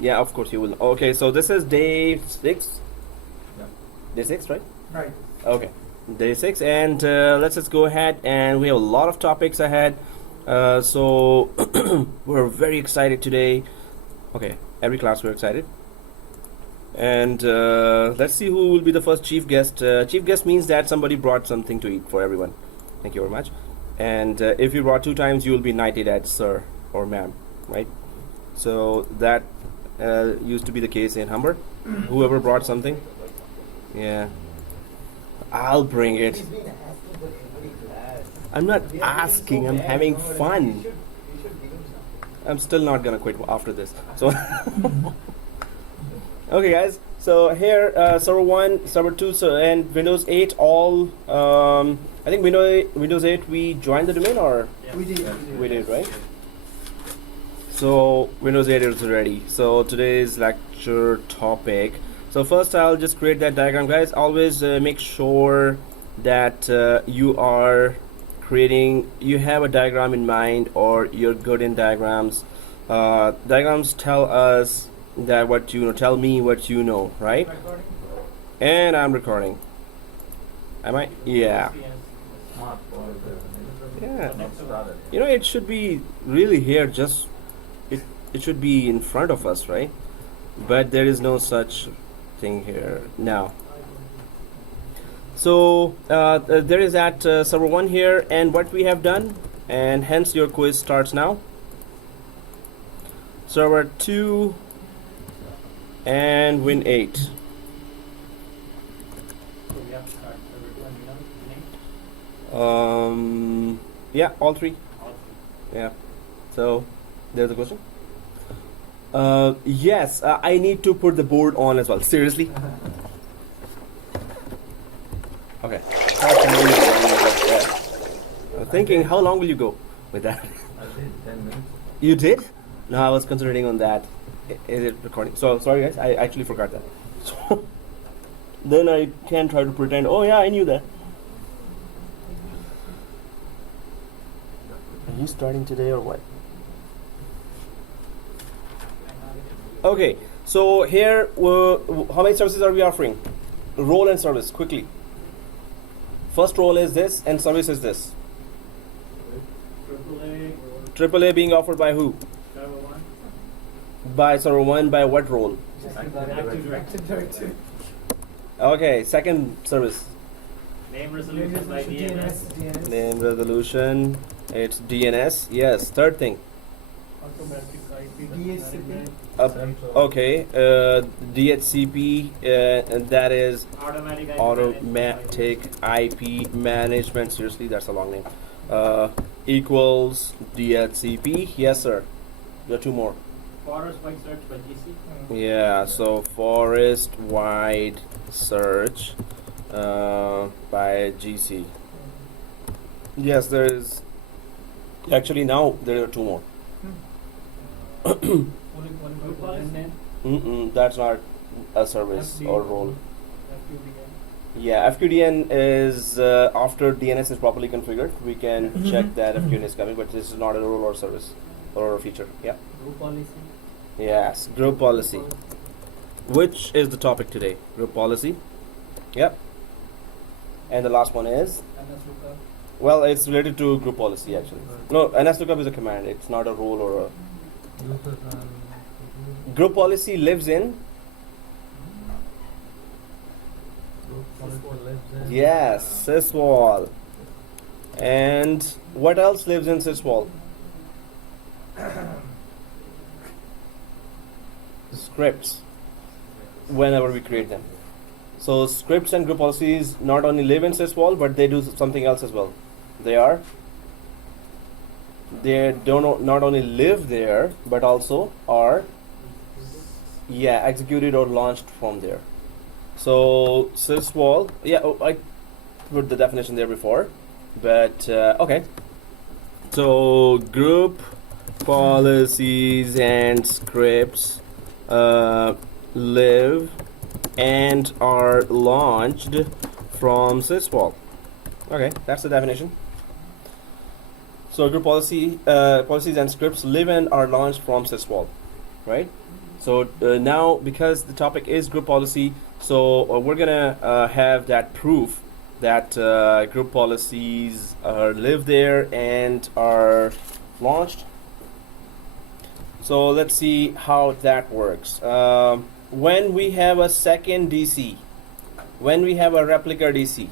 Yeah, of course you will. Okay, so this is day 6. Yeah. Day 6, right? Right. Okay, day 6, and let's just go ahead, and we have a lot of topics ahead. So we're very excited today. Okay, every class we're excited. And let's see who will be the first chief guest. Chief guest means that somebody brought something to eat for everyone. Thank you very much. And if you brought 2 times, you will be knighted as sir or ma'am, right? So that used to be the case in Humber. Whoever brought something, yeah, I'll bring it. I'm not asking, I'm having fun. I'm still not gonna quit after this. So okay guys, so here server 1, server 2, and Windows 8 all I think Windows 8 we joined the domain, or Yeah. We did. right? So Windows 8 is ready. So today's lecture topic. So first I'll just create that diagram, guys. Always make sure that you have a diagram in mind, or you're good in diagrams. Diagrams tell us that tell me what you know, right? Recording. And I'm recording. Am I? Yeah. Smart for the Yeah. not started. You know, it should be really here, just it should be in front of us, right? But there is no such thing here now. So there is that server 1 here, and what we have done, and hence your quiz starts now. Server 2 and Win 8. So we have to start server 1, name? Yeah, all 3. All Yeah. So there's the question. Yes, I need to put the board on as well. Seriously? Okay. I'm thinking, how long will you go with that? I did 10 minutes. You did? No, I was concentrating on that. Is it recording? So sorry guys, I actually forgot that. So then I can try to pretend, oh yeah, I knew that. Are you starting today or what? Okay, so here, how many services are we offering? Role and service, quickly. First role is this, and service is this. AAA being offered by who? server 1. By server 1, by what role? Active Directory. Okay, second service. Name resolution by DNS. Name resolution, it's DNS. Yes, third thing. Automatic IP. DHCP. Okay, DHCP, and that is automatic IP management. Seriously, that's a long name. Equals DHCP. Yes, sir. There are 2 more. Forest wide search by GC. Yeah, so forest wide search by GC. Yes, there is. Actually, now there are 2 more. That's not a service or role. Yeah, FQDN is after DNS is properly configured. We can check that FQDN is coming, but this is not a role or service or a feature. Yeah. Group policy. Yes, group policy, which is the topic today. Group policy. Yep. And the last one is, well, it's related to group policy actually. No, NSLOOKUP is a command. It's not a role or a. Group policy lives in. Yes, syswall. And what else lives in syswall? Scripts. Whenever we create them. So scripts and group policies not only live in syswall, but they do something else as well. They don't not only live there, but also are executed or launched from there. So syswall, I put the definition there before, but okay. So group policies and scripts live and are launched from syswall. Okay, that's the definition. So group policies and scripts live and are launched from syswall, right? So now, because the topic is group policy, so we're gonna have that proof that group policies live there and are launched. So let's see how that works. When we have a second DC, when we have a replica DC,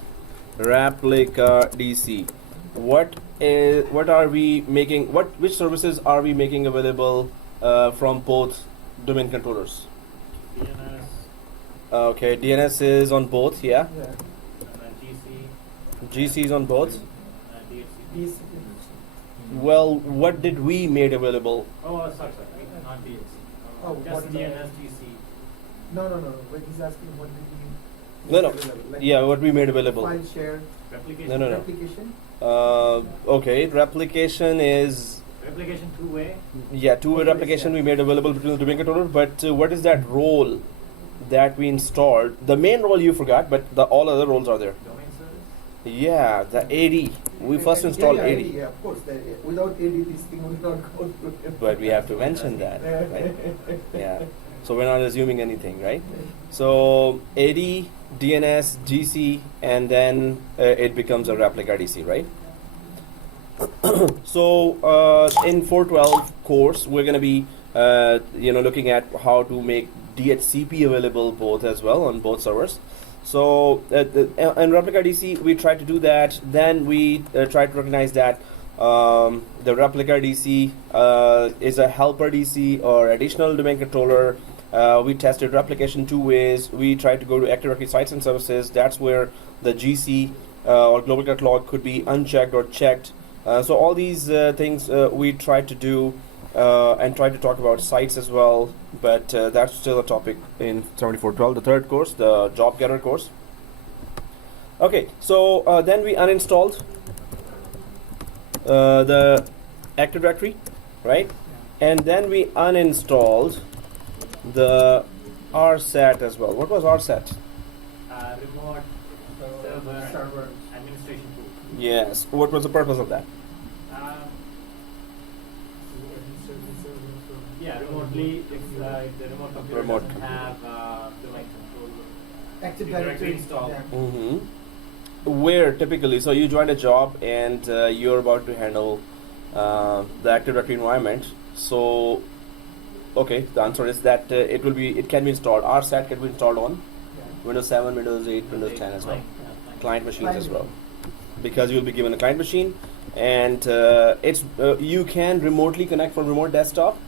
what are we making? Which services are we making available from both domain controllers? DNS, Okay, DNS is on both, yeah. and then GC is on both. DHCP. Well, what did we made available? Oh, sorry, not DHC. Oh, Just what DNS, GC. No. But he's asking what did we? No. Like Yeah, what we made available. File share, Replication. No. application. Okay, replication is Replication two-way. yeah, two-way replication we made available between the domain controller. But what is that role that we installed? The main role you forgot, but all other roles are there. Domain service. Yeah, the AD. We first installed AD. Yeah, of course. Without AD, this thing would not go through. But we have to mention that, right? Yeah. So we're not assuming anything, right? So AD, DNS, GC, and then it becomes a replica DC, right? So in 412 course, we're going to be looking at how to make DHCP available both as well on both servers. So in replica DC, we try to do that. Then we try to recognize that the replica DC is a helper DC or additional domain controller. We tested replication two ways. We tried to go to Active Directory sites and services. That's where the GC or global catalog could be unchecked or checked. So all these things we tried to do and tried to talk about sites as well. But that's still a topic in 7412, the third course, the Job Getter course. Okay, so then we uninstalled the Active Directory, right? And then we uninstalled the RSAT as well. What was RSAT? Remote server administration tool. Yes. What was the purpose of that? Yeah, remotely, if the remote computer Remote doesn't computer. have domain control, Active directory Directory installed. yeah. Mm-hmm. Where typically, so you joined a job and you're about to handle the Active Directory environment. So, okay, the answer is that it can be installed. RSAT can be installed on Yeah. Windows 7, Windows 8, Windows 10 as well. Client machines Client as well. machine. Because you'll be given a client machine, and you can remotely connect from remote desktop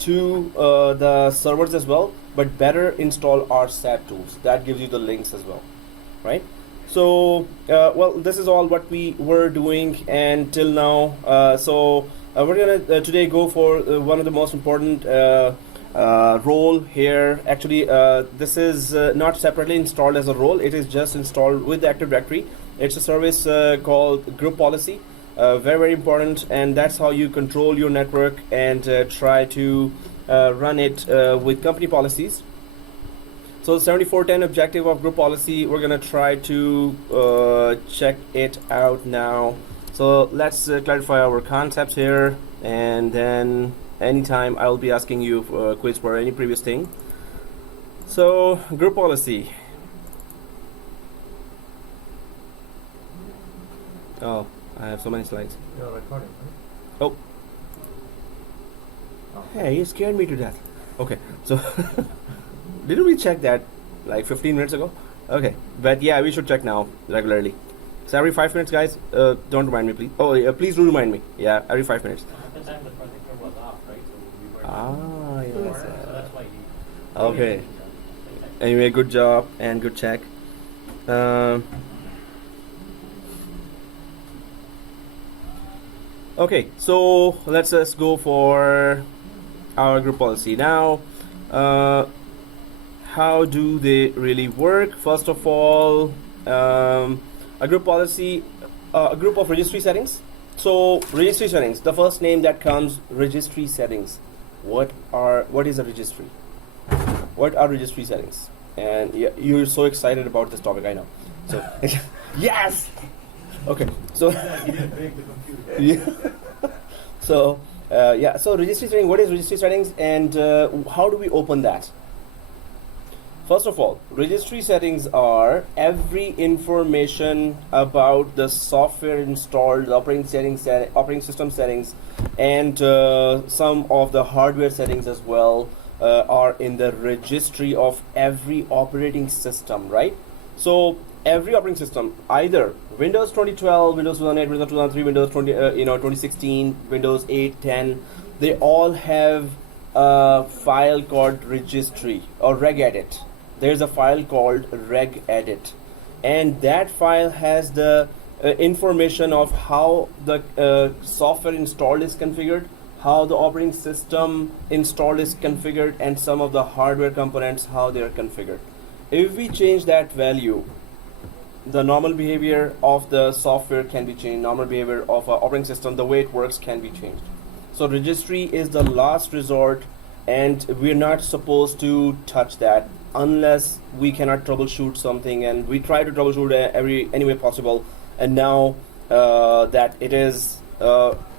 to the servers as well, but better install RSAT tools. That gives you the links as well, right? So well, this is all what we were doing until now. So we're gonna today go for one of the most important role here. Actually, this is not separately installed as a role. It is just installed with the Active Directory. It's a service called Group Policy. Very, very important, and that's how you control your network and try to run it with company policies. So 7410 objective of Group Policy, we're going to try to check it out now. So let's clarify our concepts here, and then anytime I'll be asking you a quiz for any previous thing. So Group Policy. Oh, I have so many slides. You're recording, right? Oh, hey, you scared me to death. Okay, so didn't we check that like 15 minutes ago? Okay, but yeah, we should check now regularly. So every 5 minutes, guys. Don't remind me, please. Oh, yeah, please do remind me. Yeah, every 5 minutes. At the time the projector was off, right? So we were Ah, yes. so that's why he. Okay. Anyway, good job and good check. Okay, so let's just go for our group policy now. How do they really work? First of all, a group policy, a group of registry settings. So registry settings, the first name that comes, registry settings. What is a registry? What are registry settings? And you're so excited about this topic, I know. So yes. Okay, so He didn't break the computer. yeah. So Yeah, so registry setting, what is registry settings, and how do we open that? First of all, registry settings are every information about the software installed, operating system settings, and some of the hardware settings as well are in the registry of every operating system, right? So every operating system, either Windows 2012, Windows 2008, Windows 2003, Windows 2016, Windows 8, 10, they all have a file called registry or regedit. There's a file called regedit, and that file has the information of how the software installed is configured, how the operating system installed is configured, and some of the hardware components, how they are configured. If we change that value, the normal behavior of the software can be changed, normal behavior of an operating system, the way it works can be changed. So registry is the last resort, and we're not supposed to touch that unless we cannot troubleshoot something, and we try to troubleshoot any way possible, and now that it is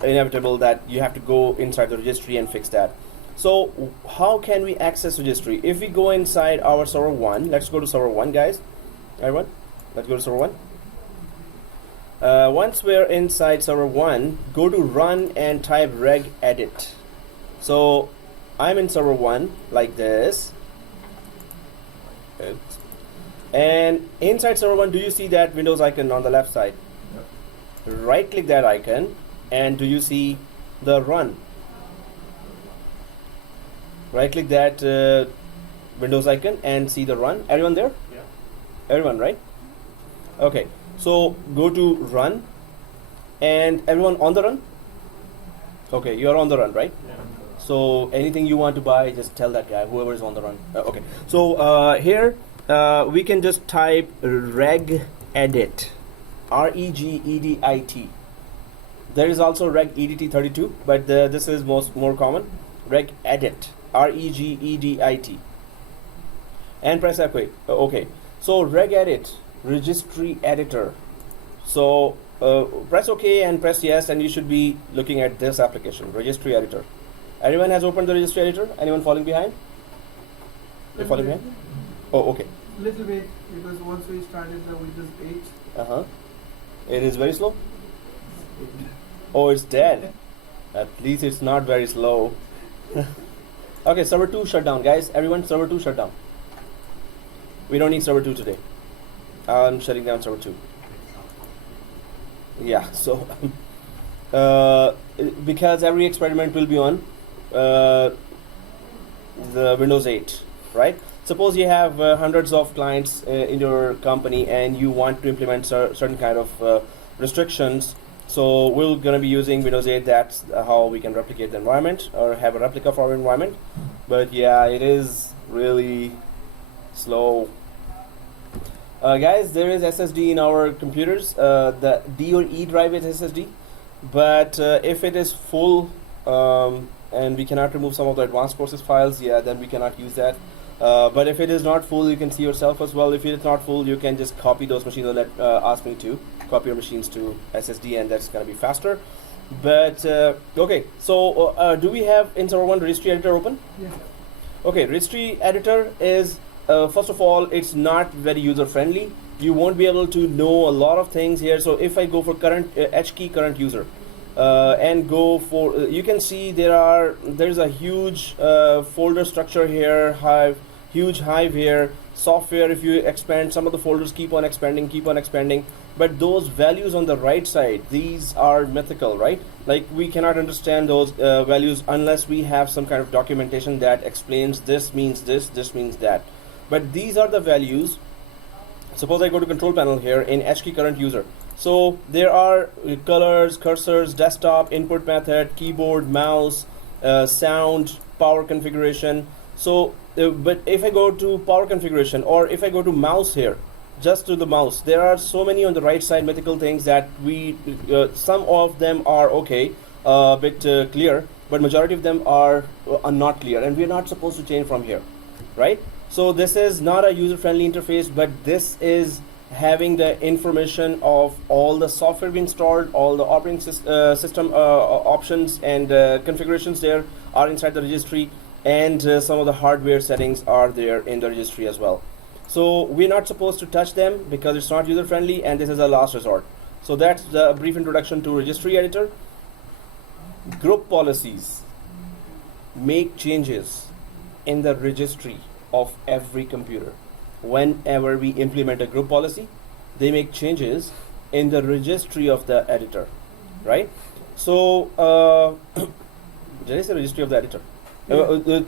inevitable that you have to go inside the registry and fix that. So how can we access registry? If we go inside our server 1, let's go to server 1, guys. Everyone, let's go to server 1. Once we're inside server 1, go to run and type regedit. So I'm in server 1 like this. Oops. And inside server 1, do you see that Windows icon on the left side? Yep. Right click that icon, and do you see the run? Right click that Windows icon and see the run. Everyone there? Yeah. Everyone, right? Okay, so go to run, and everyone on the run? Okay, you're on the run, right? Yeah. So anything you want to buy, just tell that guy, whoever is on the run. Okay, so here we can just type regedit, regedit. There is also regedit32, but this is more common. Regedit, regedit, and press OK. Okay, so regedit, registry editor. So press OK and press yes, and you should be looking at this application, registry editor. Everyone has opened the registry editor? Anyone falling behind? You're falling behind? Oh, okay. Little bit, because once we started the Windows 8, It is very slow? Oh, it's dead. At least it's not very slow. Okay, server 2 shut down, guys. Everyone, server 2 shut down. We don't need server 2 today. I'm shutting down server 2. Yeah, so because every experiment will be on the Windows 8, right? Suppose you have hundreds of clients in your company, and you want to implement certain kind of restrictions. So we're going to be using Windows 8. That's how we can replicate the environment or have a replica for our environment. But yeah, it is really slow. Guys, there is SSD in our computers. The D or E drive is SSD. But if it is full and we cannot remove some of the advanced courses files, yeah, then we cannot use that. But if it is not full, you can see yourself as well. If it is not full, you can just copy those machines, or let ask me to copy your machines to SSD, and that's going to be faster. But okay, so do we have in server 1 registry editor open? yeah. Okay, registry editor is first of all, it's not very user friendly. You won't be able to know a lot of things here. So if I go for current H key current user and go for you can see there's a huge folder structure here, huge hive here, software. If you expand, some of the folders keep on expanding, but those values on the right side, these are mythical, right? Like we cannot understand those values unless we have some kind of documentation that explains this means this means that. But these are the values. Suppose I go to control panel here in H key current user. So there are colors, cursors, desktop, input method, keyboard, mouse, sound, power configuration. So but if I go to power configuration, or if I go to mouse here, just to the mouse, there are so many on the right side mythical things that we some of them are okay, a bit clear, but majority of them are not clear, and we're not supposed to change from here, right? So this is not a user-friendly interface, but this is having the information of all the software we installed, all the operating system options and configurations there are inside the registry, and some of the hardware settings are there in the registry as well. So we're not supposed to touch them because it's not user friendly, and this is a last resort. So that's the brief introduction to Registry Editor. Group policies make changes in the registry of every computer. Whenever we implement a group policy, they make changes in the registry of the editor, right? So did I say registry of the editor?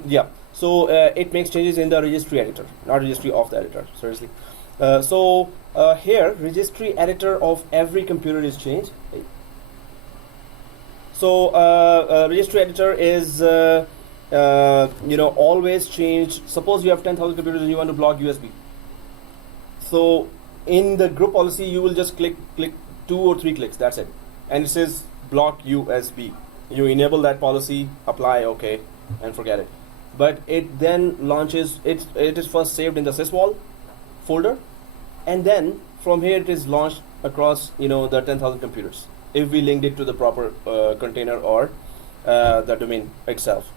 Yeah. So it makes changes in the registry editor, not registry of the editor. Seriously. Here, registry editor of every computer is changed. So registry editor is always changed. Suppose you have 10,000 computers and you want to block USB. So in the group policy, you will just click 2 or 3 clicks. That's it, and it says block USB. You enable that policy, apply, okay, and forget it. But it then launches. It is first saved in the sysvol folder, and then from here it is launched across the 10,000 computers if we linked it to the proper container or the domain itself.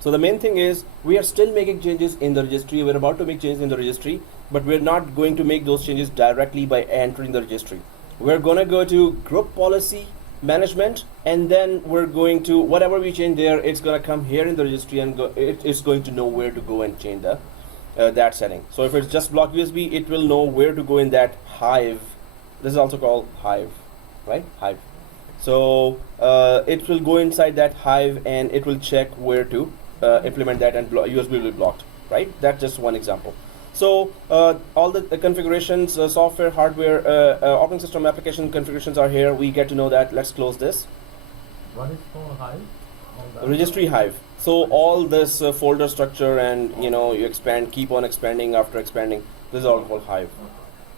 So the main thing is we are still making changes in the registry. We're about to make changes in the registry, but we're not going to make those changes directly by entering the registry. We're going to go to group policy management, and then we're going to, whatever we change there, it's going to come here in the registry, and it's going to know where to go and change the that setting. So if it's just block USB, it will know where to go in that hive. This is also called hive, right? Hive. So it will go inside that hive and it will check where to implement that, and USB will be blocked, right? That's just one example. So all the configurations, software, hardware, operating system application configurations are here. We get to know that. Let's close this. What is for Hive? Registry hive. So all this folder structure, and you expand, keep on expanding after expanding. This is all called hive.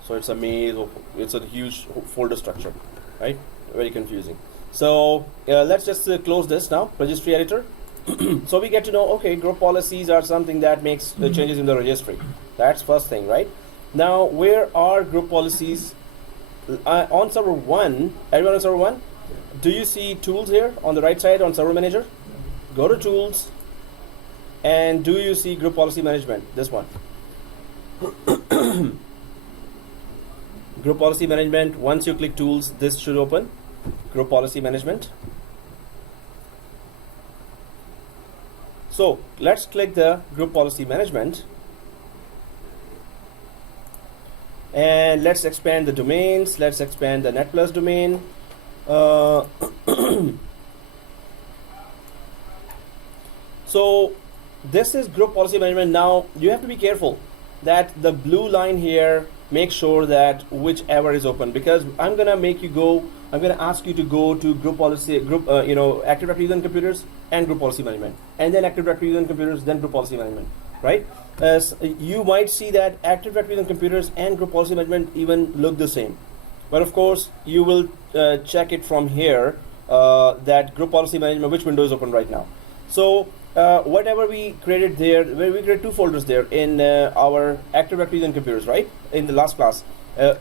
So it's a maze. It's a huge folder structure, right? Very confusing. So let's just close this now. Registry editor. So we get to know, okay, group policies are something that makes the changes in the registry. That's first thing, right? Now, where are group policies? On server 1, everyone on server 1? Do you see tools here on the right side on server manager? Go to tools, and do you see group policy management? This one. Group policy management, once you click tools, this should open. Group policy management. So let's click the group policy management, and let's expand the domains. Let's expand the NetPlus domain. So this is group policy management. Now you have to be careful that the blue line here, make sure that whichever is open, because I'm gonna ask you to go to group policy, Active Directory user and computers, and group policy management, and then Active Directory user and computers, then group policy management, right? You might see that Active Directory user and computers and group policy management even look the same, but of course you will check it from here that group policy management, which window is open right now. So whatever we created there, where we created 2 folders there in our Active Directory and computers, right? In the last class.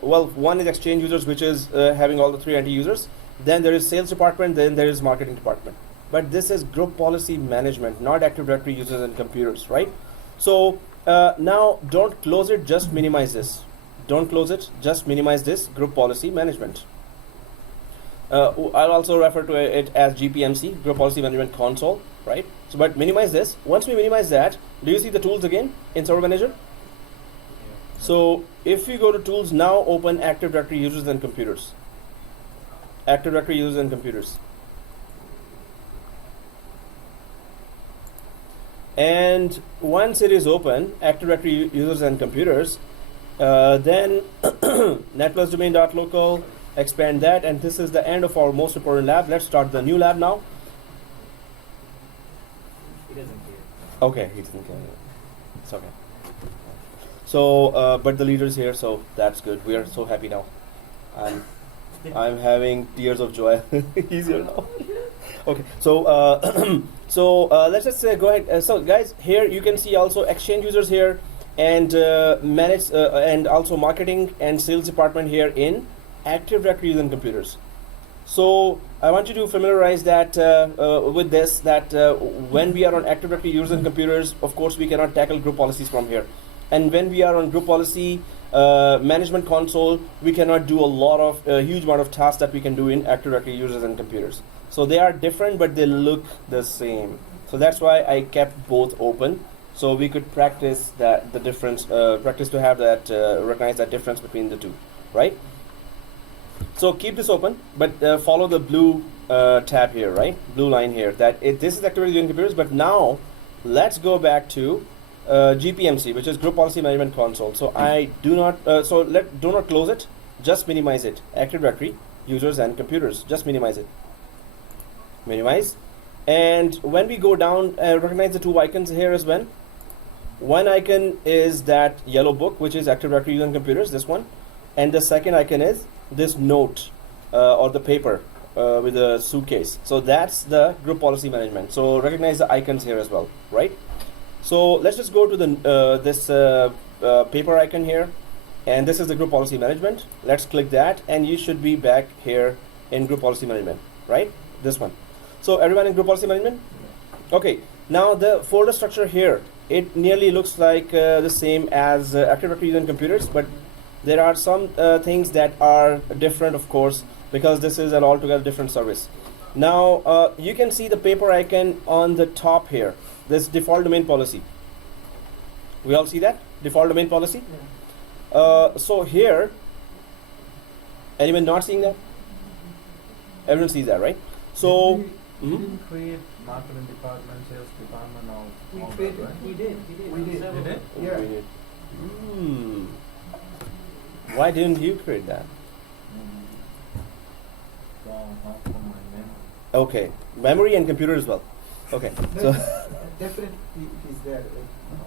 One is Exchange users, which is having all the 3 NT users. Then there is sales department, then there is marketing department. But this is group policy management, not Active Directory users and computers, right? So now don't close it, just minimize this. Don't close it, just minimize this group policy management. I'll also refer to it as GPMC, Group Policy Management Console, right? So, but minimize this. Once we minimize that, do you see the tools again in Server Manager? So, if you go to tools, now open Active Directory users and computers. Active Directory users and computers. And once it is open, Active Directory users and computers, then netplusdomain.local, expand that, and this is the end of our most important lab. Let's start the new lab now. He doesn't care. Okay, he doesn't care. It's okay. So, but the leader is here, so that's good. We are so happy now. I'm having tears of joy. He's here now. Okay, so let's just go ahead. So guys, here you can see also Exchange users here, and manage and also marketing and sales department here in Active Directory using computers. So I want you to familiarize that with this, that when we are on Active Directory users and computers, of course we cannot tackle group policies from here. And when we are on group policy management console, we cannot do a lot of huge amount of tasks that we can do in Active Directory users and computers. So they are different, but they look the same. So that's why I kept both open, so we could practice that the difference, practice to have that recognize that difference between the two, right? So keep this open, but follow the blue tab here, right? Blue line here. This is Active Directory using computers. But now let's go back to GPMC, which is Group Policy Management Console. So I do not do not close it. Just minimize it. Active Directory users and computers. Just minimize it. Minimize. And when we go down, recognize the two icons here as well. One icon is that yellow book, which is Active Directory users and computers. This one, and the second icon is this note or the paper with a suitcase. So that's the group policy management. So recognize the icons here as well, right? So let's just go to the this paper icon here, and this is the group policy management. Let's click that, and you should be back here in group policy management, right? This one. So everyone in group policy management? Okay. Now the folder structure here, it nearly looks like the same as Active Directory using computers, but there are some things that are different, of course, because this is an altogether different service. Now you can see the paper icon on the top here, this default domain policy. We all see that default domain policy? So here, anyone not seeing that? Everyone sees that, right? So we didn't create marketing department, sales department, all created. that, right? We did. We did. You did? Yeah. we did. Why didn't you create that? From my memory. Okay, memory and computer as well. Okay, so Definitely it is there.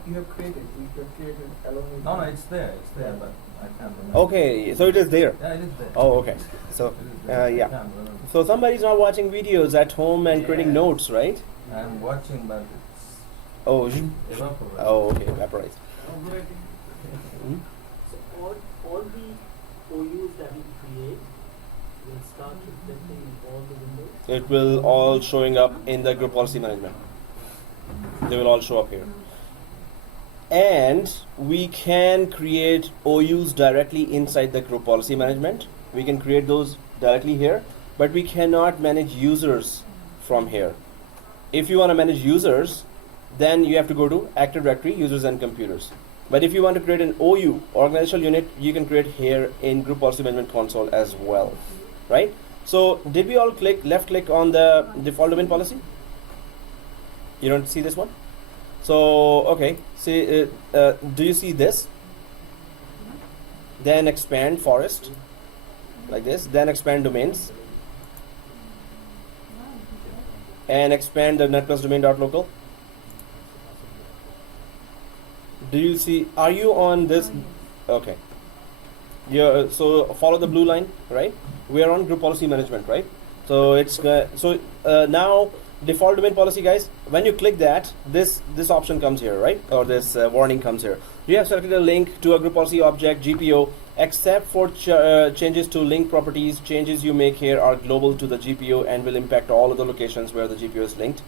You have created. You have created along with. No, it's there, but I can't remember. okay, so it is there. Yeah, it is there. Oh, okay. So It is there. I yeah. can't remember. So somebody's not watching videos at home and creating Yeah. notes, right? I'm watching, but it's Oh, evaporated. oh, okay, evaporates. Hmm? So all the OUs that we create will start reflecting in all the windows. It will all showing up in the group policy management. They will all show up here. And we can create OUs directly inside the group policy management. We can create those directly here, but we cannot manage users from here. If you want to manage users, then you have to go to Active Directory users and computers. But if you want to create an OU, organizational unit, you can create here in group policy management console as well, right? So did we all left click on the default domain policy? You don't see this one? So okay, see, do you see this? Then expand forest like this, then expand domains, and expand the netplus-domain.local. Do you see? Are you on this? Okay. Yeah. So follow the blue line, right? We are on group policy management, right? So it's now default domain policy, guys. When you click that, this option comes here, right? Or this warning comes here. You have selected a link to a group policy object GPO, except for changes to link properties. Changes you make here are global to the GPO and will impact all of the locations where the GPO is linked.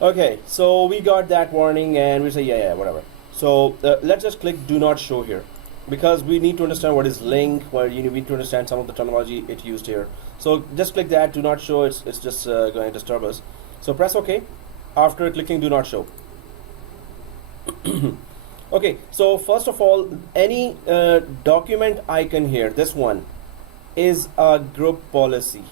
Okay, so we got that warning, and we say yeah, whatever. So let's just click do not show here, because we need to understand what is link, where you need to understand some of the terminology it used here. So just click that do not show. It's just going to disturb us. So press OK after clicking do not show. Okay, so first of all, any document icon here, this one is a group policy.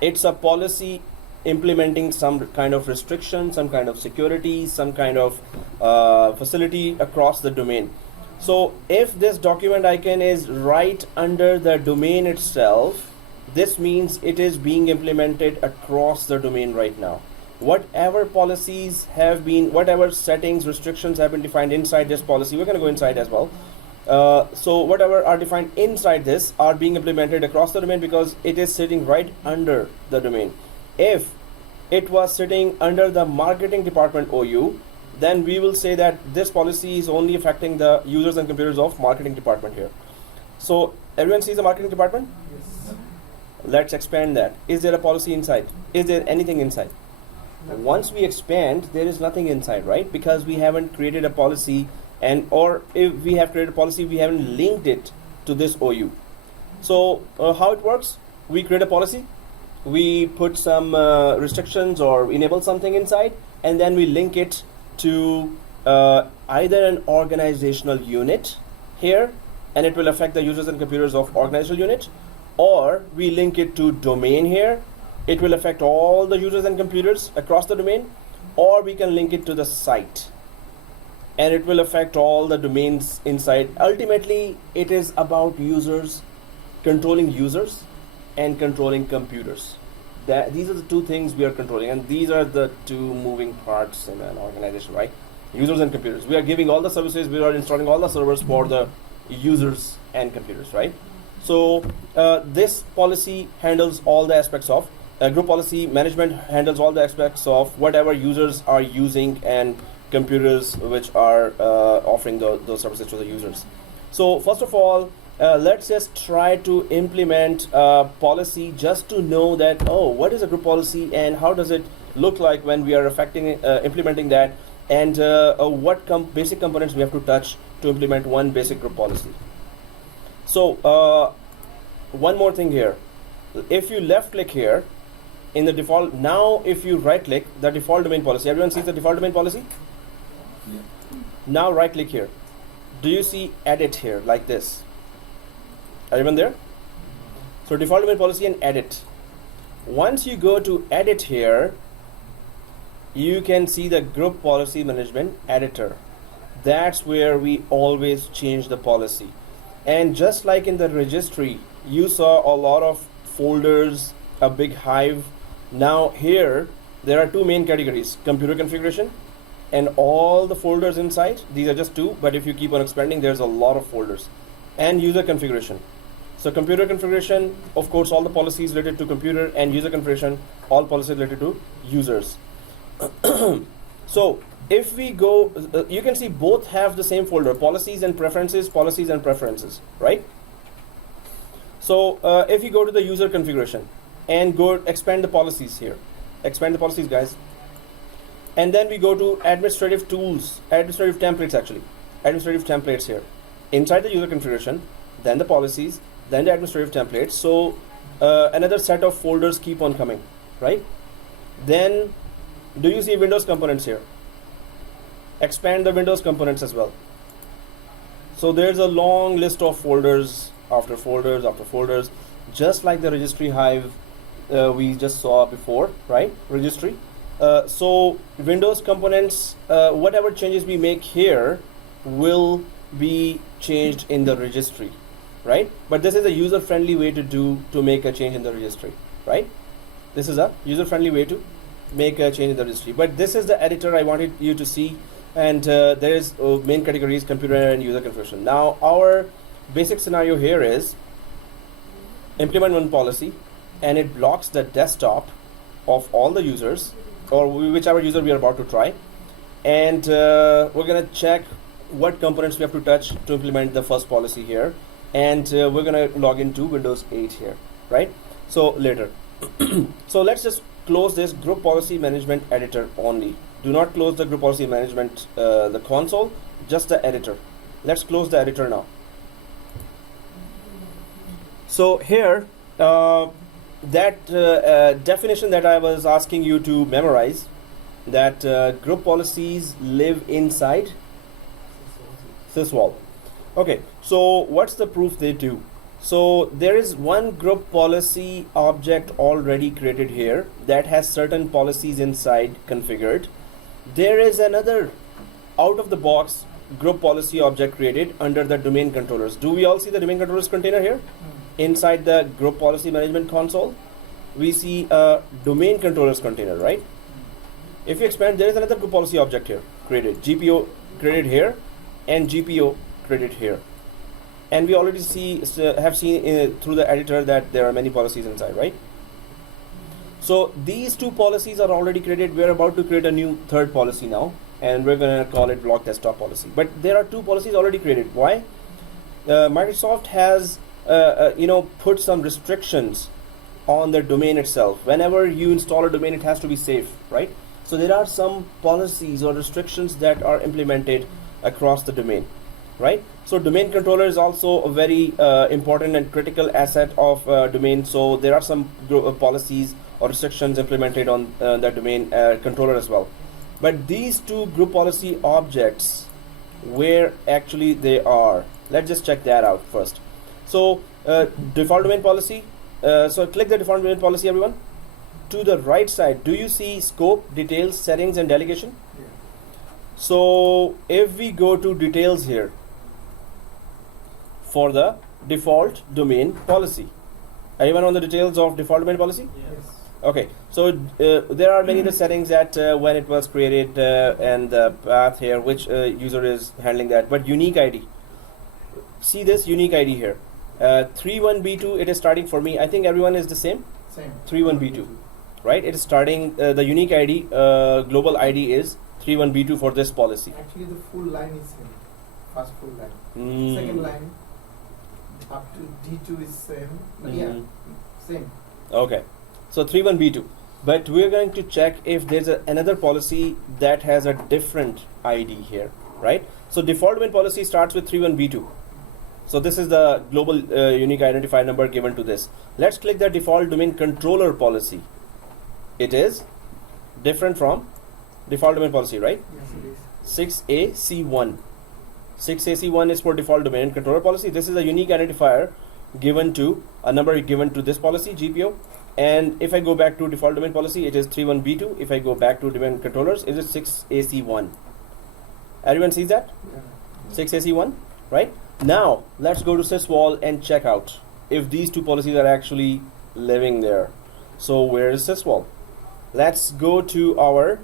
It's a policy implementing some kind of restriction, some kind of security, some kind of facility across the domain. So if this document icon is right under the domain itself, this means it is being implemented across the domain right now. Whatever policies have been, whatever settings, restrictions have been defined inside this policy, we're going to go inside as well. So whatever are defined inside this are being implemented across the domain because it is sitting right under the domain. If it was sitting under the marketing department OU, then we will say that this policy is only affecting the users and computers of marketing department here. So everyone sees the marketing department? Yes. Let's expand that. Is there a policy inside? Is there anything inside? Once we expand, there is nothing inside, right? Because we haven't created a policy, and or if we have created a policy, we haven't linked it to this OU. So how it works? We create a policy, we put some restrictions or enable something inside, and then we link it to either an organizational unit here, and it will affect the users and computers of organizational unit, or we link it to domain here. It will affect all the users and computers across the domain, or we can link it to the site, and it will affect all the domains inside. Ultimately, it is about users, controlling users and controlling computers. These are the two things we are controlling, and these are the two moving parts in an organization, right? Users and computers. We are giving all the services, we are installing all the servers for the users and computers, right? So this policy handles all the aspects of group policy management, handles all the aspects of whatever users are using and computers which are offering those services to the users. So first of all, let's just try to implement a policy just to know that, oh, what is a group policy and how does it look like when we are implementing that, and what basic components we have to touch to implement one basic group policy. So one more thing here. If you left click here in the default, now if you right click the default domain policy, everyone sees the default domain policy? Yeah. Now right click here. Do you see edit here like this? Everyone there? So default domain policy and edit. Once you go to edit here, you can see the group policy management editor. That's where we always change the policy. And just like in the registry, you saw a lot of folders, a big hive. Now here, there are two main categories: computer configuration and all the folders inside. These are just two, but if you keep on expanding, there's a lot of folders. And user configuration. So computer configuration, of course, all the policies related to computer, and user configuration, all policies related to users. So if we go, you can see both have the same folder: policies and preferences, right? So if you go to the user configuration and go expand the policies here, expand the policies, guys, and then we go to administrative tools, administrative templates here, inside the user configuration, then the policies, then the administrative templates. So another set of folders keep on coming, right? Then do you see Windows components here? Expand the Windows components as well. So there's a long list of folders after folders after folders, just like the registry hive we just saw before, right? Registry. So Windows components, whatever changes we make here will be changed in the registry, right? But this is a user-friendly way to make a change in the registry, right? This is a user-friendly way to make a change in the registry. But this is the editor I wanted you to see, and there is main categories: computer and user configuration. Now our basic scenario here is implement one policy, and it blocks the desktop of all the users, or whichever user we are about to try, and we're gonna check what components we have to touch to implement the first policy here, and we're gonna log into Windows 8 here, right? So later. So let's just close this group policy management editor only. Do not close the group policy management the console, just the editor. Let's close the editor now. So here, that definition that I was asking you to memorize, that group policies live inside syswall. Okay, so what's the proof they do? So there is one group policy object already created here that has certain policies inside configured. There is another out of the box group policy object created under the domain controllers. Do we all see the domain controllers container here? Inside the group policy management console, we see a domain controllers container, right? If you expand, there is another group policy object here created, GPO created here, and GPO created here. And we already have seen through the editor that there are many policies inside, right? So these two policies are already created. We're about to create a new third policy now. and we're going to call it block desktop policy. But there are two policies already created. Why? Microsoft has put some restrictions on the domain itself. Whenever you install a domain, it has to be safe, right? So there are some policies or restrictions that are implemented across the domain, right? So domain controller is also a very important and critical asset of domain. So there are some policies or restrictions implemented on the domain controller as well. But these two group policy objects, where actually they are, let's just check that out first. So default domain policy. So click the default domain policy, everyone. To the right side, do you see scope, details, settings, and delegation? Yeah. So if we go to details here for the default domain policy, anyone on the details of default domain policy? Yes. Okay, so there are many of the settings that when it was created and the path here, which user is handling that, but unique ID. See this unique ID here. 31B2, it is starting for me. I think everyone is the same. Same. 31B2, right? It is starting, the unique ID, global ID is 31B2 for this policy. Actually, the full line is same. First full line. Mm. Second line up to D2 is same. But yeah, same. Okay, so 31B2. But we're going to check if there's another policy that has a different ID here, right? So default domain policy starts with 31B2. So this is the global unique identifier number given to this. Let's click the default domain controller policy. It is different from default domain policy, right? Yes, it is. 6AC1. 6AC1 is for default domain controller policy. This is a unique identifier given to a number given to this policy, GPO. And if I go back to default domain policy, it is 31B2. If I go back to domain controllers, it is 6AC1. Everyone sees that? Yeah. 6AC1, right? Now let's go to syswall and check out if these two policies are actually living there. So where is syswall? Let's go to our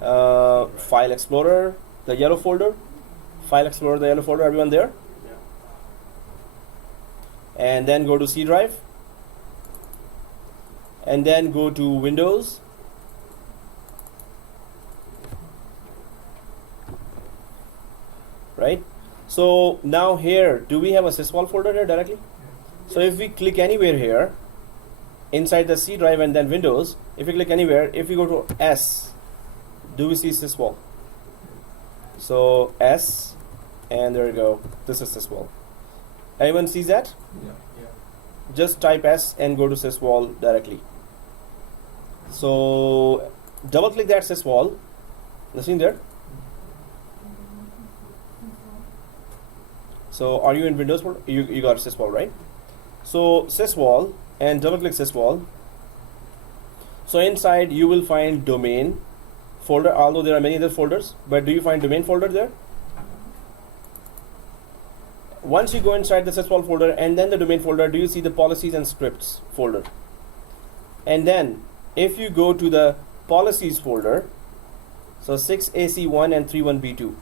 file explorer, the yellow folder. File explorer, the yellow folder. Everyone there? Yeah. And then go to C drive. And then go to Windows. Right? So now here, do we have a syswall folder here directly? So if we click anywhere here, inside the C drive and then Windows, if we click anywhere, if we go to S, do we see syswall? So S, and there we go. This is syswall. Anyone sees that? Yeah. Just type S and go to syswall directly. So double click that syswall. Nothing there. So are you in Windows folder? You got syswall, right? So syswall and double click syswall. So inside you will find domain folder, although there are many other folders, but do you find domain folder there? Once you go inside the syswall folder and then the domain folder, do you see the policies and scripts folder? And then if you go to the policies folder, so 6AC1 and 31B2,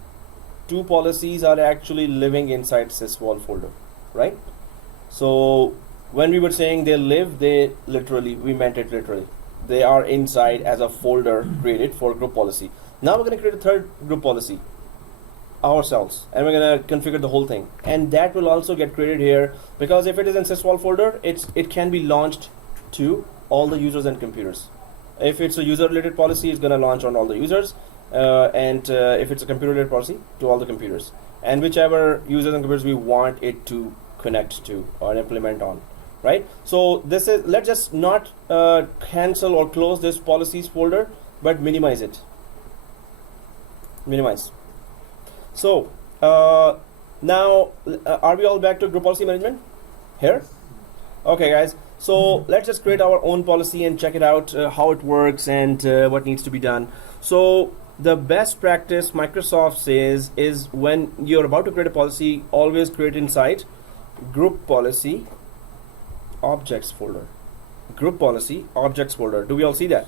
two policies are actually living inside syswall folder, right? So when we were saying they live, they literally, we meant it literally. They are inside as a folder created for group policy. Now we're going to create a third group policy ourselves, and we're going to configure the whole thing, and that will also get created here, because if it is in syswall folder, it can be launched to all the users and computers. If it's a user related policy, it's going to launch on all the users, and if it's a computer related policy, to all the computers, and whichever users and computers we want it to connect to or implement on, right? So this is, let's just not cancel or close this policies folder, but minimize it. Minimize. So now are we all back to group policy management here? Okay guys, so let's just create our own policy and check it out, how it works and what needs to be done. So the best practice Microsoft says is when you're about to create a policy, always create inside group policy objects folder. Group policy objects folder. Do we all see that?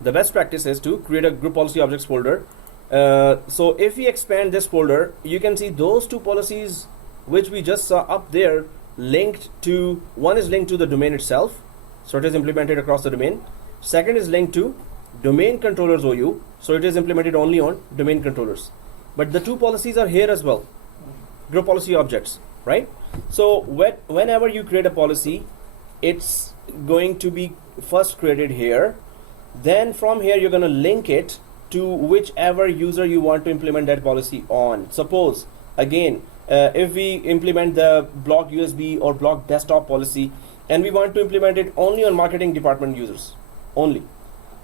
The best practice is to create a group policy objects folder. So if we expand this folder, you can see those two policies which we just saw up there linked to, one is linked to the domain itself, so it is implemented across the domain. Second is linked to domain controllers OU, so it is implemented only on domain controllers. But the two policies are here as well, group policy objects, right? So whenever you create a policy, it's going to be first created here. Then from here, you're going to link it to whichever user you want to implement that policy on. Suppose, again, if we implement the block USB or block desktop policy, and we want to implement it only on marketing department users only.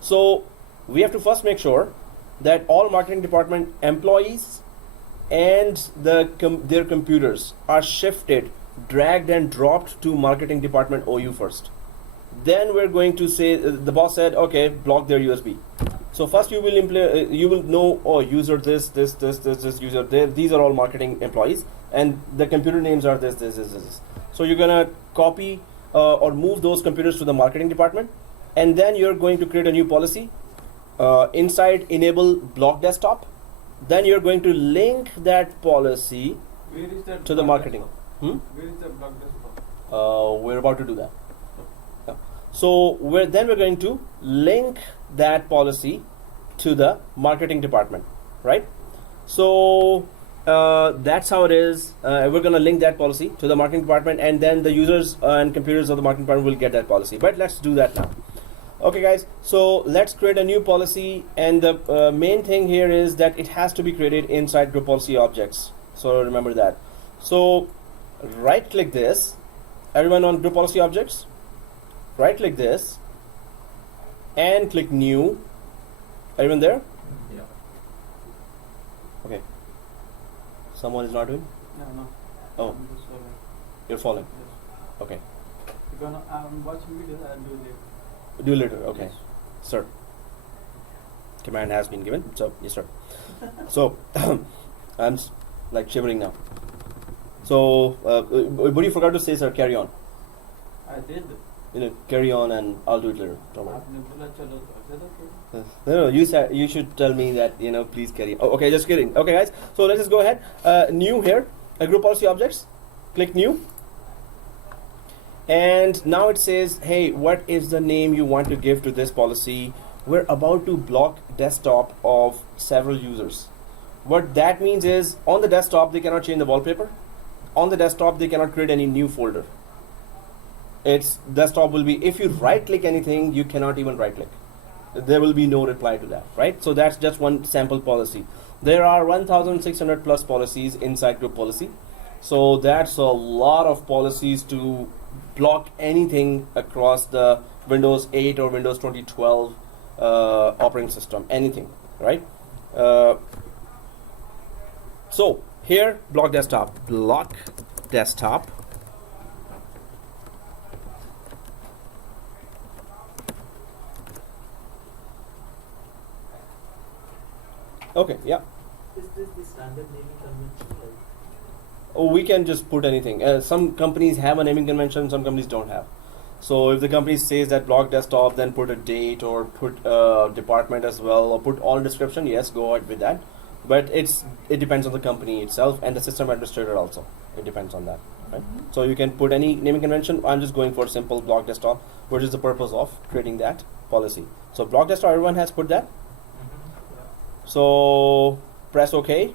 So we have to first make sure that all marketing department employees and their computers are shifted, dragged and dropped to marketing department OU first. Then we're going to say, the boss said, okay, block their USB. So first you will know, oh, user this user there. These are all marketing employees, and the computer names are this. So you're gonna copy or move those computers to the marketing department, and then you're going to create a new policy inside enable block desktop. Then you're going to link that policy Where is that to the block marketing. desktop? Where is the block desktop? We're about to do that. Yeah. So then we're going to link that policy to the marketing department, right? So that's how it is. We're going to link that policy to the marketing department, and then the users and computers of the marketing department will get that policy. But let's do that now. Okay, guys, so let's create a new policy, and the main thing here is that it has to be created inside group policy objects. So remember that. So right click this, everyone on group policy objects, right click this and click new. Everyone there? Yeah. Okay. Someone is not doing? No. Oh, I'm just following. you're following. Yes. Okay. Because I'm watching videos, I'll do it. Do later. Okay. Yes. Sir. Command has been given. So yes, sir. So I'm like shivering now. So what you forgot to say, sir? Carry on. I did. Carry on, and I'll do it later. Don't worry. आपने बोला चलो तो I said okay. No, you said you should tell me that, please carry. Oh, okay, just kidding. Okay, guys, so let's just go ahead. New here, group policy objects. Click new. And now it says, hey, what is the name you want to give to this policy? We're about to block desktop of several users. What that means is, on the desktop, they cannot change the wallpaper. On the desktop, they cannot create any new folder. Its desktop will be, if you right click anything, you cannot even right click. There will be no reply to that, right? So that's just one sample policy. There are 1,600 plus policies inside group policy. So that's a lot of policies to block anything across the Windows 8 or Windows 2012 operating system, anything, right? So here, block desktop. Okay, yeah. Is this the standard naming convention? Like, Oh, we can just put anything. Some companies have a naming convention, some companies don't have. So if the company says that block desktop, then put a date or put department as well, or put all description, yes, go ahead with that. But it depends on the company itself and the system administrator also. It depends on that, right? So you can put any naming convention. I'm just going for simple block desktop, which is the purpose of creating that policy. So block desktop, everyone has put that. So press OK.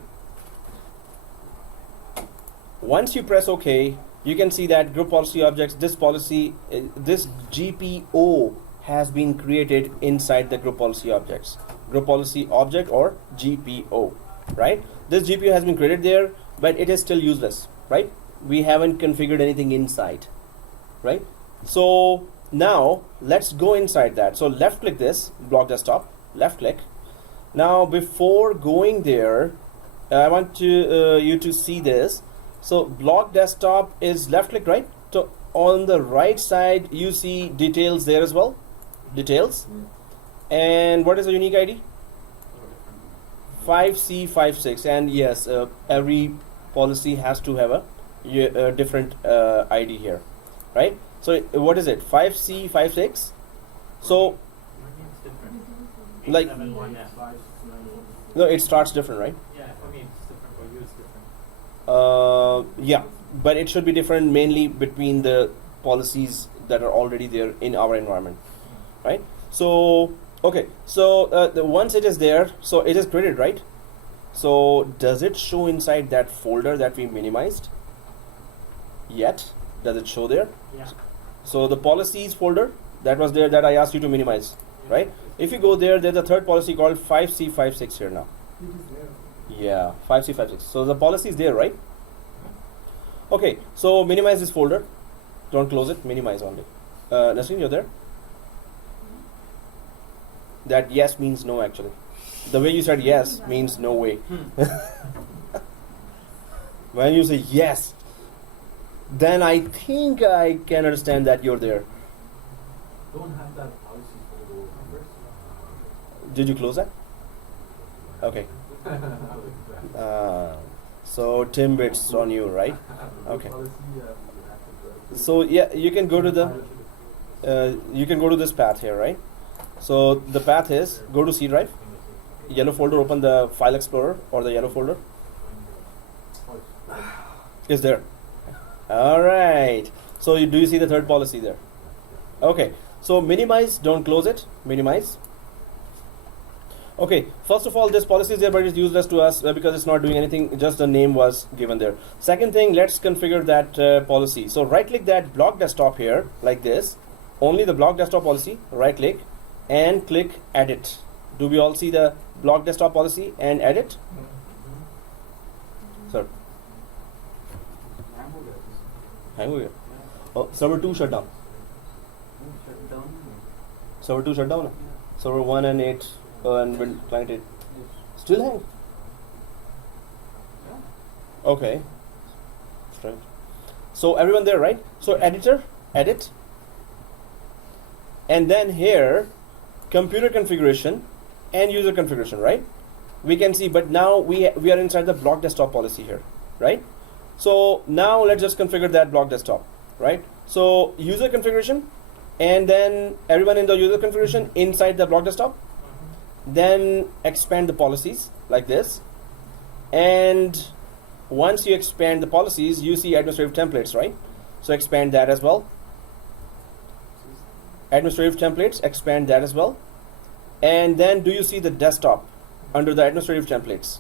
Once you press OK, you can see that group policy objects, this policy, this GPO has been created inside the group policy objects. Group policy object or GPO, right? This GPO has been created there, but it is still useless, right? We haven't configured anything inside, right? So now let's go inside that. So left click this, block desktop, left click. Now before going there, I want you to see this. So block desktop is left click, right? So on the right side you see details there as well, details. And what is the unique ID? 5C56. And yes, every policy has to have a different ID here, right? So what is it? 5C56. So it's different. like 7-1 F. no, it starts different, right? Yeah, for me it's different. For you it's different. Yeah, but it should be different mainly between the policies that are already there in our environment, right? So Okay, so once it is there, so it is created, right? So does it show inside that folder that we minimized yet? Does it show there? Yeah. So the policies folder that was there that I asked you to minimize, right? If you go there, there's a third policy called 5C56 here now. It is there. Yeah, 5C56. So the policy is there, right? Okay, so minimize this folder. Don't close it, minimize only. Nasreen, you're there? That yes means no, actually. The way you said yes means no way. When you say yes, then I think I can understand that you're there. Don't have that policy folder numbers. Did you close that? Okay. So Tim, it's on you, right? Okay. So yeah, you can go to this path here, right? So the path is go to C drive, yellow folder, open the file explorer or the yellow folder. Is there? All right. So do you see the third policy there? Okay. So minimize, don't close it. Minimize. Okay. First of all, this policy is there, but it's useless to us because it's not doing anything. Just the name was given there. Second thing, let's configure that policy. So right click that block desktop here like this. Only the block desktop policy. Right click and click edit. Do we all see the block desktop policy and edit? Sir. Hang over here. Oh, server 2 shut down. Server 2 shut down. Server 1 and 8 and client 8. Still hang. Okay. Strange. So everyone there, right? So editor, edit. And then here, computer configuration and user configuration, right? We can see, but now we are inside the block desktop policy here, right? So now let's just configure that block desktop, right? So user configuration, and then everyone in the user configuration inside the block desktop. Then expand the policies like this, and once you expand the policies, you see administrative templates, right? So expand that as well. Administrative templates, expand that as well. And then do you see the desktop under the administrative templates?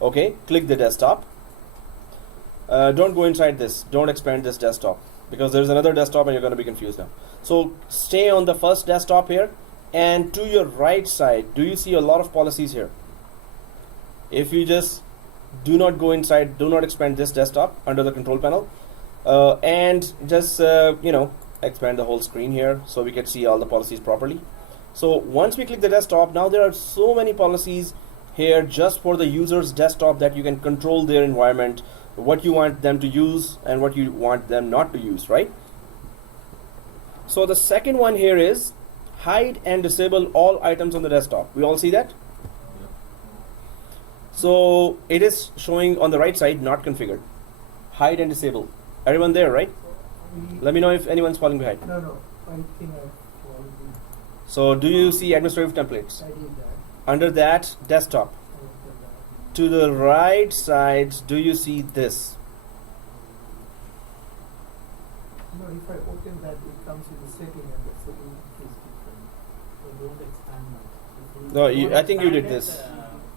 Okay, click the desktop. Don't go inside this. Don't expand this desktop because there's another desktop and you're going to be confused now. So stay on the first desktop here, and to your right side, do you see a lot of policies here? If you just do not go inside, do not expand this desktop under the control panel, and just expand the whole screen here so we can see all the policies properly. So once we click the desktop, now there are so many policies here just for the user's desktop that you can control their environment, what you want them to use and what you want them not to use, right? So the second one here is hide and disable all items on the desktop. We all see that? So it is showing on the right side, not configured. Hide and disable. Everyone there, right? Let me know if anyone's falling behind. No, I think I followed it. So do you see administrative templates? I did that. Under that, desktop. I opened that. To the right side, do you see this? No, if I open that, it comes with the setting, and the setting is different. So don't expand much. If No, don't I think you did expand this.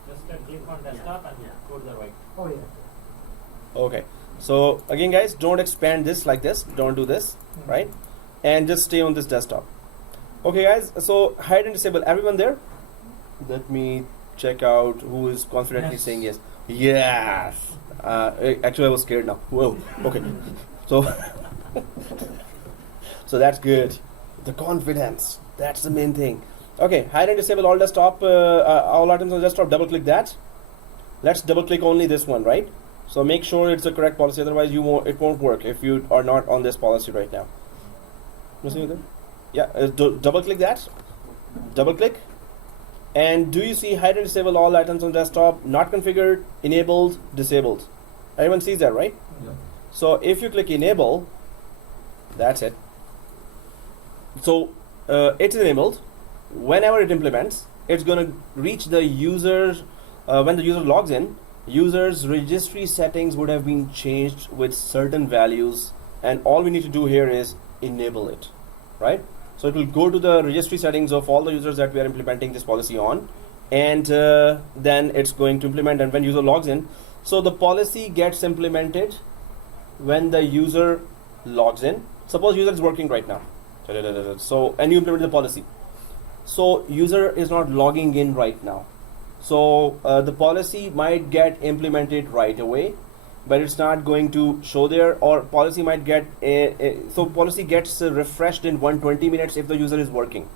Just click on desktop and go to the right. Oh yeah. Okay. So again, guys, don't expand this like this. Don't do this, right? And just stay on this desktop. Okay, guys. So hide and disable. Everyone there? Let me check out who is confidently saying yes. Yes. Actually, I was scared now. Whoa. Okay. So, so that's good. The confidence. That's the main thing. Okay. Hide and disable all desktop, all items on the desktop. Double click that. Let's double click only this one, right? So make sure it's the correct policy. Otherwise, it won't work if you are not on this policy right now. Yeah. Double click that. Double click. And do you see hide and disable all items on desktop? Not configured, enabled, disabled. Everyone sees that, right? Yeah. So if you click enable, that's it. So it's enabled. Whenever it implements, it's going to reach the user. When the user logs in, user's registry settings would have been changed with certain values, and all we need to do here is enable it, right? So it will go to the registry settings of all the users that we are implementing this policy on, and then it's going to implement. And when user logs in, so the policy gets implemented when the user logs in. Suppose user is working right now, so and you implement the policy. So user is not logging in right now. So the policy might get implemented right away, but it's not going to show there, or policy might get so policy gets refreshed in 120 minutes if the user is working.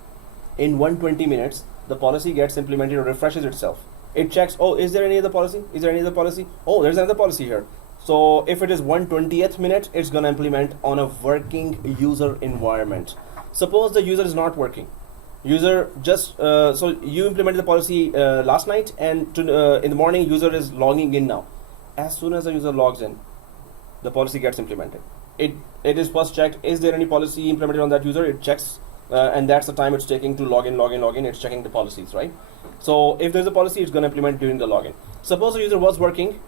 In 120 minutes, the policy gets implemented or refreshes itself. It checks, oh, is there any other policy? Is there any other policy? Oh, there's another policy here. So if it is 120th minute, it's going to implement on a working user environment. Suppose the user is not working. User just so you implemented the policy last night, and in the morning user is logging in now. As soon as the user logs in, the policy gets implemented. It is first checked, is there any policy implemented on that user? It checks, and that's the time it's taking to log in. It's checking the policies, right? So if there's a policy, it's going to implement during the login. Suppose the user was working,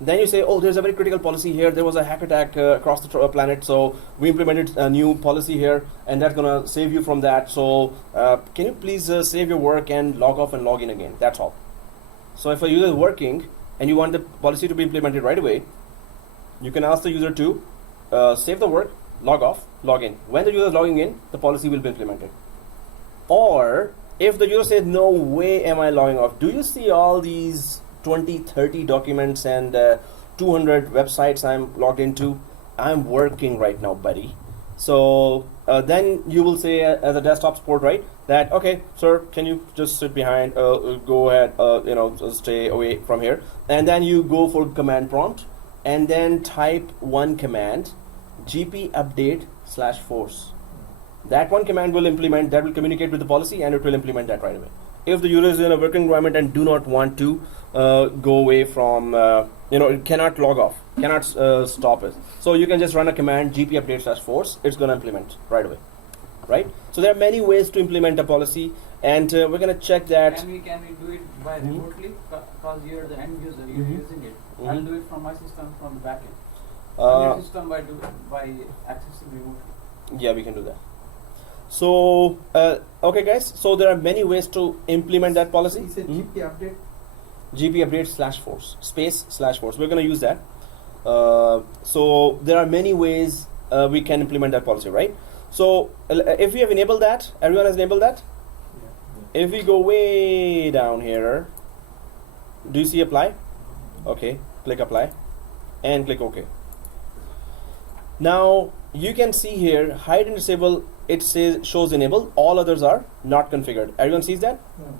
then you say, oh, there's a very critical policy here. There was a hack attack across the planet, so we implemented a new policy here, and that's going to save you from that. So can you please save your work and log off and log in again? That's all. So if a user is working and you want the policy to be implemented right away, you can ask the user to save the work, log off, log in. When the user is logging in, the policy will be implemented. Or if the user says, no way am I logging off, do you see all these 20, 30 documents and 200 websites I'm logged into? I'm working right now, buddy. So then you will say as a desktop support, right, that, okay, sir, can you just sit behind, go ahead, stay away from here. And then you go for command prompt and then type one command, gp update /force. That one command will implement, that will communicate with the policy, and it will implement that right away. If the user is in a working environment and do not want to go away from, it cannot log off, cannot stop it. So you can just run a command, gp update /force, it's going to implement right away, right? So there are many ways to implement a policy, and we're going to check that. Can we do it by remotely? Because you're the end user, you're using it. I'll do it from my system, from the backend. Your system by accessing remotely. Yeah, we can do that. So, okay guys, so there are many ways to implement that policy. He said GP update. GP update /force, space /force. We're going to use that. So there are many ways we can implement that policy, right? So if we have enabled that, everyone has enabled that? Yeah. If we go way down here, do you see apply? Okay, click apply and click OK. Now you can see here, hide and disable, it says shows enabled, all others are not configured. Everyone sees that? No.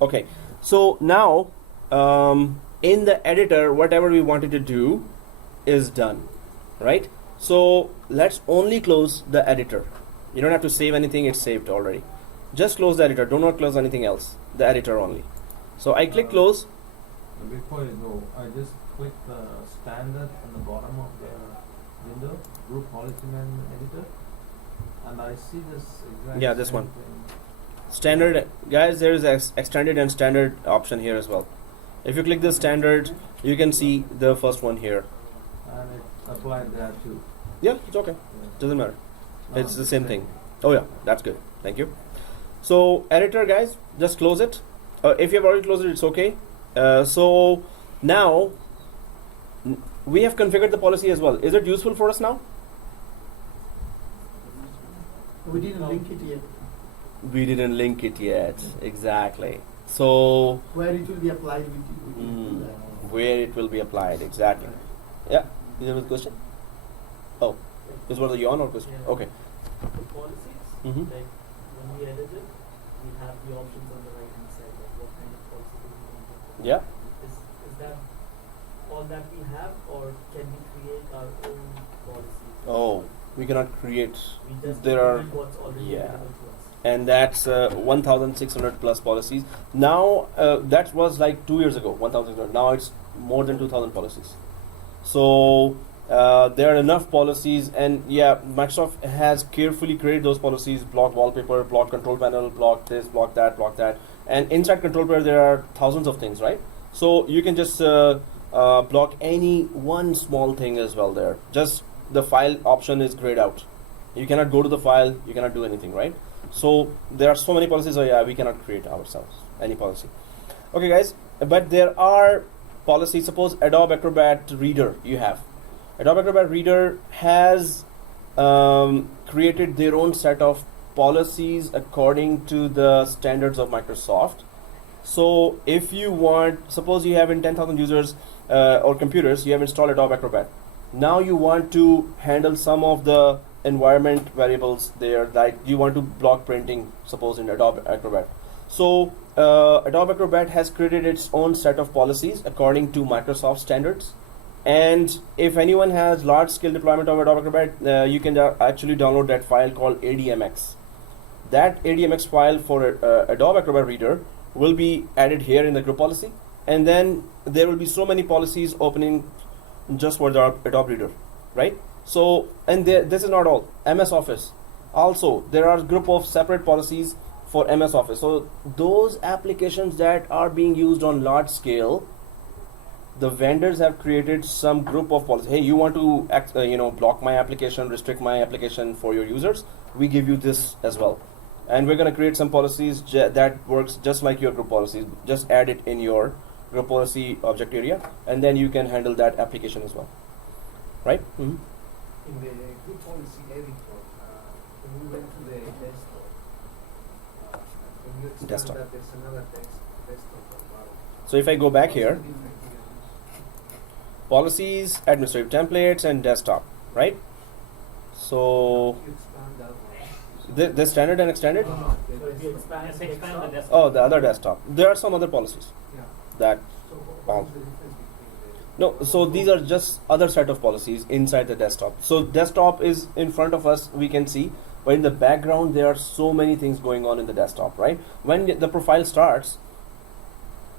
Okay, so now in the editor, whatever we wanted to do is done, right? So let's only close the editor. You don't have to save anything, it's saved already. Just close the editor, do not close anything else, the editor only. So I click close. Before you go, I just click the standard on the bottom of the window, group policy management editor, and I see this exact Yeah, this one. thing. Standard, guys, there is extended and standard option here as well. If you click the standard, you can see the first one here. And it applied there too. Yeah, it's okay, Yeah. doesn't matter. No, It's the same thing. Oh yeah, that's good. Thank you. So editor, guys, just close it. If you have already closed it, it's okay. So now we have configured the policy as well. Is it useful for us now? We didn't link it yet. We didn't link it yet. Exactly. So Where it will be applied with where it will be applied, exactly. Yeah. Is there a question? Oh, is what a yawn or question? Yeah. Okay. the policies. Mhm. Like when we edit it, we have the options on the right hand side, like what kind of policy do we want to. Yeah. Is that all that we have, or can we create our own policies? Oh, we cannot create. We just There are, implement what's already yeah. available to us. and that's 1,600 plus policies. Now that was like 2 years ago, 1,600. Now it's more than 2,000 policies. So there are enough policies, and yeah, Microsoft has carefully created those policies: block wallpaper, block control panel, block this, block that, and inside control panel there are thousands of things, right? So you can just block any one small thing as well there. Just the file option is grayed out. You cannot go to the file, you cannot do anything, right? So there are so many policies, so yeah, we cannot create ourselves any policy. Okay guys, but there are policies. Suppose Adobe Acrobat Reader you have. Adobe Acrobat Reader has created their own set of policies according to the standards of Microsoft. So if you want, suppose you have in 10,000 users or computers, you have installed Adobe Acrobat. Now you want to handle some of the environment variables there, like you want to block printing, suppose in Adobe Acrobat. So Adobe Acrobat has created its own set of policies according to Microsoft standards. And if anyone has large scale deployment of Adobe Acrobat, you can actually download that file called ADMX. That ADMX file for Adobe Acrobat Reader will be added here in the group policy, and then there will be so many policies opening just for the Adobe Reader, right? So, and this is not all. MS Office also, there are a group of separate policies for MS Office. So those applications that are being used on large scale, the vendors have created some group of policies. Hey, you want to block my application, restrict my application for your users, we give you this as well. And we're going to create some policies that works just like your group policies. Just add it in your group policy object area, and then you can handle that application as well, right? Mm-hmm. In the group policy editor, when we went to the desktop, when you expand Desktop. that, there's another desktop as well. So if I go back What's the here, difference here? policies, administrative templates, and desktop, right? So You expand that one. this standard and extended. No, So if you expand Yes, expand the desktop, desktop. Oh, the other desktop. There are some other policies yeah. that So what's the difference between the? no. So these are just other set of policies inside the desktop. So desktop is in front of us, we can see, but in the background there are so many things going on in the desktop, right? When the profile starts,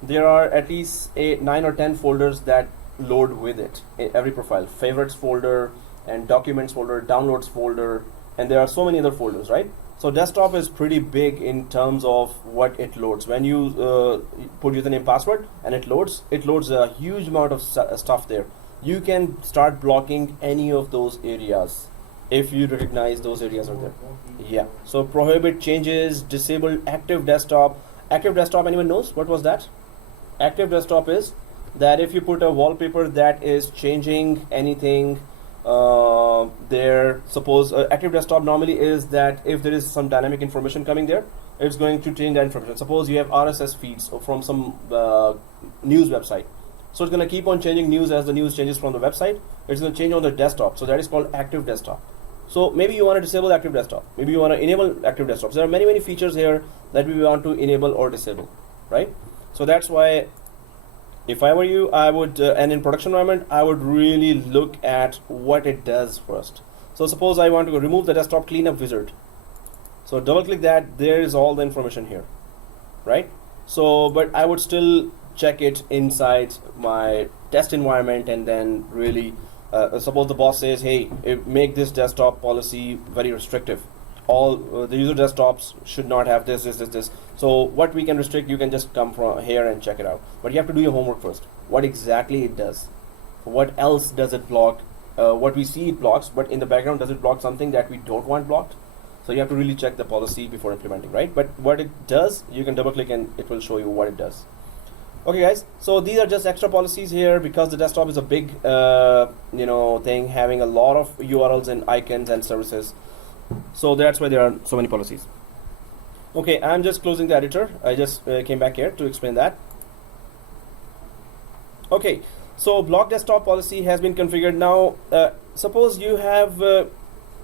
there are at least 9 or 10 folders that load with it. Every profile, favorites folder and documents folder, downloads folder, and there are so many other folders, right? So desktop is pretty big in terms of what it loads. When you put username password and it loads a huge amount of stuff there. You can start blocking any of those areas if you recognize those areas are there. Yeah. So prohibit changes, disable active desktop. Active desktop, anyone knows what was that? Active desktop is that if you put a wallpaper that is changing anything there, suppose active desktop normally is that if there is some dynamic information coming there, it's going to change that information. Suppose you have RSS feeds from some news website, so it's going to keep on changing news as the news changes from the website. It's going to change on the desktop, so that is called active desktop. So maybe you want to disable active desktop, maybe you want to enable active desktop. So there are many features here that we want to enable or disable, right? So that's why if I were you, I would, and in production environment, I would really look at what it does first. So suppose I want to remove the desktop cleanup wizard. So double click that, there is all the information here, right? So, but I would still check it inside my test environment, and then really, suppose the boss says, hey, make this desktop policy very restrictive. All the user desktops should not have this. So what we can restrict, you can just come from here and check it out. But you have to do your homework first. What exactly it does? What else does it block? What we see it blocks, but in the background, does it block something that we don't want blocked? So you have to really check the policy before implementing, right? But what it does, you can double click and it will show you what it does. Okay guys, so these are just extra policies here because the desktop is a big thing, having a lot of URLs and icons and services. So that's why there are so many policies. Okay, I'm just closing the editor. I just came back here to explain that. Okay, so block desktop policy has been configured. Now, suppose you have,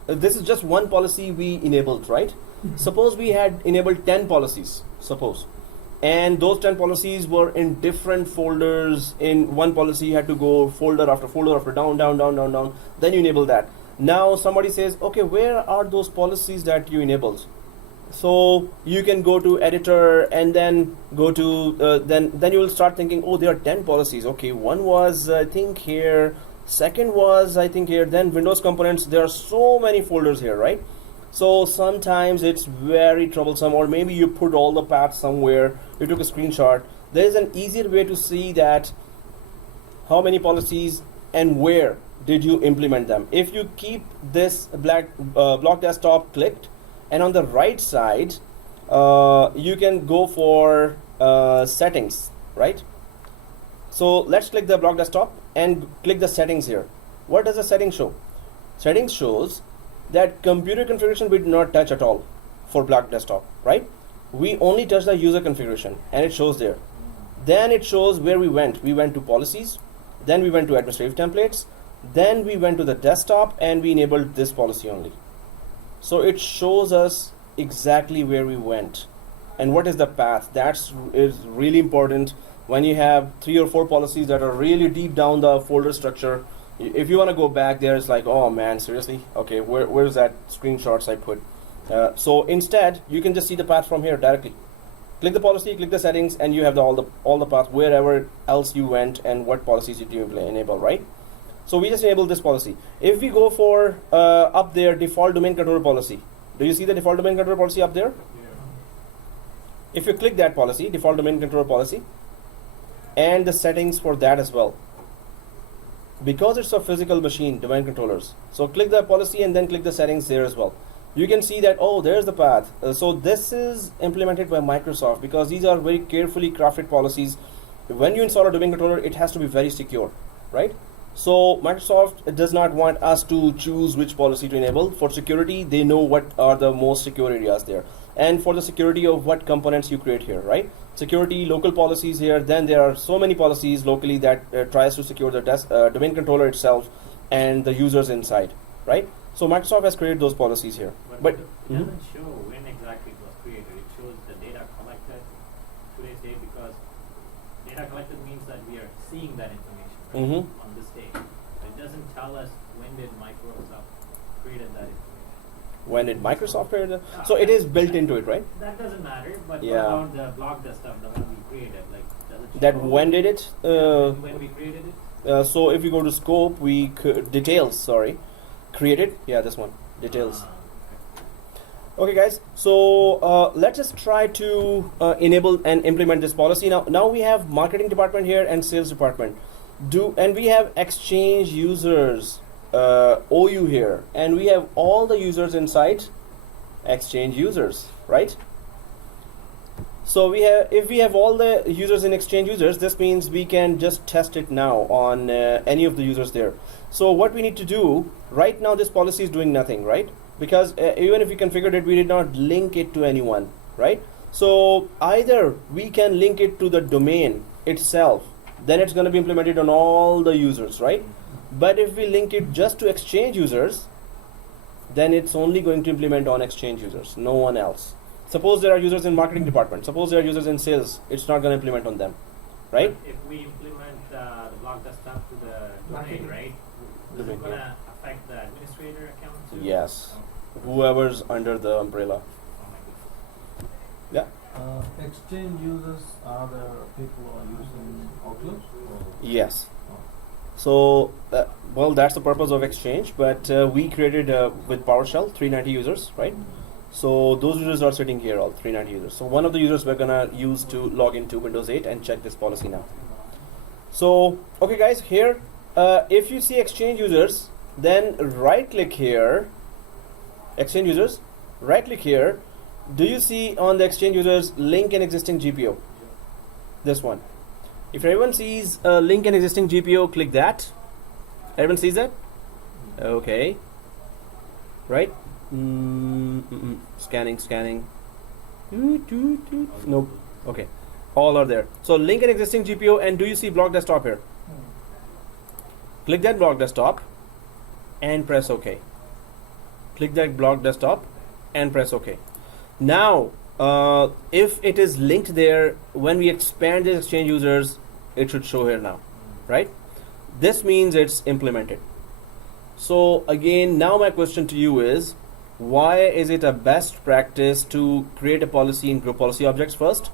this is just one policy we enabled, right? Suppose we had enabled 10 policies, suppose. And those 10 policies were in different folders. In one policy, you had to go folder after down. Then you enable that. Now somebody says, okay, where are those policies that you enabled? So you can go to editor and then go to then you will start thinking, oh, there are 10 policies. Okay, one was I think here, second was I think here, then Windows components. There are so many folders here, right? So sometimes it's very troublesome, or maybe you put all the paths somewhere, you took a screenshot. There is an easier way to see that how many policies and where did you implement them? If you keep this block desktop clicked, and on the right side, you can go for settings, right? So let's click the block desktop and click the settings here. What does the settings show? Settings shows that computer configuration we did not touch at all for block desktop, right? We only touch the user configuration, and it shows there. Then it shows where we went. We went to policies, then we went to administrative templates, then we went to the desktop, and we enabled this policy only. So it shows us exactly where we went and what is the path. That's is really important when you have 3 or 4 policies that are really deep down the folder structure. If you want to go back there, it's like, oh man, seriously? Okay, where's that screenshots I put? So instead, you can just see the path from here directly. Click the policy, click the settings, and you have all the path wherever else you went and what policies did you enable, right? So we just enabled this policy. If we go for up there, default domain controller policy. Do you see the default domain controller policy up there? Yeah. If you click that policy, default domain controller policy, and the settings for that as well, because it's a physical machine, domain controllers. So click the policy and then click the settings there as well. You can see that, oh, there's the path. So this is implemented by Microsoft because these are very carefully crafted policies. When you install a domain controller, it has to be very secure, right? So Microsoft does not want us to choose which policy to enable. For security, they know what are the most secure areas there. And for the security of what components you create here, right? Security, local policies here, then there are so many policies locally that tries to secure the domain controller itself and the users inside, right? So Microsoft has created those policies here. But it doesn't show when exactly it was created. It shows the data collected today's date, because data collected means that we are seeing that information, right, on this day. But it doesn't tell us when did Microsoft created that information. When did Microsoft create it? So it is built into it, right? That doesn't matter, but Yeah. what about the block desktop, the one we created? Like, does it show That when did it? when we created it? So if you go to scope, details, sorry, created. Yeah, this one, details. Okay, guys. So let's just try to enable and implement this policy. Now we have marketing department here and sales department. And we have exchange users, OU here, and we have all the users inside exchange users, right? So if we have all the users in exchange users, this means we can just test it now on any of the users there. So what we need to do right now, this policy is doing nothing, right? Because even if we configured it, we did not link it to anyone, right? So either we can link it to the domain itself, then it's going to be implemented on all the users, right? But if we link it just to exchange users, then it's only going to implement on exchange users, no one else. Suppose there are users in marketing department, suppose there are users in sales, it's not going to implement on them, right? If we implement the block desktop to the domain, right? Is Domain, it going to yeah. affect the administrator account too? Yes. Oh. Whoever's under the umbrella. Oh my goodness. Yeah. Exchange users are the people who are using Outlook? Or Yes. So, well, that's the purpose of Exchange, but we created with PowerShell 390 users, right? So those users are sitting here, all 390 users. So one of the users we're gonna use to log into Windows 8 and check this policy now. So, okay guys, here, if you see Exchange users, then right click here, Exchange users, right click here. Do you see on the Exchange users link an existing GPO? This one. If everyone sees a link an existing GPO, click that. Everyone sees that? Okay. Right? Scanning. Nope. Okay. All are there. So link an existing GPO, and do you see block desktop here? Click that block desktop and press OK. Click that block desktop and press OK. Now, if it is linked there, when we expand the Exchange users, it should show here now, right? This means it's implemented. So again, now my question to you is, why is it a best practice to create a policy in group policy objects first?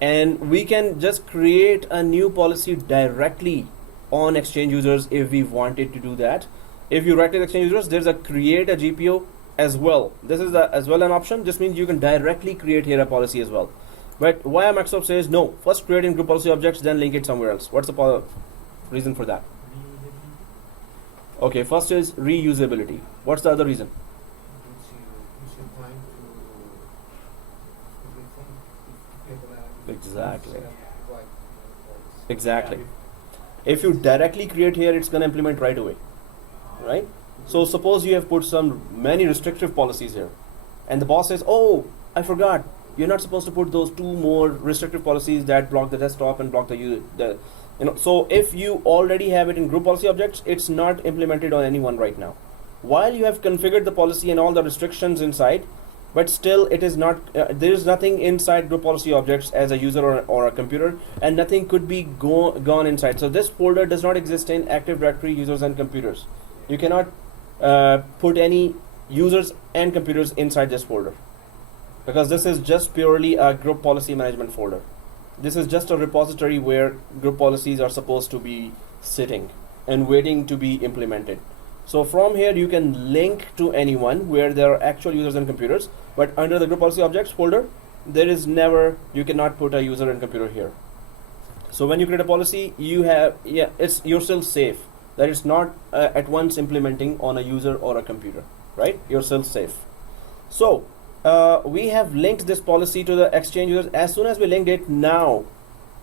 And we can just create a new policy directly on Exchange users if we wanted to do that. If you right click Exchange users, there's a create a GPO as well. This is as well an option. This means you can directly create here a policy as well. But why Microsoft says no, first create in group policy objects, then link it somewhere else? What's the reason for that? Okay, first is reusability. What's the other reason? Gives you time to Exactly. set up the right policy. Exactly. If you directly create here, it's going to implement right away, right? So suppose you have put some many restrictive policies here, and the boss says, "Oh, I forgot. You're not supposed to put those 2 more restrictive policies that block the desktop and block the So if you already have it in group policy objects, it's not implemented on anyone right now. While you have configured the policy and all the restrictions inside, but still it is not. There is nothing inside group policy objects as a user or a computer, and nothing could be gone inside. So this folder does not exist in Active Directory users and computers. You cannot put any users and computers inside this folder, because this is just purely a group policy management folder. This is just a repository where group policies are supposed to be sitting and waiting to be implemented. So from here you can link to anyone where there are actual users and computers, but under the group policy objects folder, you cannot put a user and computer here. So when you create a policy, you're still safe. That it's not at once implementing on a user or a computer, right? You're still safe. So we have linked this policy to the Exchange users. As soon as we linked it, now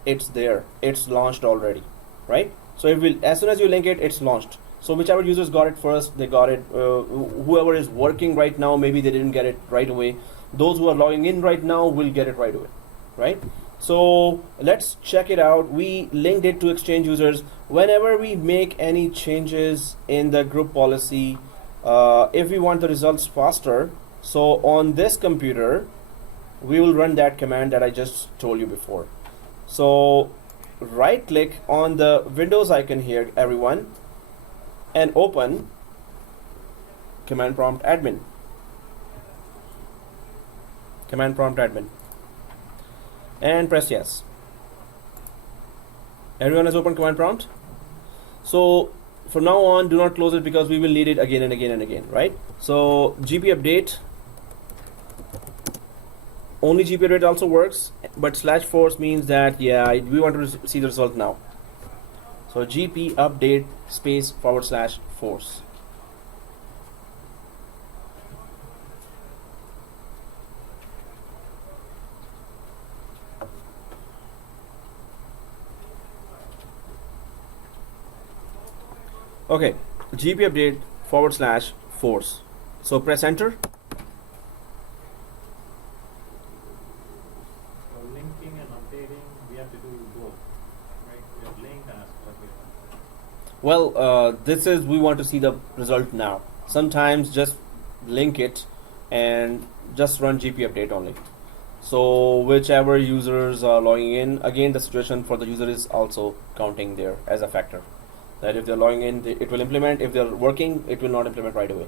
it's there. It's launched already, right? So as soon as you link it, it's launched. So whichever users got it first, they got it. Whoever is working right now, maybe they didn't get it right away. Those who are logging in right now will get it right away, right? So let's check it out. We linked it to Exchange users. Whenever we make any changes in the group policy, if we want the results faster, so on this computer, we will run that command that I just told you before. So right click on the Windows icon here, everyone, and open command prompt admin. Command prompt admin. And press yes. Everyone has opened command prompt. So from now on, do not close it, because we will need it again and again and again, right? So GP update. Only GP update also works, but /force means that we want to see the result now. So GP update space /force. Okay, GP update /force. So press enter. For linking and updating, we have to do both, right? We have linked as what we have. Well, this is, we want to see the result now. Sometimes just link it and just run GP update only. So whichever users are logging in, again the situation for the user is also counting there as a factor. That if they're logging in, it will implement. If they're working, it will not implement right away.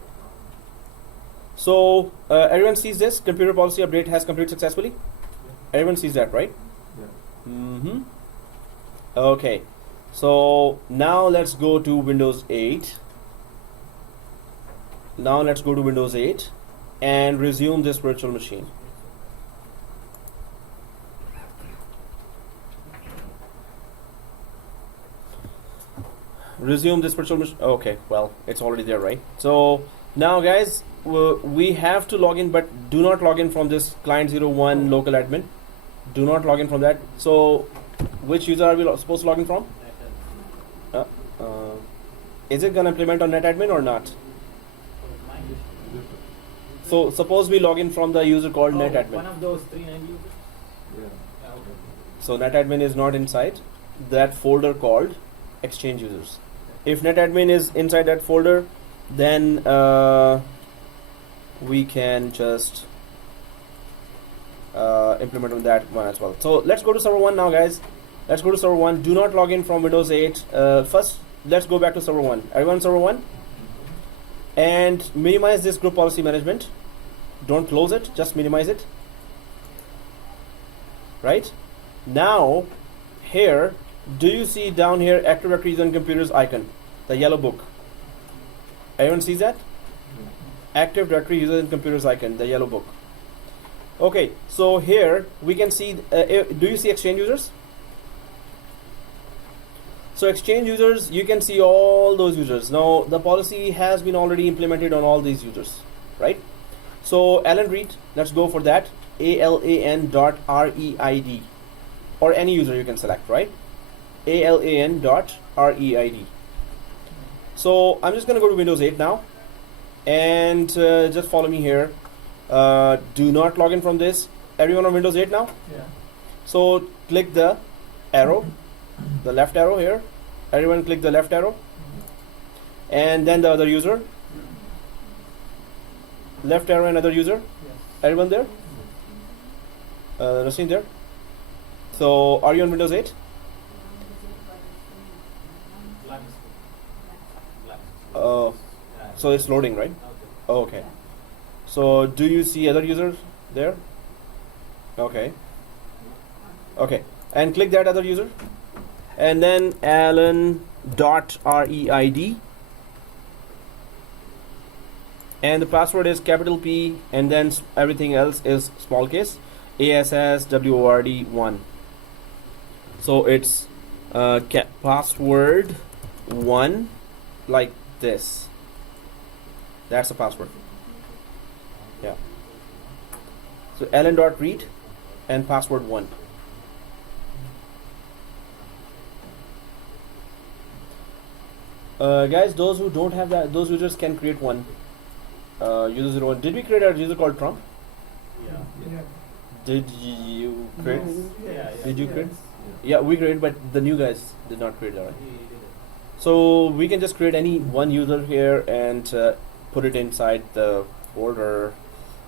So everyone sees this computer policy update has completed successfully. Everyone sees that, right? Yeah. Okay. So now let's go to Windows 8. Now let's go to Windows 8 and resume this virtual machine. Resume this virtual machine. Okay, well, it's already there, right? So now guys, we have to log in, but do not log in from this client 01 local admin. Do not log in from that. So which user are we supposed to log in from? Is it gonna implement on netadmin or not? So suppose we log in from the user called netadmin. One of those 390 users? Yeah. Yeah, okay. So netadmin is not inside that folder called Exchange users. If netadmin is inside that folder, then we can just implement on that one as well. So let's go to server 1 now, guys. Let's go to server 1. Do not log in from Windows 8. First, let's go back to server 1. Everyone, server 1, and minimize this group policy management. Don't close it, just minimize it. Right now, here, do you see down here Active Directory Users and Computers icon, the yellow book? Everyone sees that? Active Directory Users and Computers icon, the yellow book. Okay, so here we can see, do you see Exchange users? So Exchange users, you can see all those users. Now the policy has been already implemented on all these users, right? So Alan Reed, let's go for that. ALAN.REID, or any user you can select, right? ALAN.REID. So I'm just going to go to Windows 8 now, and just follow me here. Do not log in from this. Everyone on Windows 8 now? Yeah. So click the arrow, the left arrow here. Everyone click the left arrow, and then the other user. Left arrow, another user. Everyone there? Nothing there. So are you on Windows 8? Black is black. So it's loading, right? Oh, okay. So do you see other users there? Okay. Okay. And click that other user. And then Alan.REID. And the password is capital P, and then everything else is small case. ASSWORD1. So it's password 1 like this. That's the password. Yeah. So Alan.read and password 1. Guys, those who don't have that, those users can create one. User 01. Did we create a user called Trump? Yeah. Did you create? Yeah. Did you create? Yeah. Yeah, we created, but the new guys did not create that. Right? He did it. So we can just create any one user here and put it inside the folder.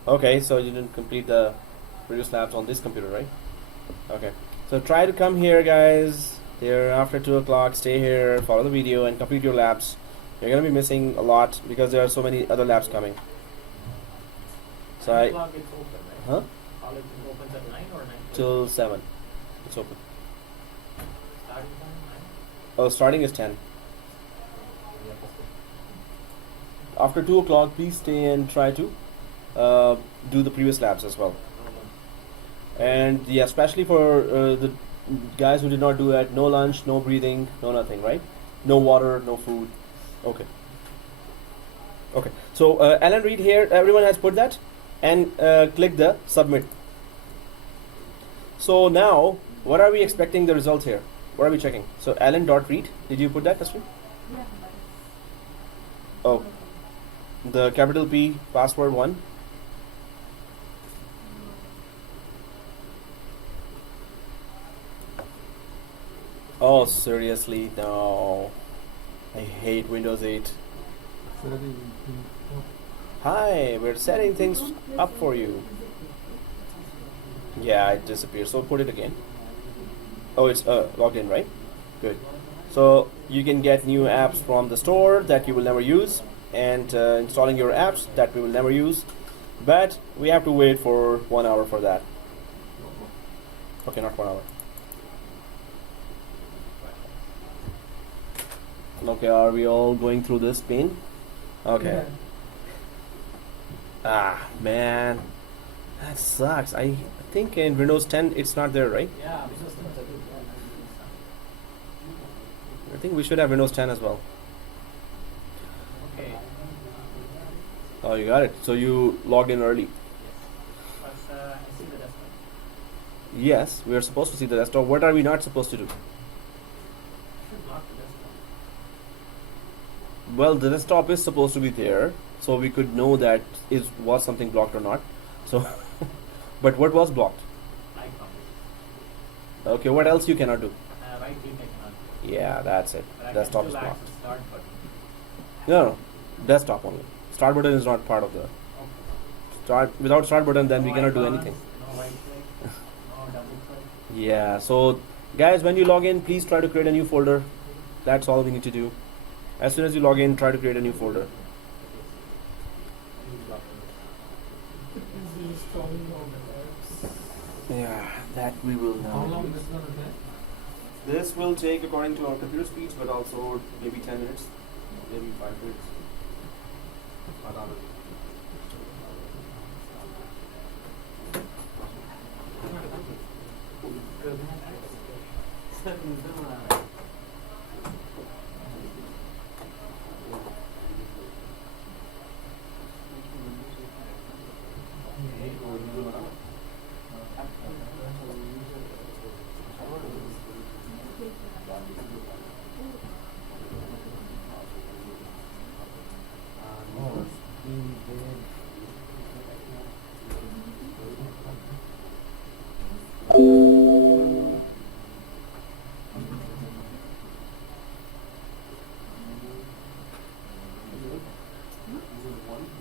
Okay, so you didn't complete the previous labs on this computer, right? Okay. So try to come here, guys. Here after 2 o'clock. Stay here, follow the video, and complete your labs. You're gonna be missing a lot because there are so many other labs coming. So 9 I, o'clock it's open, right? huh? College opens at 9 or 9? Till 7. It's open. Starting time 9? Oh, starting is 10. After 2 o'clock, please stay and try to do the previous labs as well. And yeah, especially for the guys who did not do that, no lunch, no breathing, no nothing, right? No water, no food. Okay. Okay. So Alan Reed here, everyone has put that, and click the submit. So now, what are we expecting the results here? What are we checking? So Alan.read, did you put that, Tasri? Yeah. Oh, the capital P, password 1. Oh, seriously? No. I hate Windows 8. Hi, we're setting things up for you. Yeah, it disappeared. So put it again. Oh, it's logged in, right? Good. So you can get new apps from the store that you will never use, and installing your apps that we will never use. But we have to wait for 1 hour for that. Okay, not 1 hour. Okay, are we all going through this pain? Okay. Ah, man. That sucks. I think in Windows 10 it's not there, right? Yeah, business teams are good. I think we should have Windows 10 as well. Okay. Oh, you got it. So you logged in early. But I see the desktop. Yes, we are supposed to see the desktop. What are we not supposed to do? Should block the desktop. Well, the desktop is supposed to be there, so we could know that was something blocked or not. So, but what was blocked? Icon. Okay, what else you cannot do? Right click I cannot do. Yeah, that's it. But I Desktop can is still blocked. access start button. No, desktop only. Start button is not part of the Okay. start. Without start button, then we No cannot do icons, anything. No right click. No double click. Yeah. So, guys, when you log in, please try to create a new folder. That's all we need to do. As soon as you log in, try to create a new folder. Yeah, that we will now. How long is this gonna take? This will take according to our computer speeds, but also maybe 10 minutes, maybe 5 minutes.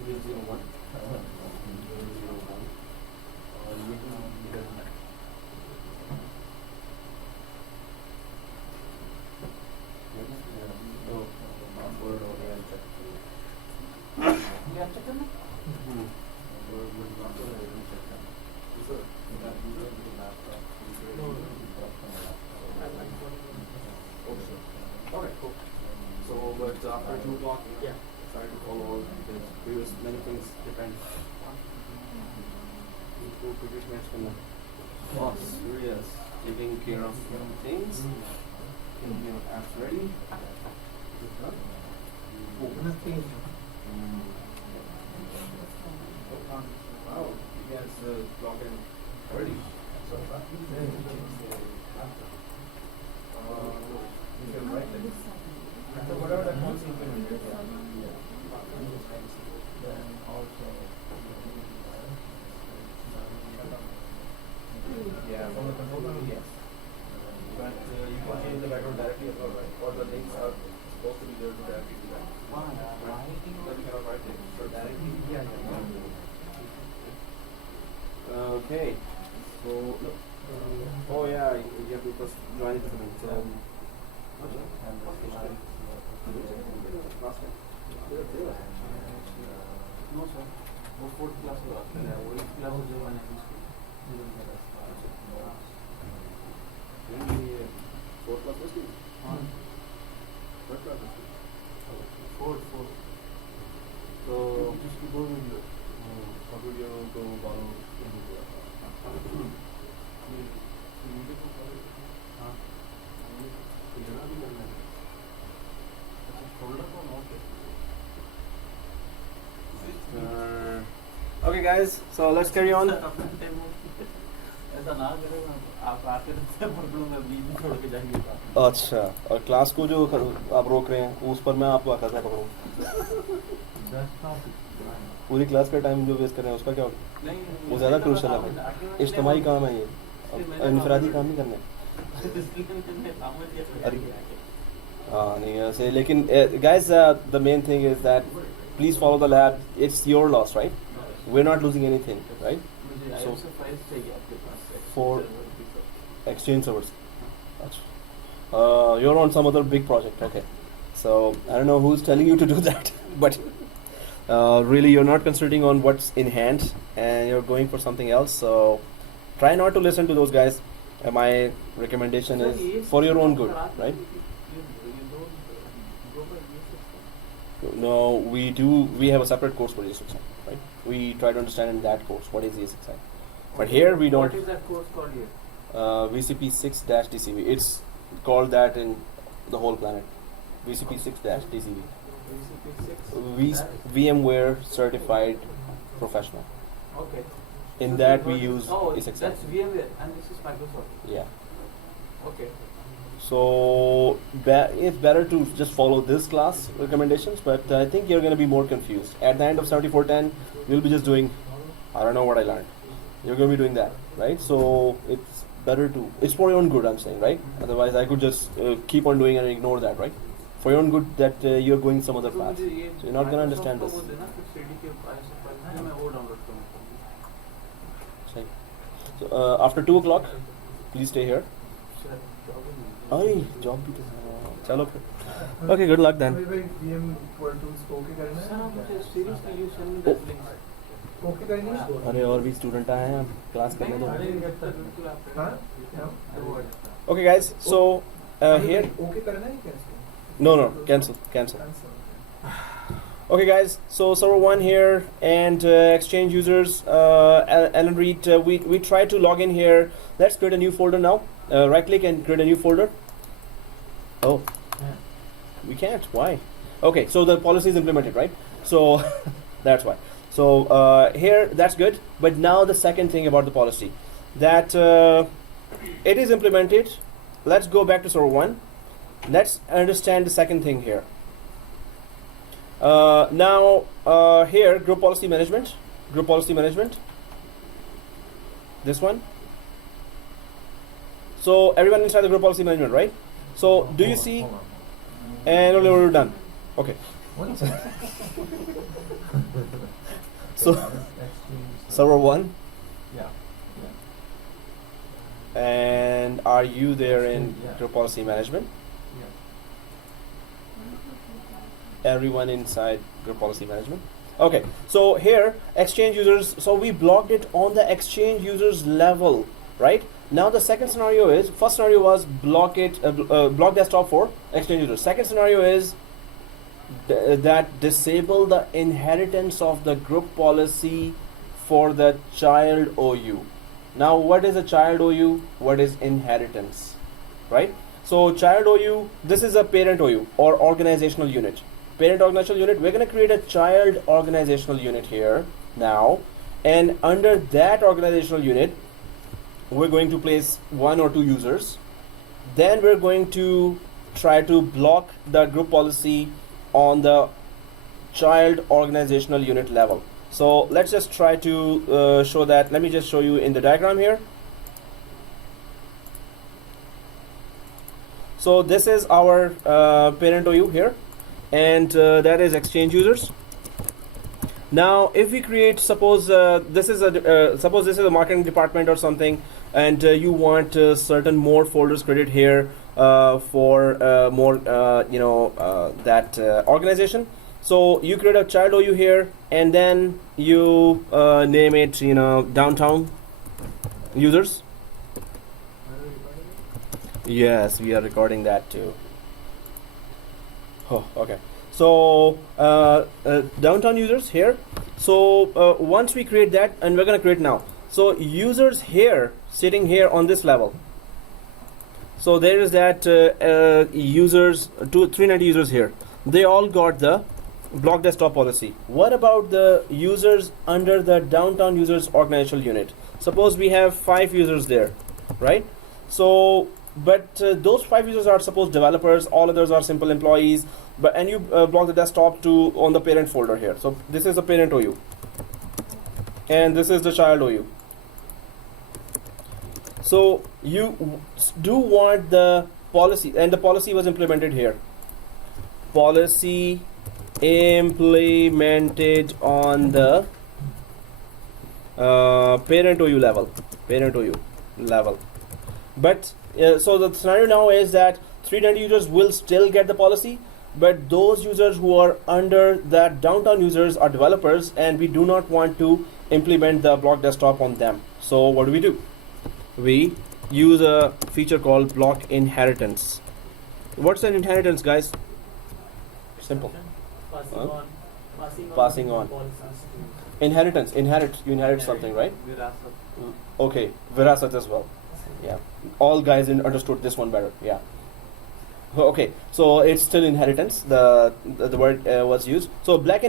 001. 001. Oh, password or check. Okay, cool. So, but after 2 o'clock, Yeah. try to follow because many things depend. Oh, serious. Taking care of things. Getting your apps ready. Wow, you guys log in already. So, you can write it. So whatever that wants implemented, then also yeah, from the control panel, yes. But you can change the background directly as well, right? Or the links are supposed to be there to directly do that. But you cannot write it. So directly, okay. So look. Oh yeah, you have to first join it to me. So. Last time. No sir, वो fourth class हुआ वो 8th class जो मैंने Fourth class was good. Third class was good. fourth So just go video what would you go follow? Okay guys, so let's carry on. ऐसा ना करें आप आके पकड़ो मैं बीच में छोड़ के जाएंगे अच्छा, और क्लास को जो आप रोक रहे हैं उस पर मैं आपको कैसे पकड़ूं? पूरी क्लास का टाइम जो वेस्ट कर रहे हैं उसका क्या होगा? वो ज़्यादा क्रूशल है, इज्तिमाई काम है ये, इनफरादी काम नहीं करने। हाँ नहीं ऐसे, लेकिन guys the main thing is that please follow the lab. It's your loss, right? We're not losing anything, right? So for exchange servers. You're on some other big project, okay? So I don't know who's telling you to do that, but really you're not concentrating on what's in hand and you're going for something else. So try not to listen to those guys. My recommendation is for your own good, right? No, we do. We have a separate course for ESXi, right? We try to understand in that course what is ESXi. But here we don't. What is that course called here? VCP 6-DCV. It's called that in the whole planet. VCP 6-DCV. VMware Certified Professional. Okay. In that we use ESXi. That's VMware and this is Microsoft. Yeah. Okay. So it's better to just follow this class recommendations, but I think you're going to be more confused. At the end of 7410, you'll be just doing, I don't know what I learned. You're going to be doing that, right? So it's better to, it's for your own good, I'm saying, right? Otherwise, I could just keep on doing and ignore that, right? For your own good, that you're going some other path. So you're not going to understand this. So after 2 o'clock, please stay here. Hey, job भी तो चलो फिर. Okay, good luck then. VM equal to okay करना है? Seriously, you send me that link. Okay करनी है? अरे और भी स्टूडेंट आए हैं, क्लास करने दो. हाँ? Okay guys, so here. Okay करना है क्या? No, cancel. Okay guys, so server 1 here and exchange users, Alan Reed, we try to log in here. Let's create a new folder now. Right click and create a new folder. Oh, we can't. Why? Okay, so the policy is implemented, right? So that's why. So here, that's good. But now the second thing about the policy, that it is implemented. Let's go back to server 1. Let's understand the second thing here. Now here, group policy management. This one. So everyone inside the group policy management, right? So do you see? And we're done. Okay. What? So Exchange. server 1, Yeah. and are you there in Yeah. group policy management? Yeah. Everyone inside group policy management? Okay, so here exchange users, so we blocked it on the exchange users level, right? Now the second scenario is, first scenario was block desktop for exchange users. Second scenario is that disable the inheritance of the group policy for the child OU. Now what is a child OU? What is inheritance, right? So child OU, this is a parent OU or organizational unit. Parent organizational unit, we're going to create a child organizational unit here now, and under that organizational unit we're going to place 1 or 2 users. Then we're going to try to block the group policy on the child organizational unit level. So let's just try to show that. Let me just show you in the diagram here. So this is our parent OU here, and that is exchange users. Now if we create, suppose this is a marketing department or something, and you want certain more folders created here for more that organization. So you create a child OU here, and then you name it downtown users. Yes, we are recording that too. Oh, okay. So downtown users here. So once we create that, and we're gonna create now. So users here, sitting here on this level. So there is that users, 390 users here. They all got the block desktop policy. What about the users under the downtown users organizational unit? Suppose we have 5 users there, right? So but those 5 users are suppose developers, all others are simple employees, but and you block the desktop to on the parent folder here. So this is the parent OU and this is the child OU. So you do want the policy, and the policy was implemented here. Policy implemented on the parent OU level. But so the scenario now is that 390 users will still get the policy, but those users who are under that downtown users are developers, and we do not want to implement the block desktop on them. So what do? We use a feature called block inheritance. What's an inheritance, guys? Simple. Passing on. Policies to Inheritance. You inherit something, right? Okay. Virasat as well. Yeah. All guys understood this one better. Yeah. Okay. So it's still inheritance. The word was used. So block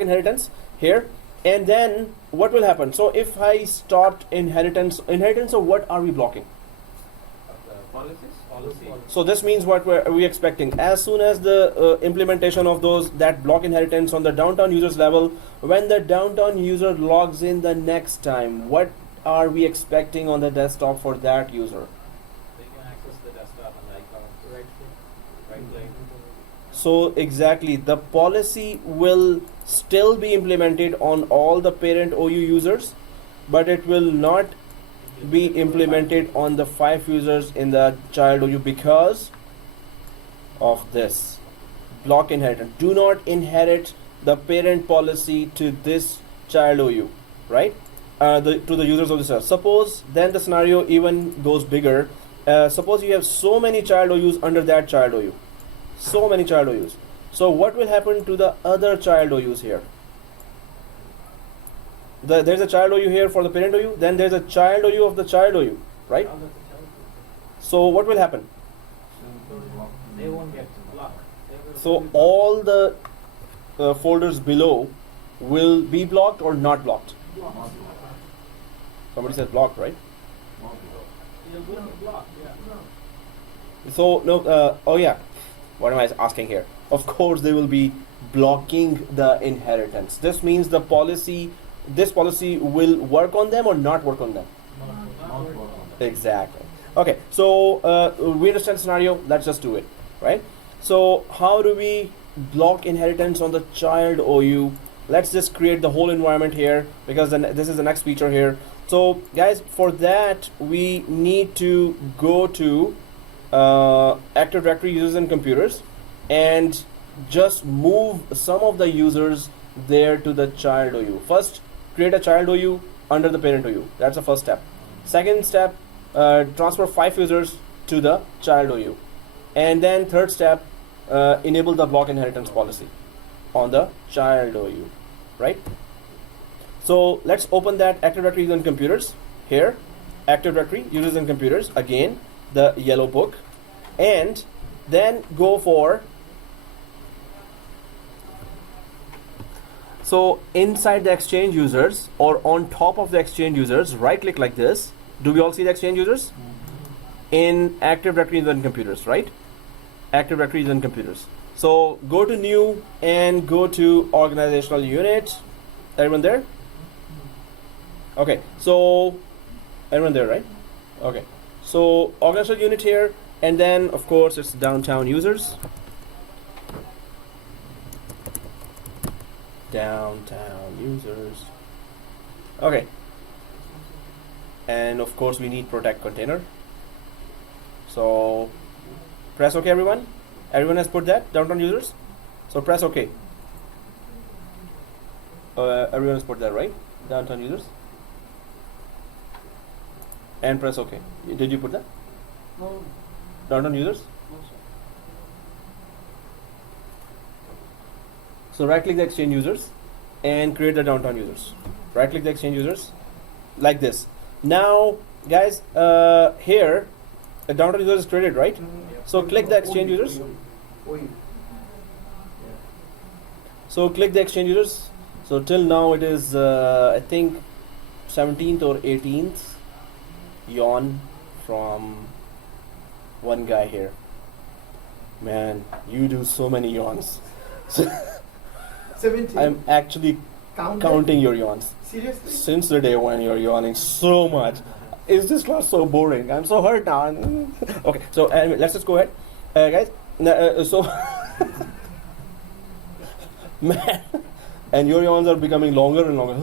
inheritance here. And then what will happen? So if I stopped inheritance, so what are we blocking? Policy. So this means what we expecting. As soon as the implementation of that block inheritance on the downtown users level, when the downtown user logs in the next time, what are we expecting on the desktop for that user? They can access the desktop and the icon. Right click. So exactly, the policy will still be implemented on all the parent OU users, but it will not be implemented on the 5 users in the child OU because of this block inheritance. Do not inherit the parent policy to this child OU, right? To the users of the server. Suppose then the scenario even goes bigger. Suppose you have so many child OUs under that child OU. So many child OUs. So what will happen to the other child OUs here? There's a child OU here for the parent OU, then there's a child OU of the child OU, right? So what will happen? They won't get blocked. So all the folders below will be blocked or not blocked? Somebody said blocked, right? So no, oh yeah, what am I asking here? Of course they will be blocking the inheritance. This means this policy will work on them or not work on them? Exactly. Okay, so we understand the scenario. Let's just do it, right? So how do we block inheritance on the child OU. Let's just create the whole environment here, because then this is the next feature here. So guys, for that we need to go to Active Directory users and computers, and just move some of the users there to the child OU. First, create a child OU under the parent OU. That's the first step. Second step, transfer 5 users to the child OU. And then third step, enable the block inheritance policy on the child OU, right? So let's open that Active Directory users and computers here. Active Directory users and computers, again, the yellow book. And then go for, so inside the Exchange users or on top of the Exchange users, right click like this. Do we all see the Exchange users? In Active Directory users and computers, right? Active Directory users and computers. So go to new and go to organizational unit. Everyone there? Okay, so everyone there, right? Okay, so organizational unit here, and then of course it's downtown users. Downtown users. Okay, and of course we need protect container. So press OK, everyone. Everyone has put that downtown users. So press OK. Everyone has put that, right? Downtown users. And press OK. Did you put that? No, Downtown users. no, sir. So right click the Exchange users and create the downtown users. Right click the Exchange users like this. Now guys, here the downtown users is created, right? So click the Exchange users. So click the Exchange users. So till now it is I think 17th or 18th yawn from one guy here. Man, you do so many yawns. 17. I'm actually counting your yawns. Seriously? Since the day when you're yawning so much. Is this class so boring? I'm so hurt now. Okay, so anyway, let's just go ahead. Guys, so man, and your yawns are becoming longer and longer.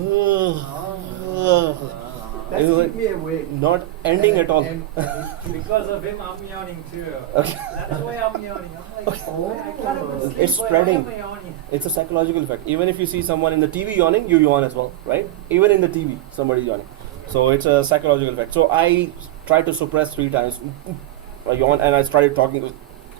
That It's keep like me awake. not ending at all. Because of him, I'm yawning too. Okay. That's why I'm yawning. I'm like, Oh. I can't even sleep. It's Why spreading. am I yawning? It's a psychological effect. Even if you see someone in the TV yawning, you yawn as well, right? Even in the TV, somebody yawning. So it's a psychological effect. So I tried to suppress 3 times. I yawn and I started talking.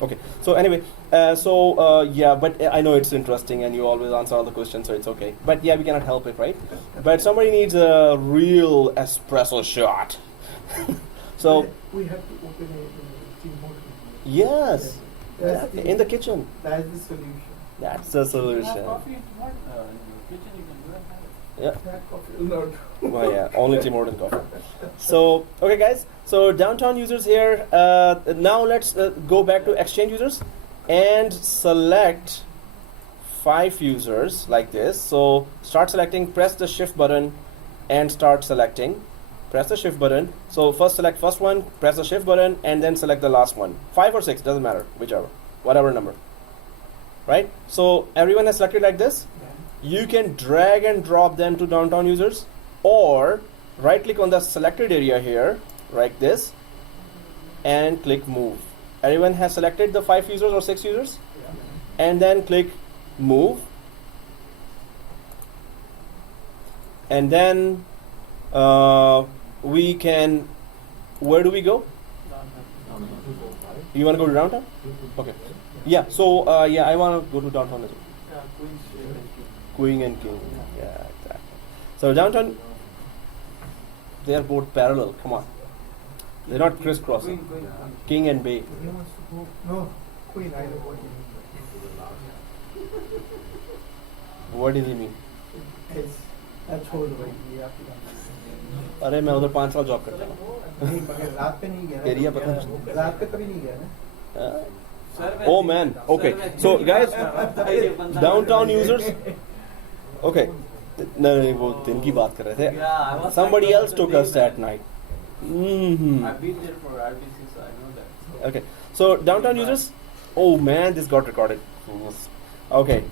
Okay. So anyway, yeah, but I know it's interesting and you always answer all the questions, so it's okay. But yeah, we cannot help it, right? But somebody needs a real espresso shot. So we have to open a team mode. yes, That's in the kitchen. That's the solution. That's the solution. Coffee if you want. In your kitchen, you can do it. Yeah. That coffee will not. Well, yeah, only Tim Hortons coffee. So, okay, guys. So downtown users here. Now let's go back to Exchange users and select 5 users like this. So start selecting. Press the Shift button and start selecting. Press the Shift button. So first select first one. Press the Shift button and then select the last one. 5 or 6 doesn't matter, whichever, whatever number. Right. So everyone has selected like this. You can drag and drop them to downtown users, or right click on the selected area here like this and click move. Everyone has selected the 5 users or 6 users, and then click move, and then we can, where do we go? You want to go to downtown? Okay. Yeah, so yeah, I want to go to downtown as well. Queen and King. Yeah, exactly. So downtown, they are both parallel. Come on, they're not crisscrossing. King and Bay. He wants to go. No, Queen. I don't want him. What does he mean? It's that's whole way. अरे मैं उधर 5 साल job करता हूँ. नहीं मगर रात पे नहीं गया ना. एरिया पता नहीं. रात पे कभी नहीं गया ना. Oh man. Okay. So guys, downtown users. Okay. नहीं वो दिन की बात कर रहे थे. Yeah, I was Somebody like, else took us that night. Mm-hmm. I've been there for RBC, so I know that. Okay. So downtown users. Oh man, this got recorded. Okay.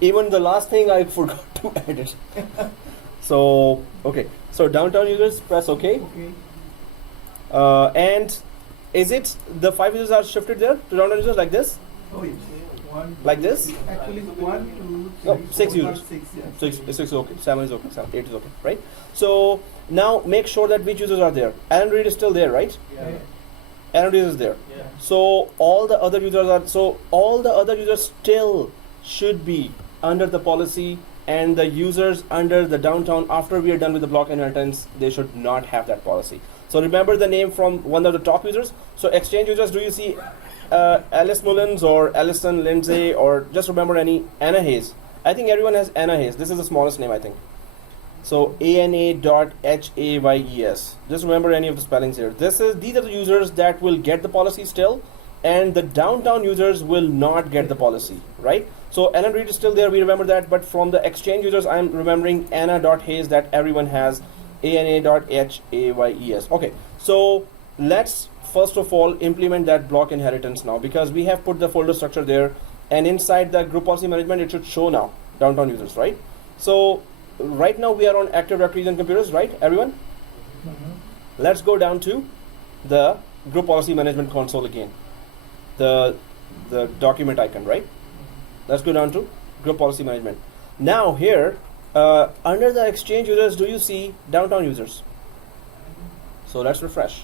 Even the last thing I forgot to edit. So okay. So downtown users, press OK. Okay. And is it the 5 users are shifted there to downtown users like this? Oh, yes. One, Like this? actually, 1, 2, 3, No, 4, 6 5, users. 6, yeah. 6 is okay. 7 is okay. 8 is okay. Right? So now make sure that which users are there. Alan Reed is still there, right? Yeah. Alan Reed is there. Yeah. So all the other users still should be under the policy, and the users under the downtown, after we are done with the block inheritance, they should not have that policy. So remember the name from one of the top users. So exchange users, do you see Alice Mullins or Alison Lindsay, or just remember any Anna Hayes? I think everyone has Anna Hayes. This is the smallest name, I think. So ANA.HAYES. Just remember any of the spellings here. These are the users that will get the policy still, and the downtown users will not get the policy, right? So Alan Reed is still there, we remember that, but from the exchange users, I'm remembering Anna.Hayes that everyone has, ANA.HAYES. Okay, so let's first of all implement that block inheritance now, because we have put the folder structure there, and inside the group policy management, it should show now, downtown users, right? So right now we are on Active Directories and computers, right, everyone? Let's go down to the group policy management console again, the document icon, right? Let's go down to group policy management. Now here, under the exchange users, do you see downtown users? So let's refresh.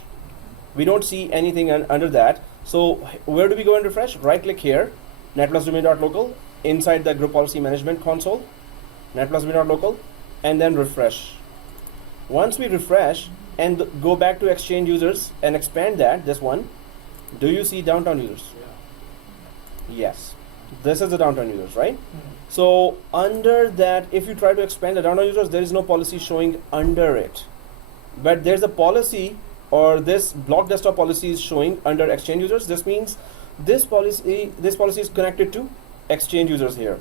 We don't see anything under that. So where do we go and refresh? Right click here, net+domain.local, inside the group policy management console, net+domain.local, and then refresh. Once we refresh and go back to exchange users and expand that, this one, do you see downtown users? Yes. This is the downtown users, right? So under that, if you try to expand the downtown users, there is no policy showing under it. But there's a policy, or this block desktop policy is showing under exchange users. This means this policy is connected to exchange users here.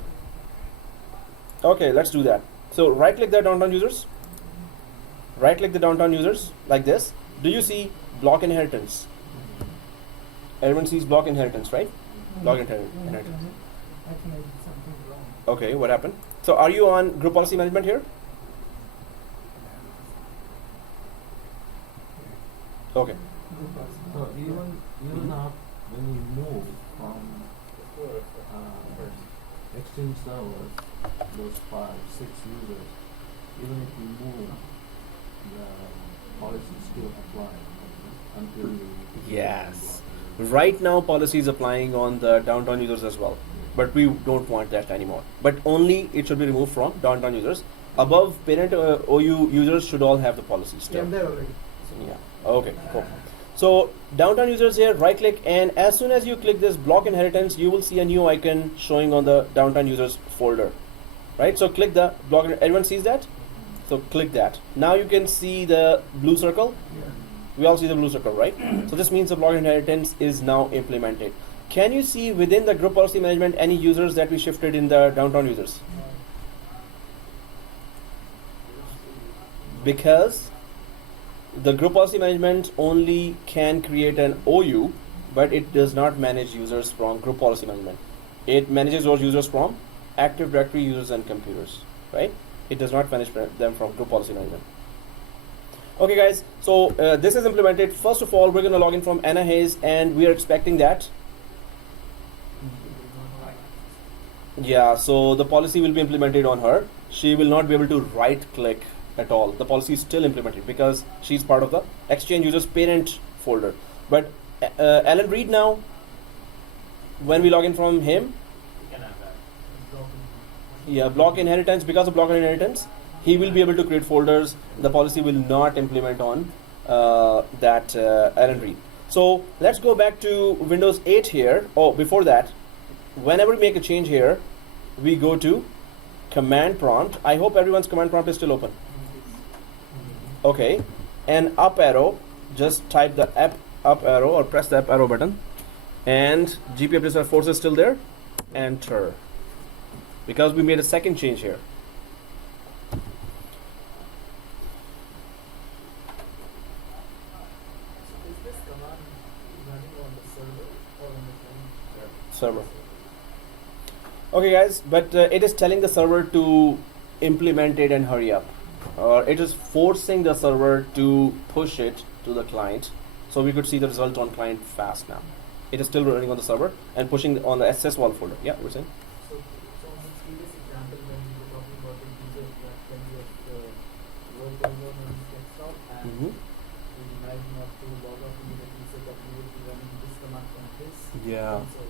Okay, let's do that. So right click the downtown users. Right click the downtown users like this. Do you see block inheritance? Everyone sees block inheritance, right? Block inheritance. I think I did something wrong. Okay, what happened? So are you on group policy management here? Okay. So even now, when we move from exchange servers, those 5, 6 users, even if we move, the policy still apply until we Yes. Right now policy is applying on the downtown users as well, but we don't want that anymore. But only it should be removed from downtown users. Above parent OU users should all have the policy Yeah, still. I'm there already. Yeah. Okay, cool. So downtown users here, right click, and as soon as you click this block inheritance, you will see a new icon showing on the downtown users folder. Right? So click the block. Everyone sees that? So click that. Now you can see the blue circle. Yeah. We all see the blue circle, right? So this means the block inheritance is now implemented. Can you see within the group policy management any users that we shifted in the downtown users? Because the group policy management only can create an OU, but it does not manage users from group policy management. It manages those users from Active Directory users and computers, right? It does not manage them from group policy management. Okay guys, so this is implemented. First of all, we're going to log in from Anna Hayes, and we are expecting that. Yeah, so the policy will be implemented on her. She will not be able to right click at all. The policy is still implemented because she's part of the exchange users parent folder. But Alan Reed now, when we log in from him, You can have that. yeah, block inheritance, because of block inheritance, he will be able to create folders. The policy will not implement on that Alan Reed. So let's go back to Windows 8 here. Oh, before that, whenever we make a change here, we go to command prompt. I hope everyone's command prompt is still open. Okay, and up arrow, just type the up arrow or press the up arrow button, and GPO Producer Force is still there. Enter. Because we made a second change here. So is this command running on the server or on the client? Server. Okay, guys, but it is telling the server to implement it and hurry up. It is forcing the server to push it to the client. So we could see the result on client fast now. It is still running on the server and pushing on the SS wall folder. Yeah, we're saying? So on the previous example, when we were talking about the user that when you have work going on his desktop and Mm-hmm. we might not to log off immediately, so that we would be running this command from his Yeah. console.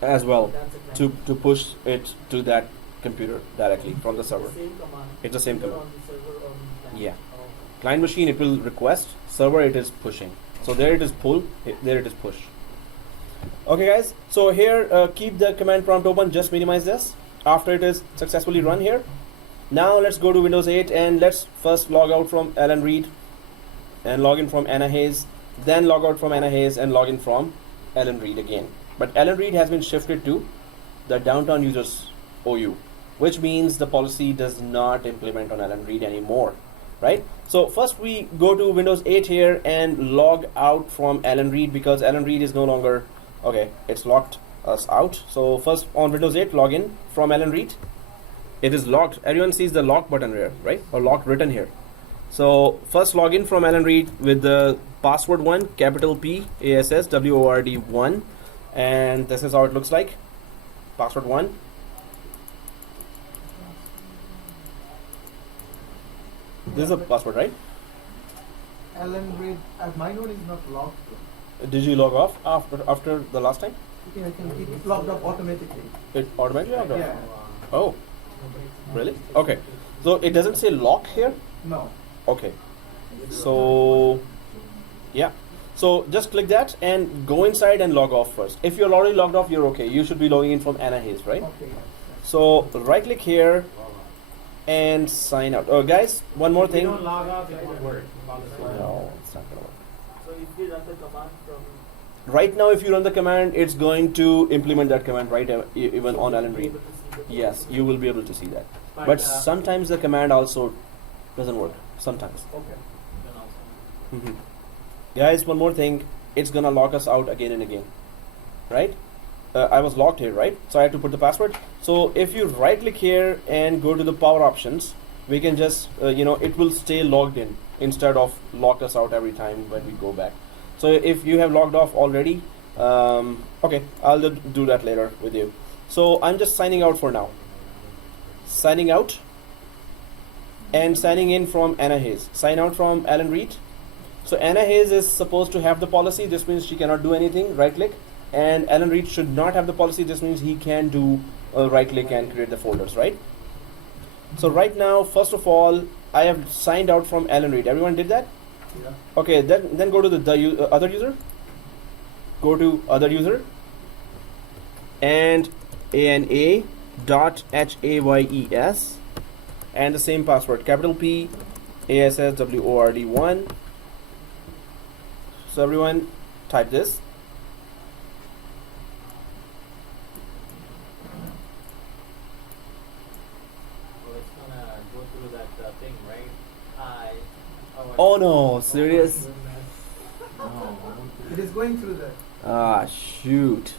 As well, That's a to push it to that computer directly from the server. Same command. It's the same either command. on the server or on the client. Yeah. Oh, Client machine, it will request. Server, it is pushing. So there it is pull. There it is push. Okay, guys. So here, keep the command prompt open. Just minimize this after it is successfully run here. Now let's go to Windows 8 and let's first log out from Alan Reed and log in from Anna Hayes. Then log out from Anna Hayes and log in from Alan Reed again. But Alan Reed has been shifted to the downtown users OU, which means the policy does not implement on Alan Reed anymore, right? So first we go to Windows 8 here and log out from Alan Reed because Alan Reed is no longer, okay, it's locked us out. So first on Windows 8, log in from Alan Reed. It is locked. Everyone sees the lock button here, right? Or lock written here. So first log in from Alan Reed with the password 1, capital P, ASS, WORD 1. And this is how it looks like. Password 1. This is a password, right? Alan Reed, my node is not locked. Did you log off after the last time? I think it logged up automatically. It automatically logged off? Yeah. Oh, really? Okay. So it doesn't say lock here? No. Okay. So, yeah. So just click that and go inside and log off first. If you're already logged off, you're okay. You should be logging in from Anna Hayes, right? Okay. So right click here and sign out. Oh, guys, one more If you thing. don't log off, it won't work. No, it's not gonna work. So if we run the command from Right now, if you run the command, it's going to implement that command right even on Alan Reed. Yes, you will be able to see that. But sometimes the command also doesn't work. Sometimes. Okay. Guys, one more thing. It's gonna lock us out again and again, right? I was locked here, right? So I had to put the password. So if you right click here and go to the power options, we can just, it will stay logged in instead of lock us out every time when we go back. So if you have logged off already, okay, I'll do that later with you. So I'm just signing out for now. Signing out and signing in from Anna Hayes. Sign out from Alan Reed. So Anna Hayes is supposed to have the policy. This means she cannot do anything. Right click. And Alan Reed should not have the policy. This means he can do right click and create the folders, right? So right now, first of all, I have signed out from Alan Reed. Everyone did that? Yeah. Okay, then go to the other user. Go to other user and ANA.HAYES and the same password, capital P ASSWORD 1. So everyone type this. So it's gonna go through that thing, right? Oh no, serious? It is going through that. Ah, shoot.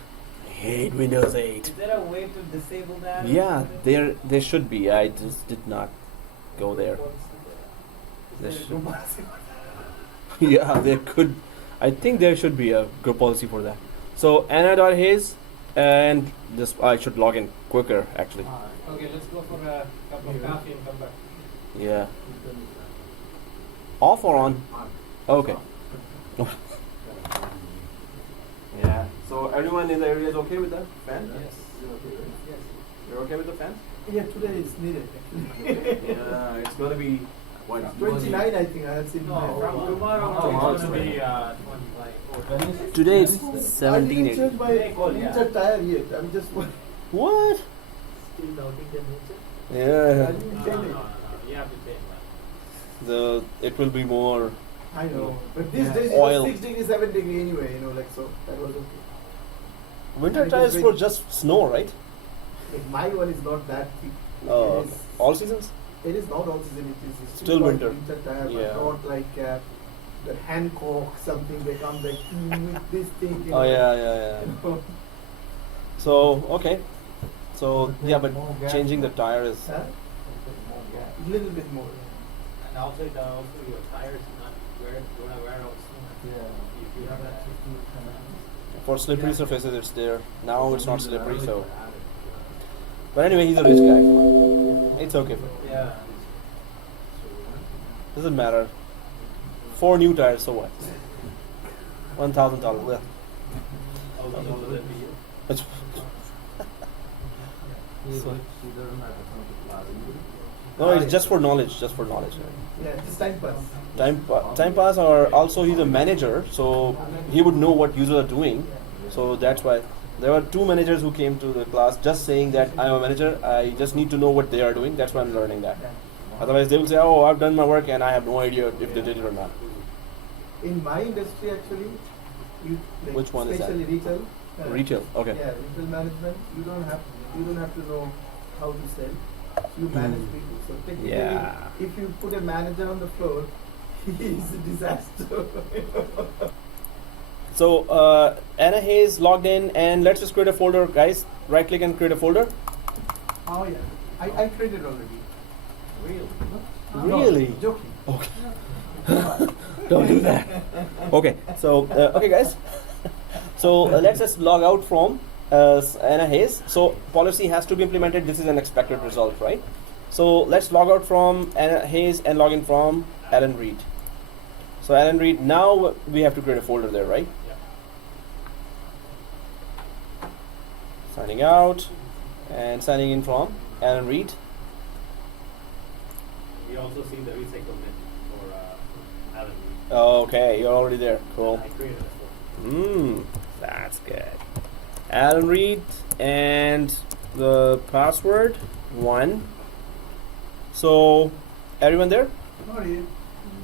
I hate Windows 8. Is there a way to disable that? Yeah, there should be. I just did not go there. There should, yeah, there could. I think there should be a good policy for that. So Anna.Hayes and this. I should log in quicker actually. Okay, let's go for a cup of coffee and come back. Yeah. Off or on? Okay. Yeah. So everyone in the area is okay with that fan? Yes. You're okay with the fan? Yeah, today it's needed. Yeah, it's gonna be what? 29, I think I have seen. No, my- from tomorrow Tomorrow it's gonna it's be 25. Today it's I 17. didn't change my Very cold, yeah. winter tire yet. I'm just. What? still doubting the nature. Yeah. I didn't change it. You have to change that. It will be more. I know, but these Yeah. days Oil. it was 6 degrees, 7 degrees anyway. So that was okay. Winter And it tires is for very- just snow, right? Like my one is not that thick. Oh, It is- all seasons? It is not all season. It is Still got winter. Winter tire, Yeah. but not like the Hancock something. They come like with this thing. Oh yeah. So okay. So It'll yeah, take but more gas. changing the tire is Huh? It'll take more gas. Little bit more. And also your tires not don't wear out soon. Yeah. If you have that. for slippery surfaces. It's there now. It's not slippery, so. But anyway, he's a rich guy. Come on. It's okay. Yeah. Doesn't matter. 4 new tires, so what? $1,000. Yeah. Also, will that be you? That's- He So- doesn't have to come to class. No, it's just for knowledge. Just for knowledge. Yeah, just time pass. Time pass, or also he's a manager, so he would know what users are doing. So that's why there were 2 managers who came to the class just saying that I'm a manager. I just need to know what they are doing. That's why I'm learning that. Otherwise, they will say, "Oh, I've done my work and I have no idea if they did it or not." In my industry, actually, you like Which one is that? especially retail. Retail. Okay. Yeah, retail management. You don't have to know how to sell. You manage people. So technically, Yeah. if you put a manager on the floor, he's a disaster. So Anna Hayes logged in, and let's just create a folder, guys. Right click and create a folder. Oh yeah, I created already. Really? Really? No, joking. Okay. Don't do that. Okay. So okay, guys. So let's just log out from Anna Hayes. So policy has to be implemented. This is an expected result, right? So let's log out from Anna Hayes and log in from Alan Reed. So Alan Reed. Now we have to create a folder there, right? Yeah. Signing out and signing in from Alan Reed. We also see the recycle bin for Alan. Okay, you're already there. Cool. I created it. That's good. Alan Reed and the password 1. So everyone there? Not yet.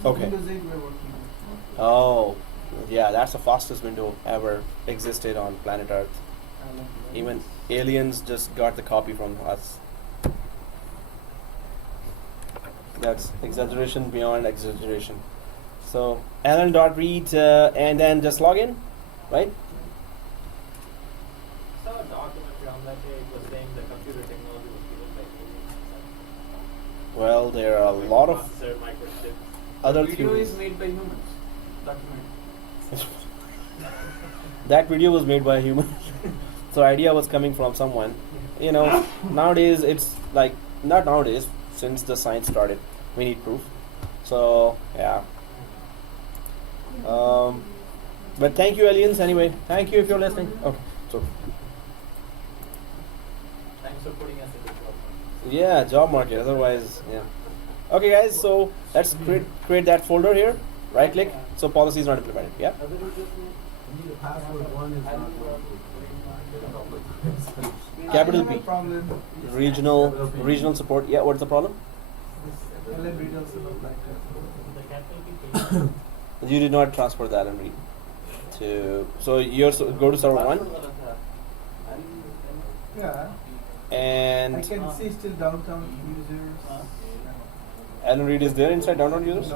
Okay. Windows 8 we're working on. Oh, yeah, that's the fastest window ever existed on planet Earth. Even aliens just got the copy from us. That's exaggeration beyond exaggeration. So Alan.read and then just log in, right? I saw a documentary on that day. It was saying the computer technology was given by aliens. Well, there are a lot of Processor, microchip. other Video theories. is made by humans. Document. That video was made by a human. So idea was coming from someone. You know, nowadays it's like, not nowadays, since the science started, we need proof. So yeah. But thank you, aliens, anyway. Thank you if you're listening. Okay, so Thanks for putting us in the job. yeah, job market. Otherwise, yeah. Okay, guys. So let's create that folder here. Right click. So policy is not implemented. Yeah. The password 1 is not Capital I have P. a problem. Regional support. Yeah. What's the problem? This LM read also not like that. The capital P. You did not transfer that and read to. So you're go to server 1 Yeah. I and can see still downtown users. Alan Reed is there inside download users.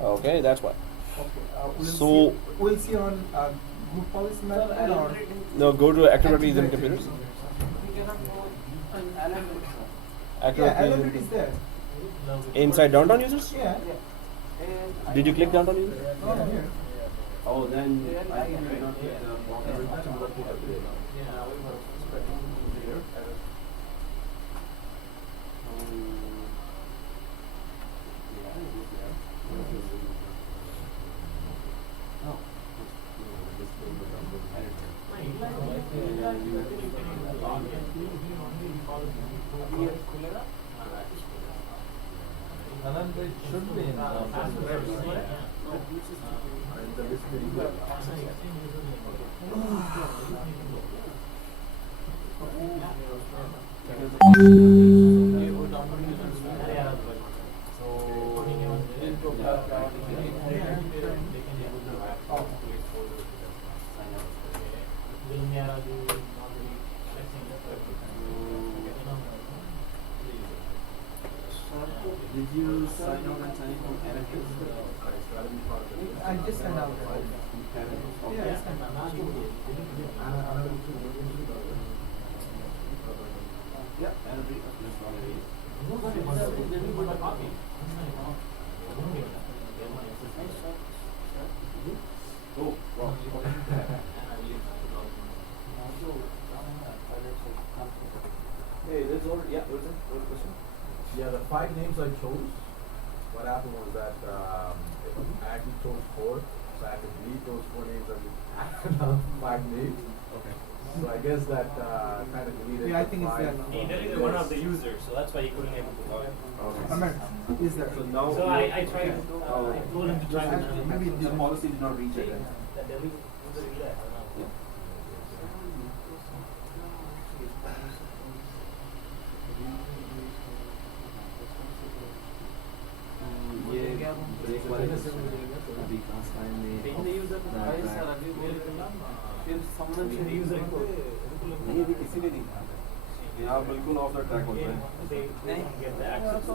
Okay, that's why. Okay. So- We'll see on group policy manager or No, go to active directories and computers. Active yeah, directories LM and is there. inside downtown users. Yeah. Did you click downtown users? Oh, here. Oh, then Yeah, we were expecting here. Alan, it should be in Did you sign out and sign in from Alan I just sent out. Okay. Yeah, I sent out. Yeah, Alan Reed. That's what it is. Oh, wow. Hey, that's all. Yeah, what's that? What question? Yeah, the 5 names I chose, what happened was that I actually chose 4, so I had to delete those 4 names and add another 5 names. Okay. So I guess that kind of deleted Yeah, I the think it's 5. there now. He deleted one of the users, so that's why he couldn't able to log in. Okay. Is there? So now. So I tried, I told him to try to Maybe the policy did not reach it. Then. that delete user இல்லை, அதனால. ये break वाले अभी class time में இந்த user को Right, sir right. अभी mail करना फिर संबंधित user को नहीं अभी किसी ने नहीं कहा यहाँ बिल्कुल ऑफ द ट्रैक होता है नहीं get the access to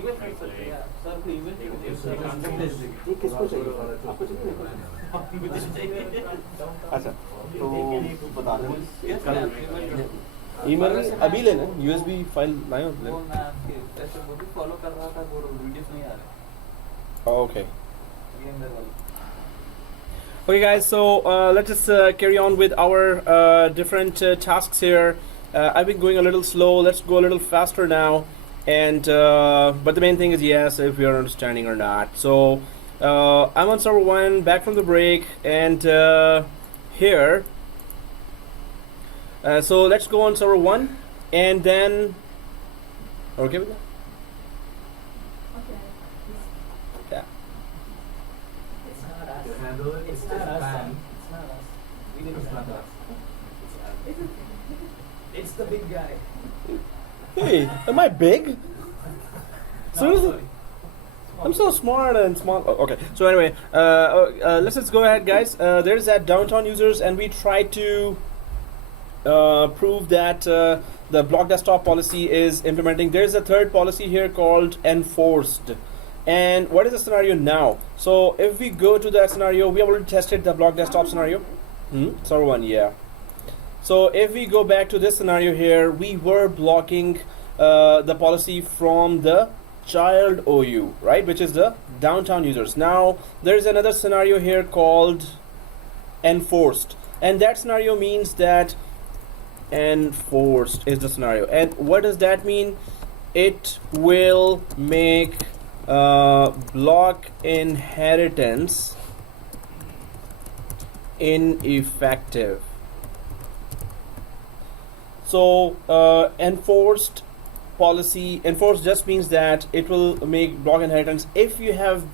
event right sir sir को event ये किसको चाहिए आपको चाहिए अच्छा तो बता दें ईमेल अभी लेना यूएसबी फाइल लाए हो वो मैं आपके ऐसे वो भी फॉलो कर रहा था, वो वीडियोस नहीं आ रहे okay ये अंदर वाली. Okay guys, so let's just carry on with our different tasks here. I've been going a little slow, let's go a little faster now. And but the main thing is yes, if we are understanding or not. So I'm on server 1, back from the break, and here so let's go on server 1 and then okay with that? Yeah. It's not us. To handle it, It's not us. Son. It's not us. We didn't It's not send us. us. It's the big guy. Hey, am I big? Seriously? Sorry. I'm so smart and small. Oh, okay. So anyway, let's just go ahead, guys. There's that downtown users, and we try to prove that the block desktop policy is implementing. There's a third policy here called enforced. And what is the scenario now? So if we go to that scenario, we have already tested the block desktop scenario. Server 1, yeah. So if we go back to this scenario here, we were blocking the policy from the child OU, right, which is the downtown users. Now there is another scenario here called enforced, and that scenario means that enforced is the scenario. And what does that mean? It will make block inheritance ineffective. So enforced policy, enforced just means that it will make block inheritance if you have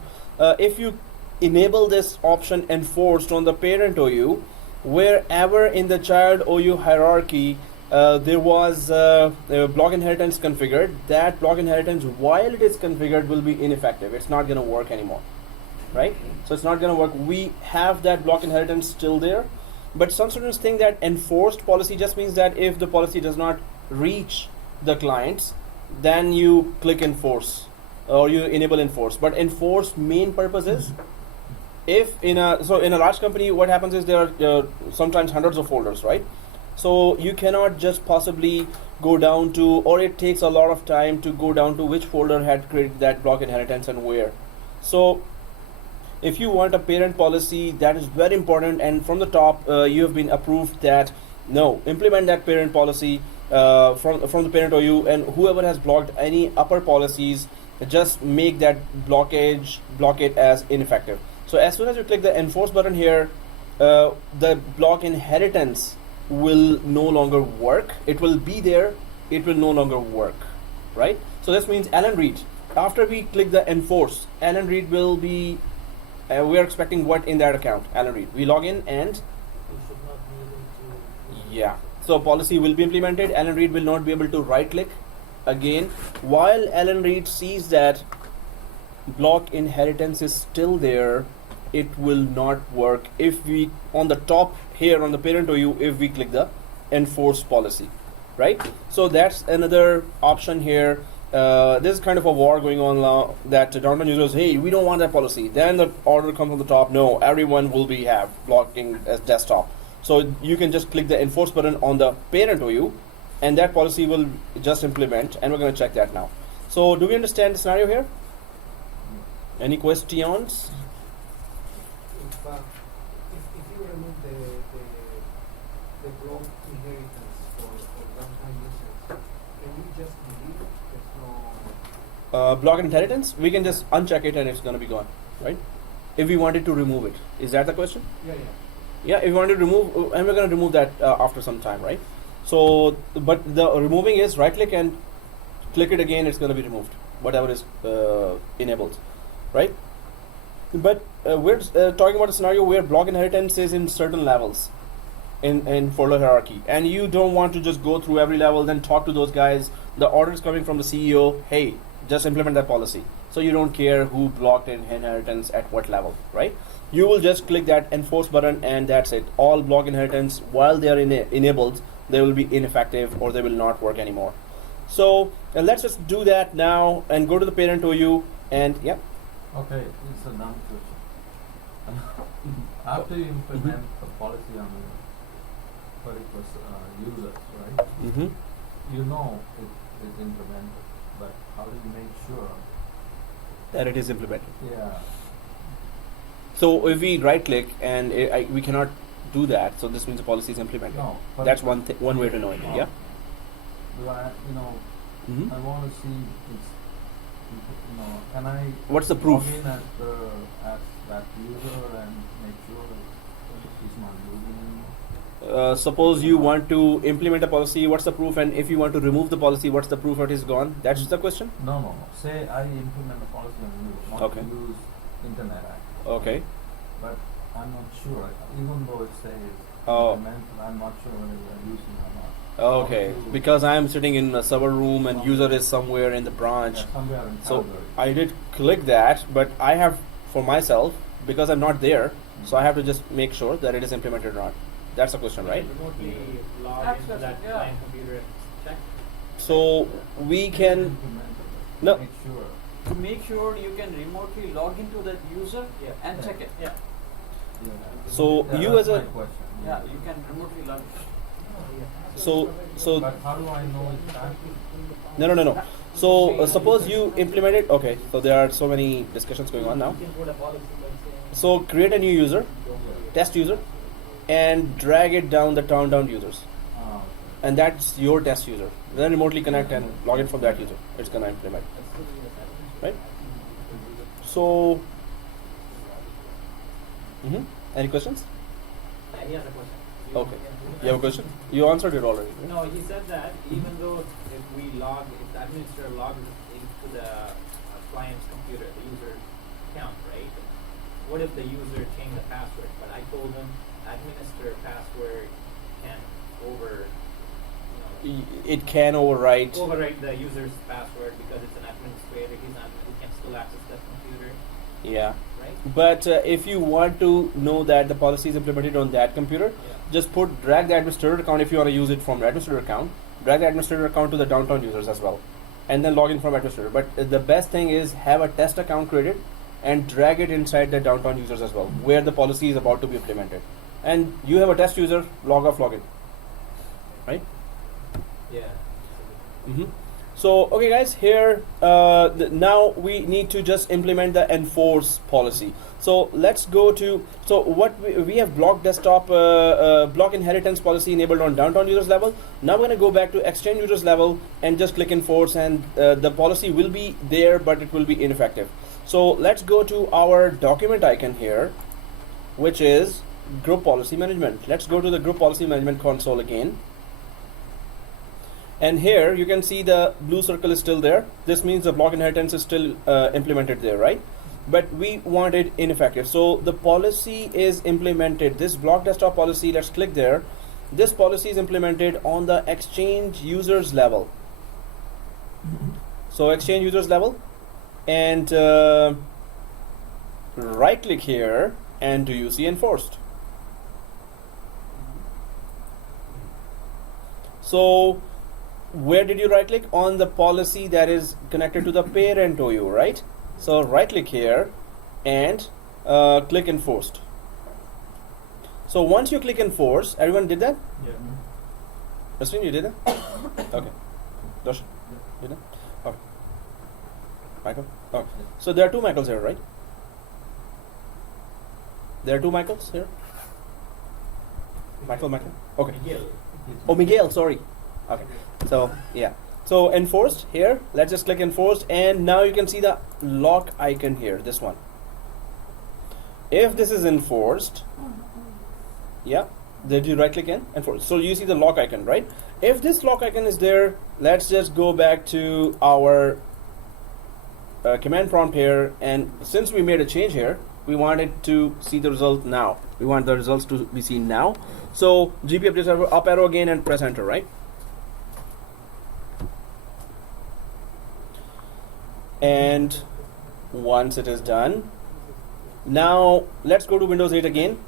if you enable this option enforced on the parent OU, wherever in the child OU hierarchy there was block inheritance configured, that block inheritance while it is configured will be ineffective. It's not going to work anymore, right? So it's not going to work. We have that block inheritance still there, but some students think that enforced policy just means that if the policy does not reach the clients, then you click enforce or you enable enforce. But enforce main purpose is if in a large company, what happens is there are sometimes hundreds of folders, right? So you cannot just possibly go down to, or it takes a lot of time to go down to which folder had created that block inheritance and where. So if you want a parent policy, that is very important, and from the top you have been approved that no, implement that parent policy from the parent OU, and whoever has blocked any upper policies, just make that block it as ineffective. So as soon as you click the enforce button here, the block inheritance will no longer work. It will be there, it will no longer work, right? So this means Alan Reed, after we click the enforce, Alan Reed will be we are expecting what in that account? Alan Reed. We log in and You should not be able to. yeah, so policy will be implemented. Alan Reed will not be able to right click again. While Alan Reed sees that block inheritance is still there, it will not work if we on the top here on the parent OU, if we click the enforce policy, right? So that's another option here. There's kind of a war going on now that downtown users, hey, we don't want that policy. Then the order comes on the top, no, everyone will have blocking as desktop. So you can just click the enforce button on the parent OU and that policy will just implement, and we're going to check that now. So do we understand the scenario here? Any questions? If you remove the block inheritance for runtime users, can we just delete it? There's no. Block inheritance, we can just uncheck it and it's going to be gone, right? If we wanted to remove it. Is that the question? Yeah. Yeah, if we wanted to remove, and we're going to remove that after some time, right? So, but the removing is right click and click it again, it's going to be removed, whatever is enabled, right? But we're talking about a scenario where block inheritance is in certain levels in folder hierarchy, and you don't want to just go through every level, then talk to those guys. The order is coming from the CEO, hey, just implement that policy. So you don't care who blocked inheritance at what level, right? You will just click that enforce button and that's it. All block inheritance, while they are enabled, they will be ineffective or they will not work anymore. So let's just do that now and go to the parent OU and yeah. Okay, it's a dumb question. After you implement the policy on the particular users, right? You know it is implemented, but how do you make sure That it is implemented. Yeah. So if we right click and we cannot do that, so this means the policy is implemented. No. but- That's one way to know it. No. Yeah. Do I, I want to see it's, can I What's the proof? log in as that user and make sure he's not using? Suppose you want to implement a policy, what's the proof? And if you want to remove the policy, what's the proof that is gone? That's the question? No. Say I implement a policy on you, want Okay. to use Internet Act. Okay. But I'm not sure, even though it says Oh. implement, I'm not sure whether they're using or not. Okay. How to- Because I am sitting in a server room and user is somewhere in the branch. Yeah, somewhere in So Calgary. I did click that, but I have for myself, because I'm not there, so I have to just make sure that it is implemented or not. That's the question, right? Remotely log into Access that it, yeah. client computer and check. So we can. Implement it, No. Make sure. To make sure you can remotely log into that user Yeah. and check it. Yeah. Yeah. So Yeah, you that's as a- my question. Yeah, you can remotely log in. So But how do I know it's active? no. So suppose you implement it. Okay. So there are so many discussions going on now. You can put a policy by saying So create a new user, don't create. test user, and drag it down the countdown users, Ah, okay. and that's your test user. Then remotely connect and log in from that user. It's gonna implement. Right? So. Any questions? He has a question. Okay. You have a question? You answered it already. Right? No, he said that even though if the administrator logs into the client's computer, the user account, right? What if the user changed the password? But I told him administer password can It can overwrite. overwrite the user's password because it's an administrator. He can still access that computer, Yeah. right? But if you want to know that the policy is implemented on that computer, Yeah. just drag the administrator account if you want to use it from the administrator account. Drag the administrator account to the downtown users as well, and then log in from administrator. But the best thing is have a test account created and drag it inside the downtown users as well, where the policy is about to be implemented. And you have a test user, log off, log in. Right? Yeah. So okay guys, here now we need to just implement the enforce policy. So let's go to, so what we have block desktop block inheritance policy enabled on downtown users level. Now we're going to go back to exchange users level and just click enforce, and the policy will be there but it will be ineffective. So let's go to our document icon here, which is group policy management. Let's go to the group policy management console again. And here you can see the blue circle is still there. This means the block inheritance is still implemented there, right? But we want it ineffective. So the policy is implemented. This block desktop policy, let's click there. This policy is implemented on the exchange users level. So exchange users level, and right click here and do you see enforced? So where did you right click? On the policy that is connected to the parent OU, right? So right click here and click enforced. So once you click enforce, everyone did that? Yeah. Christine, you did it? Okay. Darshan, you did? Okay. Michael? Okay. So there are two Michaels here, right? There are two Michaels here? Michael. Okay. Miguel. Oh, Miguel, sorry. Okay. So, yeah. So, enforced here. Let's just click enforced, and now you can see the lock icon here, this one. If this is enforced, yeah, did you right click in? Enforced. So, you see the lock icon, right? If this lock icon is there, let's just go back to our command prompt here, and since we made a change here, we wanted to see the result now. We want the results to be seen now. So GPO update server, up arrow again and press enter, right? And once it is done, now let's go to Windows 8 again.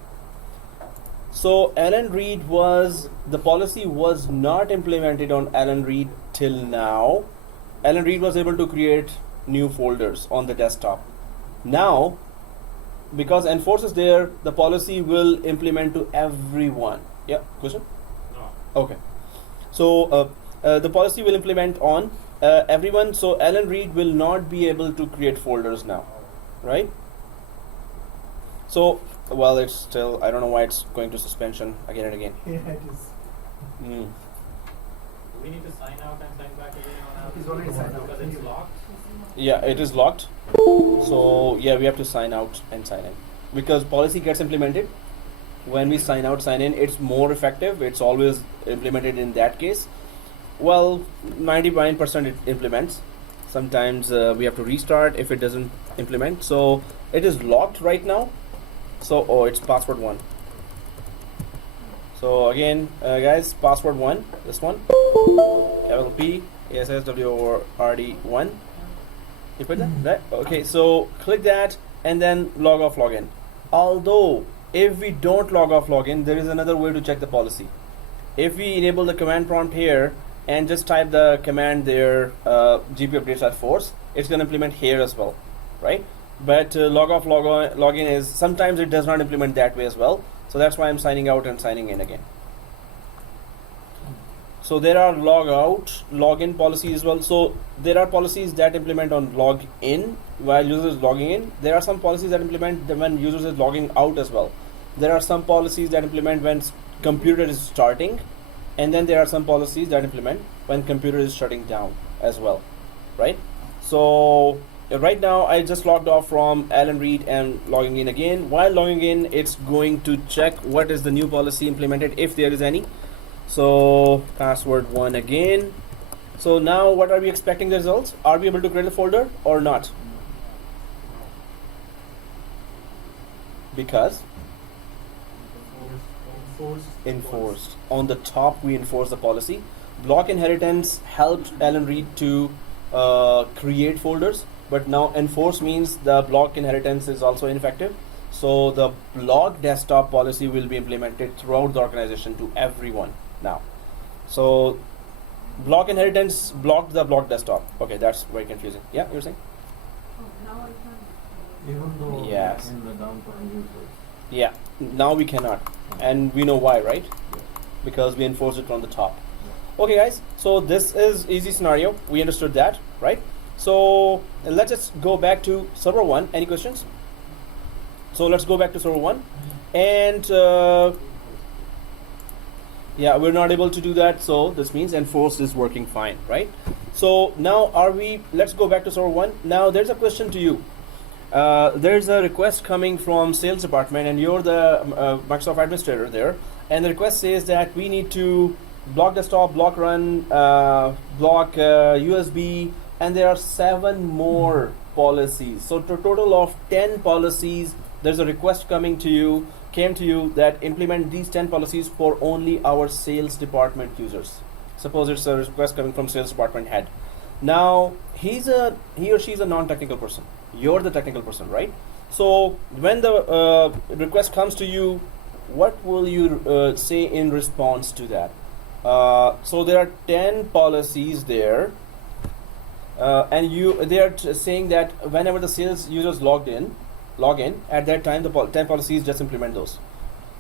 So Alan Reed the policy was not implemented on Alan Reed till now. Alan Reed was able to create new folders on the desktop. Now, because enforce is there, the policy will implement to everyone. Yeah, question? No. Okay. So the policy will implement on everyone. So Alan Reed will not be able to create folders now, right? So, well, it's still, I don't know why it's going to suspension again and again. Yeah, it is. Mm. Do we need to sign out and sign back again on our It's already signed out. because it's locked? Yeah, it is locked. So yeah, we have to sign out and sign in because policy gets implemented when we sign out, sign in. It's more effective. It's always implemented in that case. Well, 99% it implements. Sometimes we have to restart if it doesn't implement. So it is locked right now. So it's password 1. So again, guys, password 1. This one, capital P ASSWRD 1. You put that? Right? Okay, so click that and then log off, login. Although, if we don't log off, login, there is another way to check the policy. If we enable the command prompt here and just type the command there, GPO updates at force, it's going to implement here as well, right? But log off, login is, sometimes it does not implement that way as well. So that's why I'm signing out and signing in again. So there are log out, login policies as well. So there are policies that implement on log in while users is logging in. There are some policies that implement when users is logging out as well. There are some policies that implement when computer is starting, and then there are some policies that implement when computer is shutting down as well, right? So right now I just logged off from Alan Reed and logging in again. While logging in, it's going to check what is the new policy implemented, if there is any. So password 1 again. So now what are we expecting the results? Are we able to create a folder or not? Because enforced. On the top we enforce the policy. Block inheritance helped Alan Reed to create folders, but now enforce means the block inheritance is also ineffective. So the block desktop policy will be implemented throughout the organization to everyone now. So block inheritance blocked the block desktop. Okay, that's very confusing. Yeah, you were saying? Even though Yes. in the downtown users. Yeah, now we cannot, and we know why, right? Because we enforce it from the top. Okay, guys, so this is easy scenario. We understood that, right? So let's just go back to server 1. Any questions? So let's go back to server 1, and yeah, we're not able to do that. So this means enforce is working fine, right? So now let's go back to server 1. Now there's a question to you. There's a request coming from sales department, and you're the Microsoft administrator there, and the request says that we need to block desktop, block run, block USB, and there are 7 more policies. So to a total of 10 policies, there's a request came to you that implement these 10 policies for only our sales department users. Suppose it's a request coming from sales department head. Now he or she is a non-technical person. You're the technical person, right? So when the request comes to you, what will you say in response to that? So there are 10 policies there, and they are saying that whenever the sales users log in, at that time the 10 policies just implement those.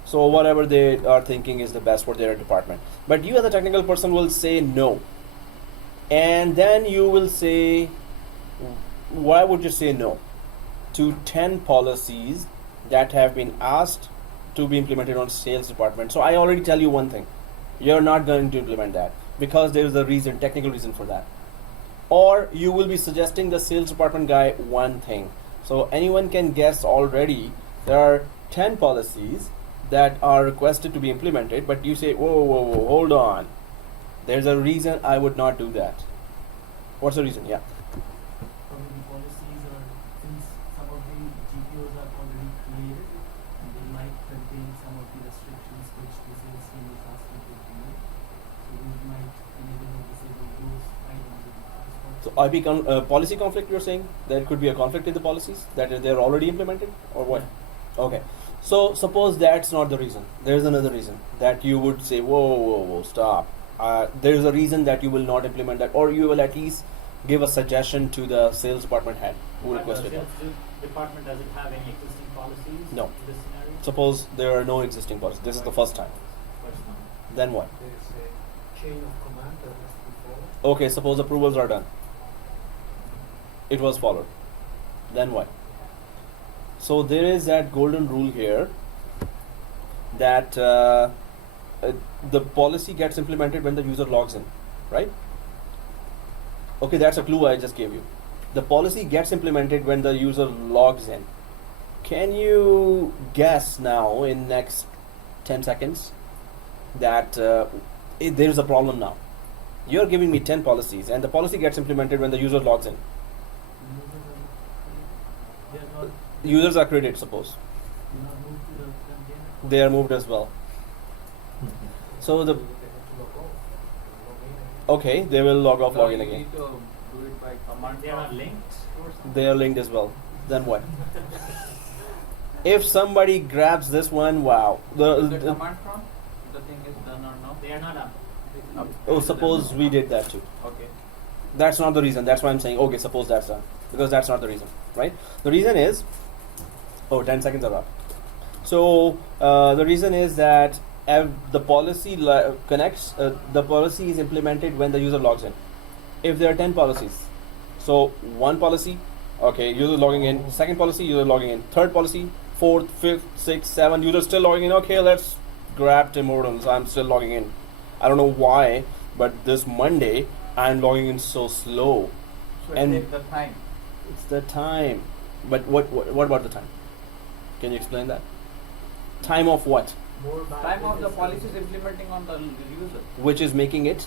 So whatever they are thinking is the best for their department. But you as a technical person will say no. And then you will say, why would you say no to 10 policies that have been asked to be implemented on sales department? So I already tell you one thing. You're not going to implement that because there is a reason, technical reason for that. Or you will be suggesting the sales department guy one thing. So anyone can guess already there are 10 policies that are requested to be implemented, but you say, whoa, hold on. There's a reason I would not do that. What's the reason? Yeah. Probably the policies are, since some of the GPOs are already created, and they might contain some of the restrictions which the sales team is asking to implement. So we might enable or disable those items in the So policy conflict, you're saying? There could be a conflict in the policies that they're already implemented, or what? Okay. So suppose that's not the reason. There's another reason that you would say, whoa, stop. There's a reason that you will not implement that, or you will at least give a suggestion to the sales department head who But requested the that. sales department doesn't have any existing policies No. in this scenario? Suppose there are no existing policies. This is the first time. First one. Then what? There is a chain of command that has to be followed. Okay, suppose approvals are done. It was followed. Then what? So there is that golden rule here that the policy gets implemented when the user logs in, right? Okay, that's a clue I just gave you. The policy gets implemented when the user logs in. Can you guess now in next 10 seconds that there's a problem now? You're giving me 10 policies and the policy gets implemented when the user logs in. They are not, Users are created, suppose. they are not moved to the front end. They are moved as well. So the They have to log off, log in again. okay, they will log off, log in You again. need to do it by command. They are not linked or something? They are linked as well. Then what? If somebody grabs this one, wow. Is the command prompt? The thing is done or no? They are not up. Oh, suppose we did that too. Okay. That's not the reason. That's why I'm saying, okay, suppose that's done. Because that's not the reason, right? The reason is, 10 seconds are up. So the reason is that the policy connects, the policy is implemented when the user logs in. If there are 10 policies, so one policy, okay, user logging in, second policy, user logging in, third policy, fourth, fifth, sixth, seventh, user still logging in, okay, let's grab Tim Hortons, I'm still logging in. I don't know why, but this Monday, I'm logging in so slow. So And- take the time. It's the time. But what about the time? Can you explain that? Time of what? More back Time of the end policy is implementing on the user. Which is making it?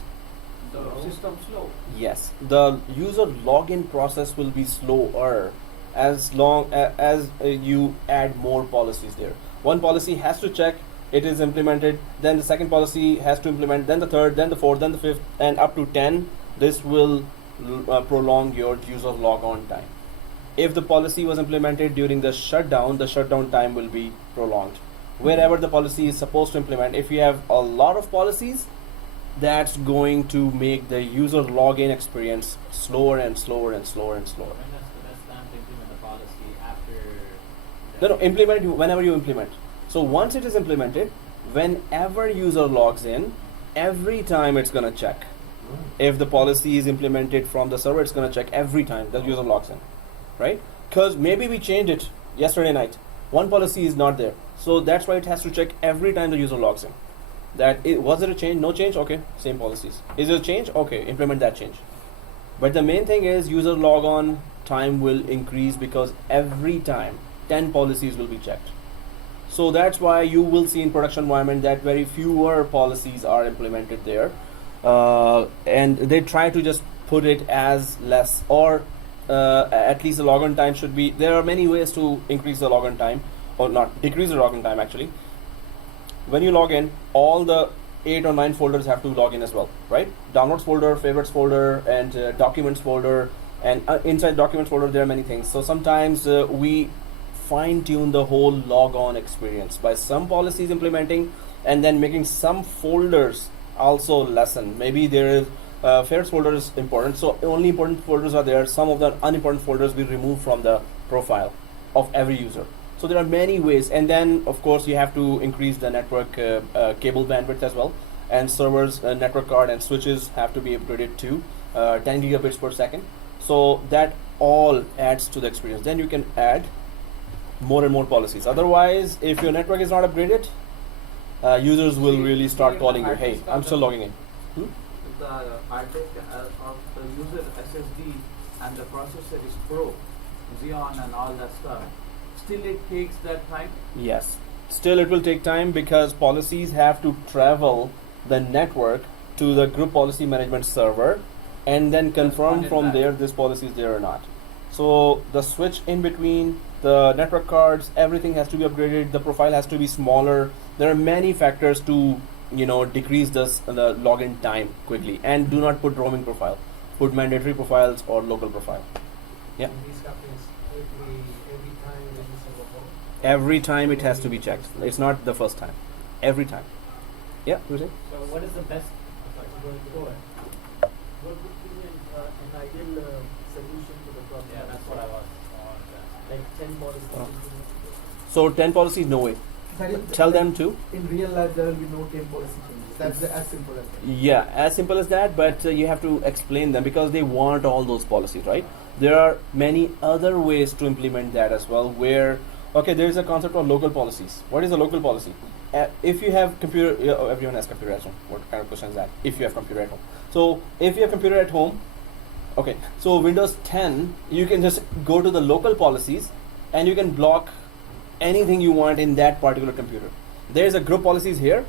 The system slow. Yes. The user login process will be slower as long as you add more policies there. One policy has to check it is implemented, then the second policy has to implement, then the third, then the fourth, then the fifth, and up to 10. This will prolong your user logon time. If the policy was implemented during the shutdown time will be prolonged. Wherever the policy is supposed to implement, if you have a lot of policies, that's going to make the user login experience slower and slower and slower and slower. When is the best time to implement the policy after? No, implement it whenever you implement. So once it is implemented, whenever user logs in, every time it's gonna check. If the policy is implemented from the server, it's gonna check every time the user logs in, right? Because maybe we changed it yesterday night. One policy is not there, so that's why it has to check every time the user logs in. Was it a change? No change? Okay, same policies. Is it a change? Okay, implement that change. But the main thing is user logon time will increase because every time 10 policies will be checked. So that's why you will see in production environment that very fewer policies are implemented there, and they try to just put it as less, or at least the login time should be. There are many ways to increase the login time, or not decrease the login time actually. When you log in, all the 8 or 9 folders have to log in as well, right? Downloads folder, favorites folder, and documents folder, and inside documents folder there are many things. So sometimes we fine-tune the whole logon experience by some policies implementing and then making some folders also lessen. Maybe there is favorites folder is important, so only important folders are there. Some of the unimportant folders we remove from the profile of every user. So there are many ways, and then of course you have to increase the network cable bandwidth as well, and servers, network card, and switches have to be upgraded to 10 gigabits per second. So that all adds to the experience. Then you can add more and more policies. Otherwise, if your network is not upgraded, users will really start calling you, hey, I'm still logging in. The hard disk of the user SSD and the processor is Pro, Xeon and all that stuff, still it takes that time? Yes. Still it will take time because policies have to travel the network to the group policy management server and then confirm from there this policy is there or not. So the switch in between, the network cards, everything has to be upgraded, the profile has to be smaller. There are many factors to decrease the login time quickly, and do not put roaming profile. Put mandatory profiles or local profile. Yeah. And this happens every time when you serve a phone. Every time it has to be checked. It's not the first time. Every time. Yeah, you were saying? So what is the best? Go ahead. What would be an ideal solution to the problem? Yeah, that's what I was. Like 10 policies. So 10 policies, no way. Tell them to. In real life, there will be no 10 policy changes. That's as simple as that. Yeah, as simple as that, but you have to explain them because they want all those policies, right? There are many other ways to implement that as well, where, okay, there is a concept of local policies. What is a local policy? If you have computer, everyone has computer at home. What kind of question is that? If you have computer at home. So if you have computer at home, okay, so Windows 10, you can just go to the local policies and you can block anything you want in that particular computer. There's a group policies here.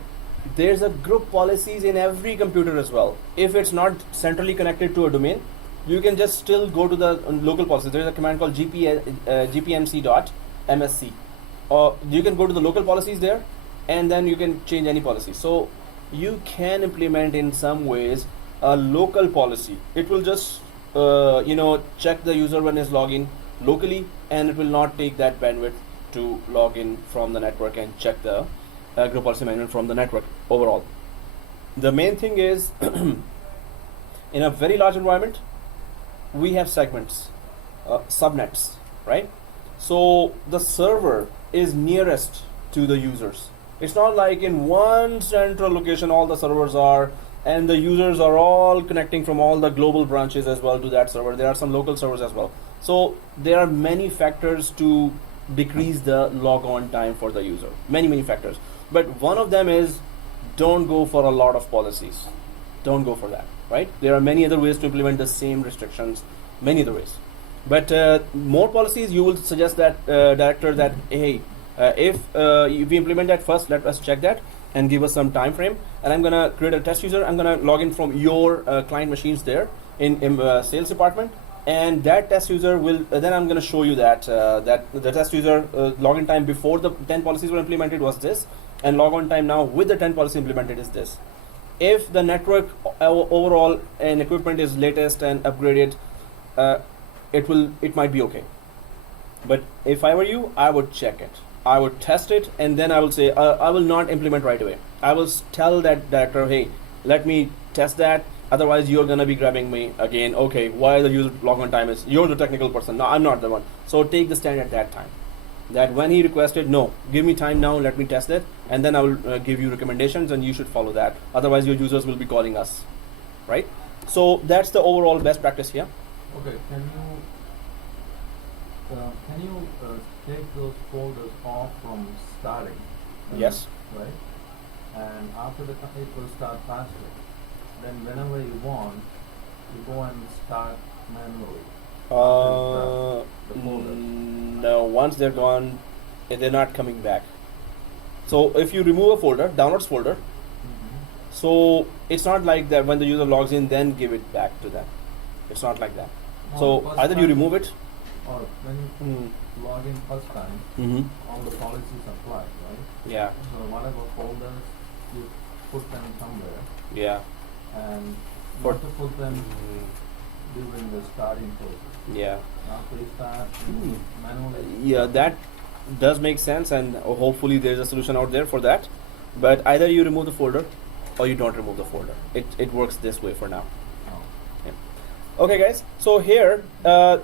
There's a group policies in every computer as well. If it's not centrally connected to a domain, you can just still go to the local policies. There's a command called gpmc.msc. You can go to the local policies there, and then you can change any policy. So you can implement in some ways a local policy. It will just check the user when is login locally, and it will not take that bandwidth to log in from the network and check the group policy management from the network overall. The main thing is in a very large environment, we have segments, subnets, right? So the server is nearest to the users. It's not like in one central location all the servers are, and the users are all connecting from all the global branches as well to that server. There are some local servers as well. So there are many factors to decrease the log on time for the user. Many factors. But one of them is don't go for a lot of policies. Don't go for that, right? There are many other ways to implement the same restrictions, many other ways. But more policies, you will suggest that director that, hey, if we implement that first, let us check that and give us some time frame. And I'm gonna create a test user. I'm gonna log in from your client machines there in sales department. And that test user will, then I'm going to show you that that the test user login time before the 10 policies were implemented was this, and log on time now with the 10 policies implemented is this. If the network overall and equipment is latest and upgraded, it might be okay. But if I were you, I would check it. I would test it, and then I will say I will not implement right away. I will tell that director, hey, let me test that. Otherwise, you're gonna be grabbing me again. Okay, why the user logon time is? You're the technical person. No, I'm not the one. So take the stand at that time. That when he requested, no, give me time now. Let me test it, and then I will give you recommendations, and you should follow that. Otherwise, your users will be calling us, right? So that's the overall best practice here. Okay, can you take those folders off from starting? Yes. Right. And after it will start faster. Then whenever you want, you go and start manually. The folders. No, once they're gone, they're not coming back. So if you remove a folder, downloads folder, so it's not like that when the user logs in, then give it back to them. It's not like that. So either you remove it, or when you log in first time, all the policies apply, right? Yeah. So whatever folders, you put them somewhere. Yeah. And not to put them during the starting process. Yeah. After you start, manually. Yeah, that does make sense, and hopefully there's a solution out there for that. But either you remove the folder or you don't remove the folder. It works this way for now. Oh. Yeah. Okay, guys. So here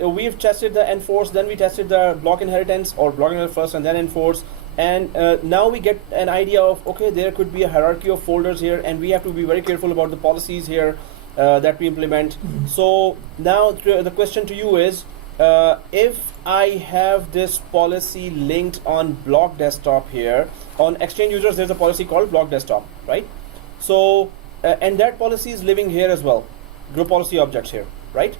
we've tested the enforce, then we tested the block inheritance or block inheritance first and then enforce, and now we get an idea of, okay, there could be a hierarchy of folders here, and we have to be very careful about the policies here that we implement. So now the question to you is, if I have this policy linked on block desktop here, on Exchange users there's a policy called block desktop, right? So and that policy is living here as well, group policy objects here, right?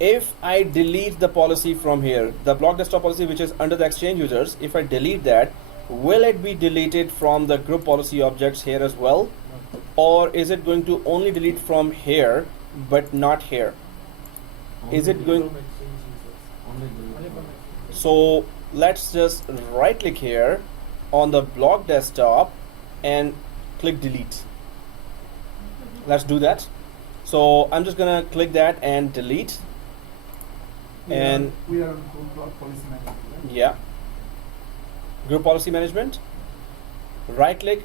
If I delete the policy from here, the block desktop policy which is under the Exchange users, if I delete that, will it be deleted from the group policy objects here as well? Or is it going to only delete from here but not here? Is it going? So let's just right click here on the block desktop and click delete. Let's do that. So I'm just gonna click that and delete. And we are on group block policy management, right? yeah, group policy management, right click,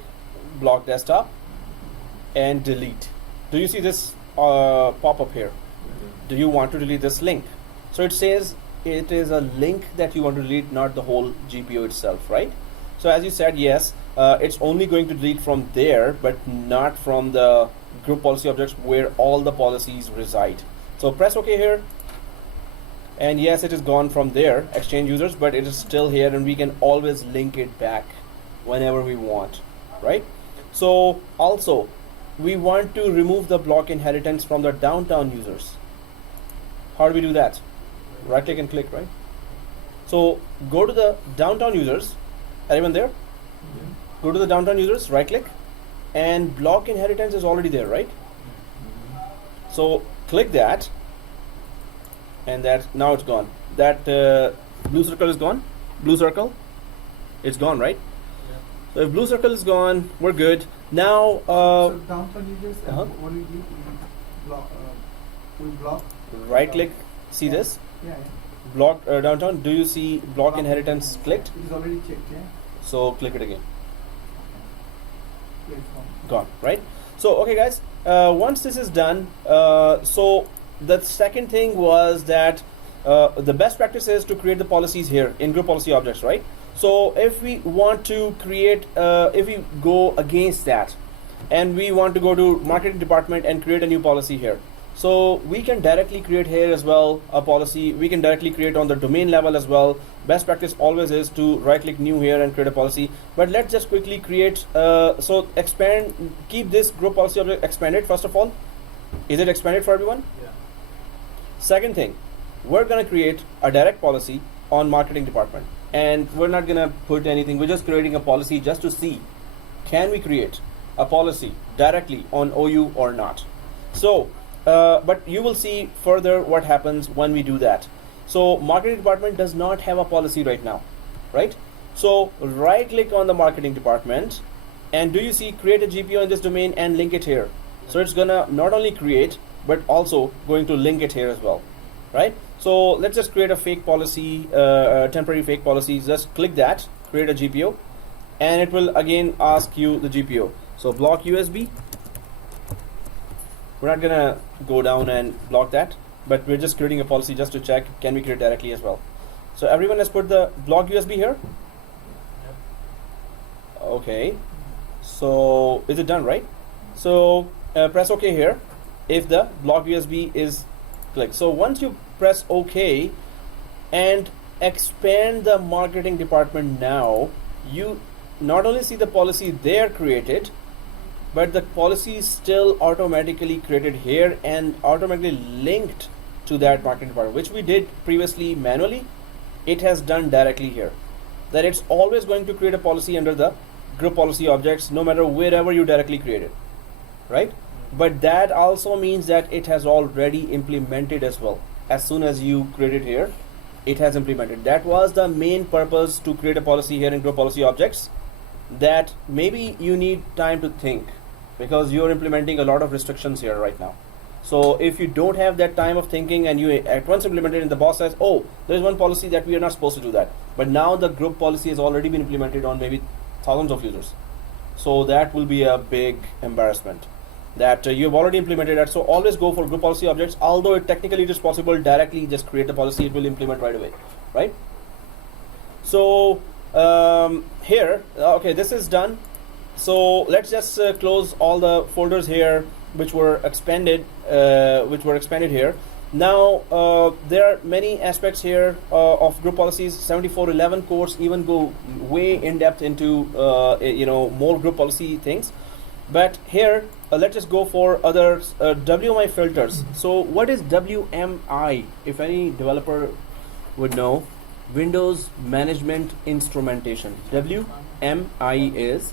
block desktop, and delete. Do you see this pop up here? Do you want to delete this link? So it says it is a link that you want to delete, not the whole GPO itself, right? So as you said, yes, it's only going to delete from there, but not from the group policy objects where all the policies reside. So press OK here. And yes, it is gone from there, Exchange users, but it is still here, and we can always link it back whenever we want, right? So also, we want to remove the block inheritance from the downtown users. How do we do that? Right click and click, right? So go to the downtown users. Anyone there? Go to the downtown users, right click, and block inheritance is already there, right? So click that, and that now it's gone. That blue circle is gone. Blue circle, it's gone, right? Yeah. So if blue circle is gone, we're good. Now, so downtown users, uh-huh. what do we do? We block. Right click. See this? Yeah. Block downtown. Do you see block inheritance clicked? It is already checked, yeah. So click it again. Yeah, it's gone. Gone, right? So okay, guys. Once this is done, so the second thing was that the best practice is to create the policies here in group policy objects, right? So if we want to create, if we go against that, and we want to go to marketing department and create a new policy here, so we can directly create here as well a policy. We can directly create on the domain level as well. Best practice always is to right click new here and create a policy. But let's just quickly create, so expand, keep this group policy object expanded first of all. Is it expanded for everyone? Yeah. Second thing, we're gonna create a direct policy on marketing department, and we're not gonna put anything. We're just creating a policy just to see, can we create a policy directly on OU or not? So, but you will see further what happens when we do that. So marketing department does not have a policy right now, right? So right click on the marketing department, and do you see create a GPO in this domain and link it here? So it's gonna not only create, but also going to link it here as well, right? So let's just create a fake policy, temporary fake policy. Just click that, create a GPO, and it will again ask you the GPO. So block USB. We're not gonna go down and block that, but we're just creating a policy just to check, can we create directly as well? So everyone has put the block USB here? Okay, so is it done, right? So press OK here if the block USB is clicked. So once you press OK and expand the marketing department, now you not only see the policy there created, but the policy is still automatically created here and automatically linked to that marketing department, which we did previously manually. It has done directly here, that it's always going to create a policy under the group policy objects, no matter wherever you directly create it, right? But that also means that it has already implemented as well. As soon as you create it here, it has implemented. That was the main purpose to create a policy here in group policy objects, that maybe you need time to think, because you're implementing a lot of restrictions here right now. So if you don't have that time of thinking and you at once implement it, and the boss says, oh, there's one policy that we are not supposed to do that, but now the group policy has already been implemented on maybe thousands of users, so that will be a big embarrassment. that you've already implemented that. So always go for group policy objects. Although it technically it is possible directly just create the policy, it will implement right away, right? So here, okay, this is done. So let's just close all the folders here which were expanded here. Now there are many aspects here of group policies. 7411 course even go way in depth into more group policy things. But here let's just go for others. Wmi filters. So what is Wmi? If any developer would know, Windows Management Instrumentation. WMI is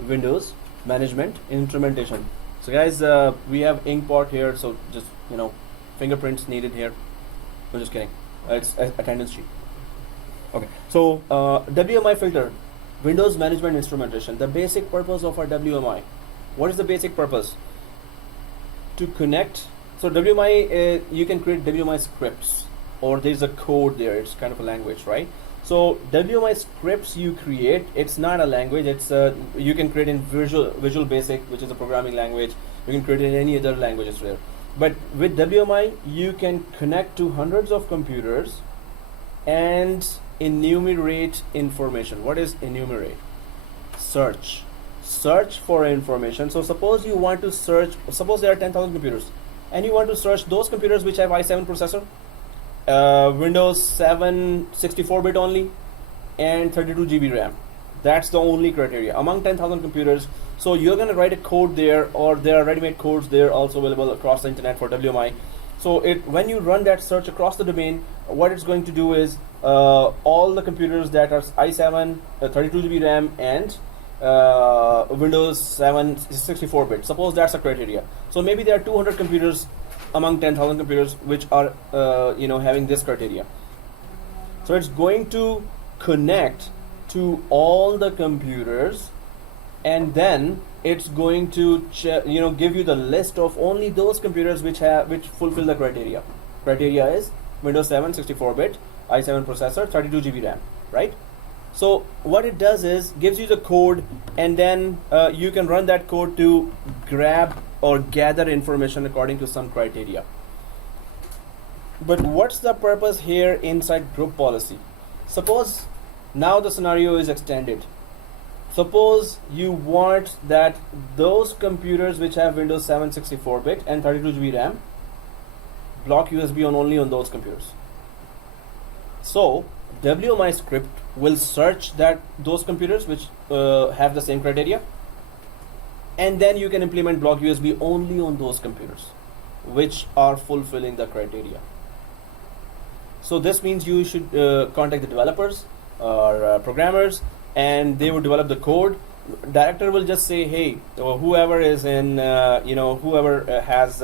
Windows Management Instrumentation. So guys, we have Inkpot here, so just fingerprints needed here. I'm just kidding. It's attendance sheet. Okay. So WMI filter, Windows Management Instrumentation. The basic purpose of our WMI. What is the basic purpose? To connect. So WMI, you can create WMI scripts, or there's a code there. It's kind of a language, right? So WMI scripts you create, it's not a language. It's you can create in Visual Basic, which is a programming language. You can create in any other languages there. But with WMI, you can connect to hundreds of computers and enumerate information. What is enumerate? Search for information. So suppose you want to search, suppose there are 10,000 computers and you want to search those computers which have i7 processor, Windows 7 64-bit only, and 32 GB RAM. That's the only criteria among 10,000 computers. So you're going to write a code there, or there are ready-made codes there also available across the internet for WMI. So when you run that search across the domain, what it's going to do is all the computers that are i7, 32 GB RAM, and Windows 7 64-bit. Suppose that's a criteria. So maybe there are 200 computers among 10,000 computers which are having this criteria. So it's going to connect to all the computers, and then it's going to give you the list of only those computers which fulfill the criteria. Criteria is Windows 7 64-bit, i7 processor, 32 GB RAM, right? So what it does is gives you the code, and then you can run that code to grab or gather information according to some criteria. But what's the purpose here inside group policy? Suppose now the scenario is extended. Suppose you want that those computers which have Windows 7 64-bit and 32 GB RAM block USB only on those computers. So WMI script will search those computers which have the same criteria, and then you can implement block USB only on those computers which are fulfilling the criteria. So this means you should contact the developers or programmers, and they will develop the code. Director will just say, hey, whoever is in whoever has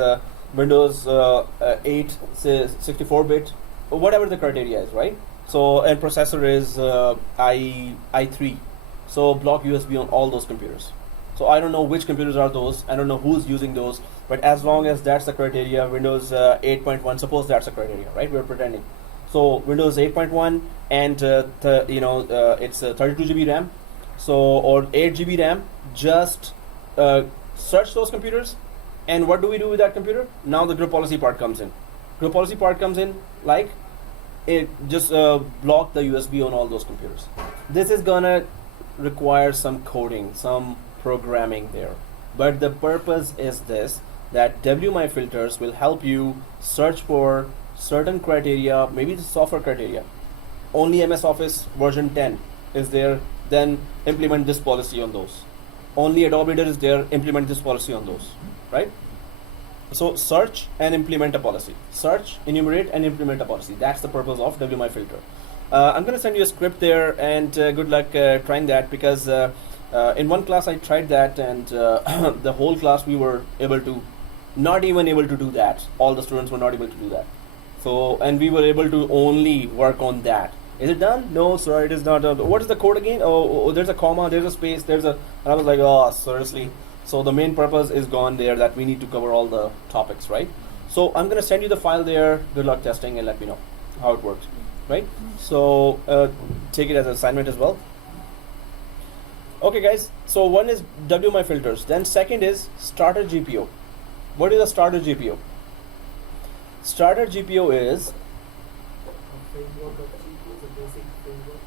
Windows 8 64-bit, whatever the criteria is, right? So, and processor is i3. So block USB on all those computers. So I don't know which computers are those. I don't know who's using those. But as long as that's the criteria, Windows 8.1. Suppose that's the criteria, right? We're pretending. So Windows 8.1 and it's 32 GB RAM. So or 8 GB RAM. Just search those computers. And what do we do with that computer? Now the group policy part comes in. Group policy part comes in like it just block the USB on all those computers. This is gonna require some coding, some programming there. But the purpose is this, that WMI filters will help you search for certain criteria, maybe the software criteria. Only MS Office version 10 is there, then implement this policy on those. Only Adobe Reader is there, implement this policy on those, right? So search and implement a policy. Search, enumerate, and implement a policy. That's the purpose of WMI filter. I'm going to send you a script there, and good luck trying that, because in one class I tried that, and the whole class we were not even able to do that. All the students were not able to do that. So, and we were able to only work on that. Is it done? No, sir, it is not done. What is the code again? Oh, there's a comma, there's a space, and I was like, oh, seriously. So the main purpose is gone there, that we need to cover all the topics, right? So I'm going to send you the file there. Good luck testing and let me know how it works, right? So take it as an assignment as well. Okay, guys. So one is Wmi Filters. Then second is starter GPO. What is a starter GPO? Starter GPO is A framework of GPO, the basic framework.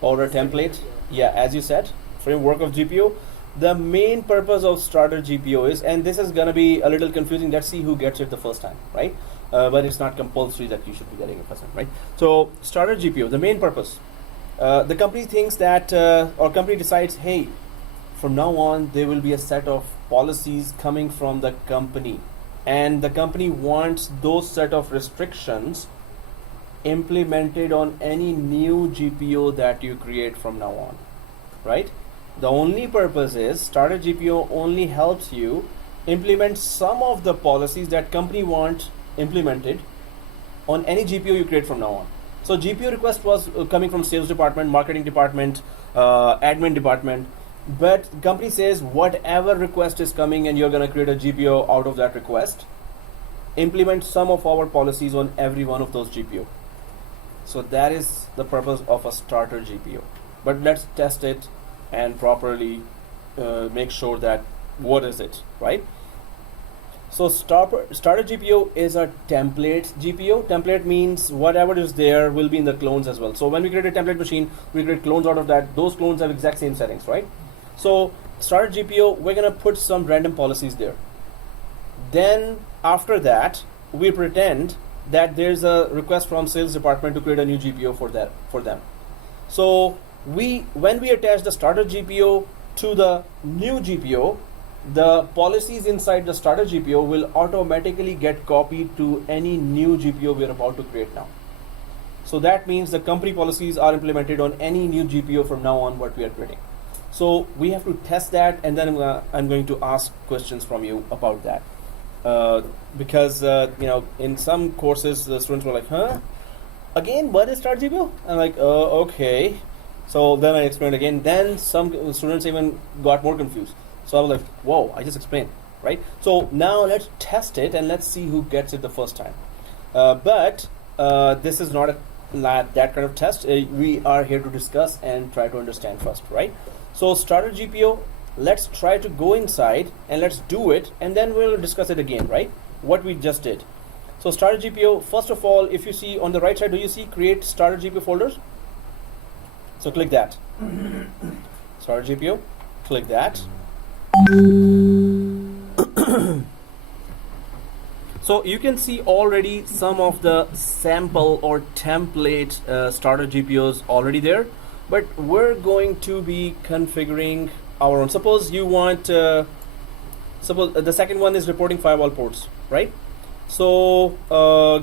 or a template. Yeah, as you said, framework of GPO. The main purpose of starter GPO is, and this is gonna be a little confusing. Let's see who gets it the first time, right? But it's not compulsory that you should be getting it first time, right? So starter GPO, the main purpose. The company thinks that, or company decides, hey, from now on there will be a set of policies coming from the company, and the company wants those set of restrictions implemented on any new GPO that you create from now on, right? The only purpose is starter GPO only helps you implement some of the policies that company wants implemented on any GPO you create from now on. So GPO request was coming from sales department, marketing department, admin department, but company says whatever request is coming and you're going to create a GPO out of that request, implement some of our policies on every one of those GPO. So that is the purpose of a starter GPO. But let's test it and properly make sure that what is it, right? So starter GPO is a template GPO. Template means whatever is there will be in the clones as well. So when we create a template machine, we create clones out of that. Those clones have exact same settings, right? So starter GPO, we're gonna put some random policies there. Then after that, we pretend that there's a request from sales department to create a new GPO for them. So when we attach the starter GPO to the new GPO, the policies inside the starter GPO will automatically get copied to any new GPO we are about to create now. So that means the company policies are implemented on any new GPO from now on what we are creating. So we have to test that, and then I'm going to ask questions from you about that. Because in some courses the students were like, huh? Again, what is starter GPO? I'm like, okay. So then I explained again. Then some students even got more confused. So I was like, whoa, I just explained, right? So now let's test it and let's see who gets it the first time. But this is not that kind of test. We are here to discuss and try to understand first, right? So starter GPO, let's try to go inside and let's do it, and then we'll discuss it again, right? What we just did. So starter GPO, first of all, if you see on the right side, do you see create starter GPO folders? So click that. Starter GPO, click that. So you can see already some of the sample or template starter GPOs already there, but we're going to be configuring our own. Suppose you want, suppose the second one is reporting firewall ports, right? So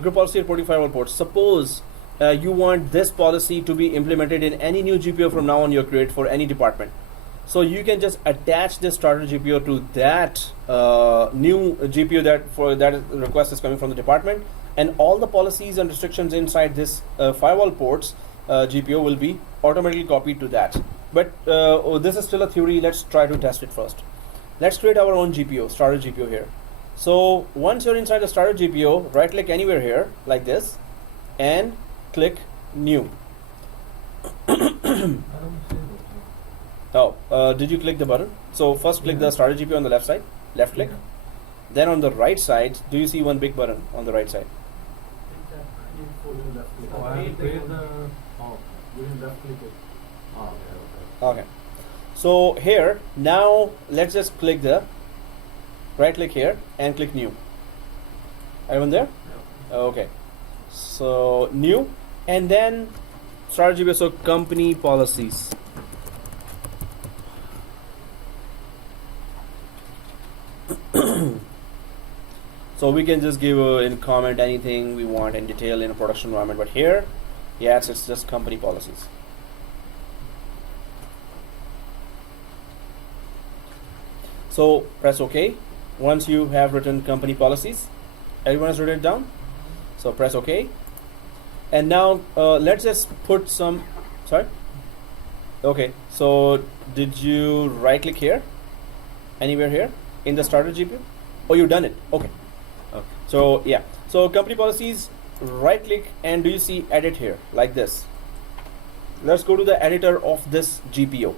group policy reporting firewall ports. Suppose you want this policy to be implemented in any new GPO from now on you create for any department. So you can just attach this starter GPO to that new GPO that request is coming from the department, and all the policies and restrictions inside this firewall ports GPO will be automatically copied to that. But this is still a theory. Let's try to test it first. Let's create our own GPO, starter GPO here. So once you're inside the starter GPO, right click anywhere here like this and click new. Oh, did you click the button? So first click the starter GPO on the left side, left click. Then on the right side, do you see one big button on the right side? Oh, I have created the. Oh, we didn't left click it. Oh, okay. Okay. So here, now let's just click the right click here and click new. Everyone there? Okay. So new, and then starter GPO, so company policies. So we can just give in comment anything we want in detail in a production environment, but here, yes, it's just company policies. So press OK once you have written company policies. Everyone has written it down. So press OK, and now let's just put some. Sorry. Okay. So did you right click here? Anywhere here in the starter GPO? Oh, you've done it. Okay. So yeah, so company policies, right click, and do you see edit here like this? Let's go to the editor of this GPO.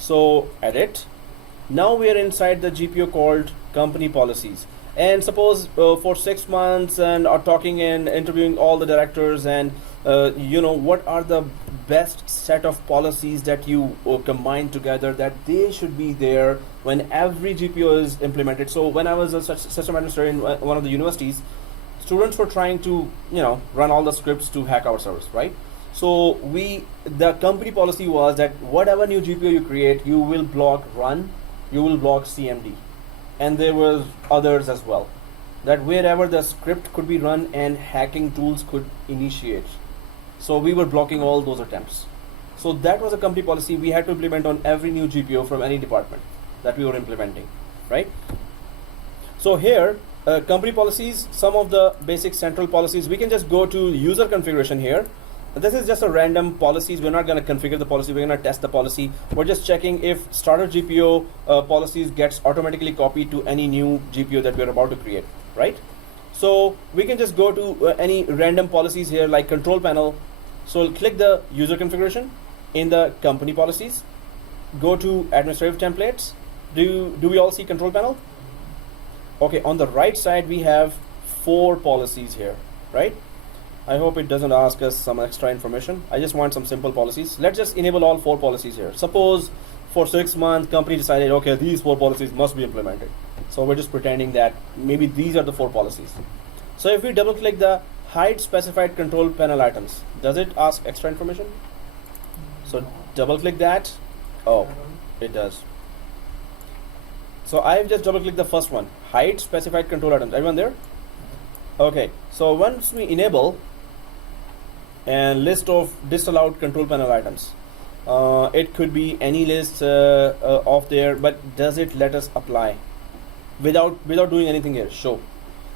So edit. Now we are inside the GPO called company policies. And suppose for 6 months and are talking and interviewing all the directors and what are the best set of policies that you combine together that they should be there when every GPO is implemented. So when I was a system administrator in one of the universities, students were trying to run all the scripts to hack our servers, right? So the company policy was that whatever new GPO you create, you will block run, you will block CMD, and there were others as well, that wherever the script could be run and hacking tools could initiate. So we were blocking all those attempts. So that was a company policy we had to implement on every new GPO from any department that we were implementing, right? So here, company policies, some of the basic central policies, we can just go to user configuration here. This is just a random policies. We're not going to configure the policy. We're going to test the policy. We're just checking if starter GPO policies gets automatically copied to any new GPO that we're about to create, right? So we can just go to any random policies here like control panel. So we'll click the user configuration in the company policies. Go to administrative templates. Do we all see control panel? Okay, on the right side we have 4 policies here, right? I hope it doesn't ask us some extra information. I just want some simple policies. Let's just enable all 4 policies here. Suppose for 6 months company decided, okay, these 4 policies must be implemented. So we're just pretending that maybe these are the 4 policies. So if we double click the hide specified control panel items, does it ask extra information? So double click that. Oh, it does. So I've just double clicked the first one, hide specified control items. Everyone there? Okay, so once we enable and list of disallowed control panel items, it could be any list of there, but does it let us apply without doing anything here? Show.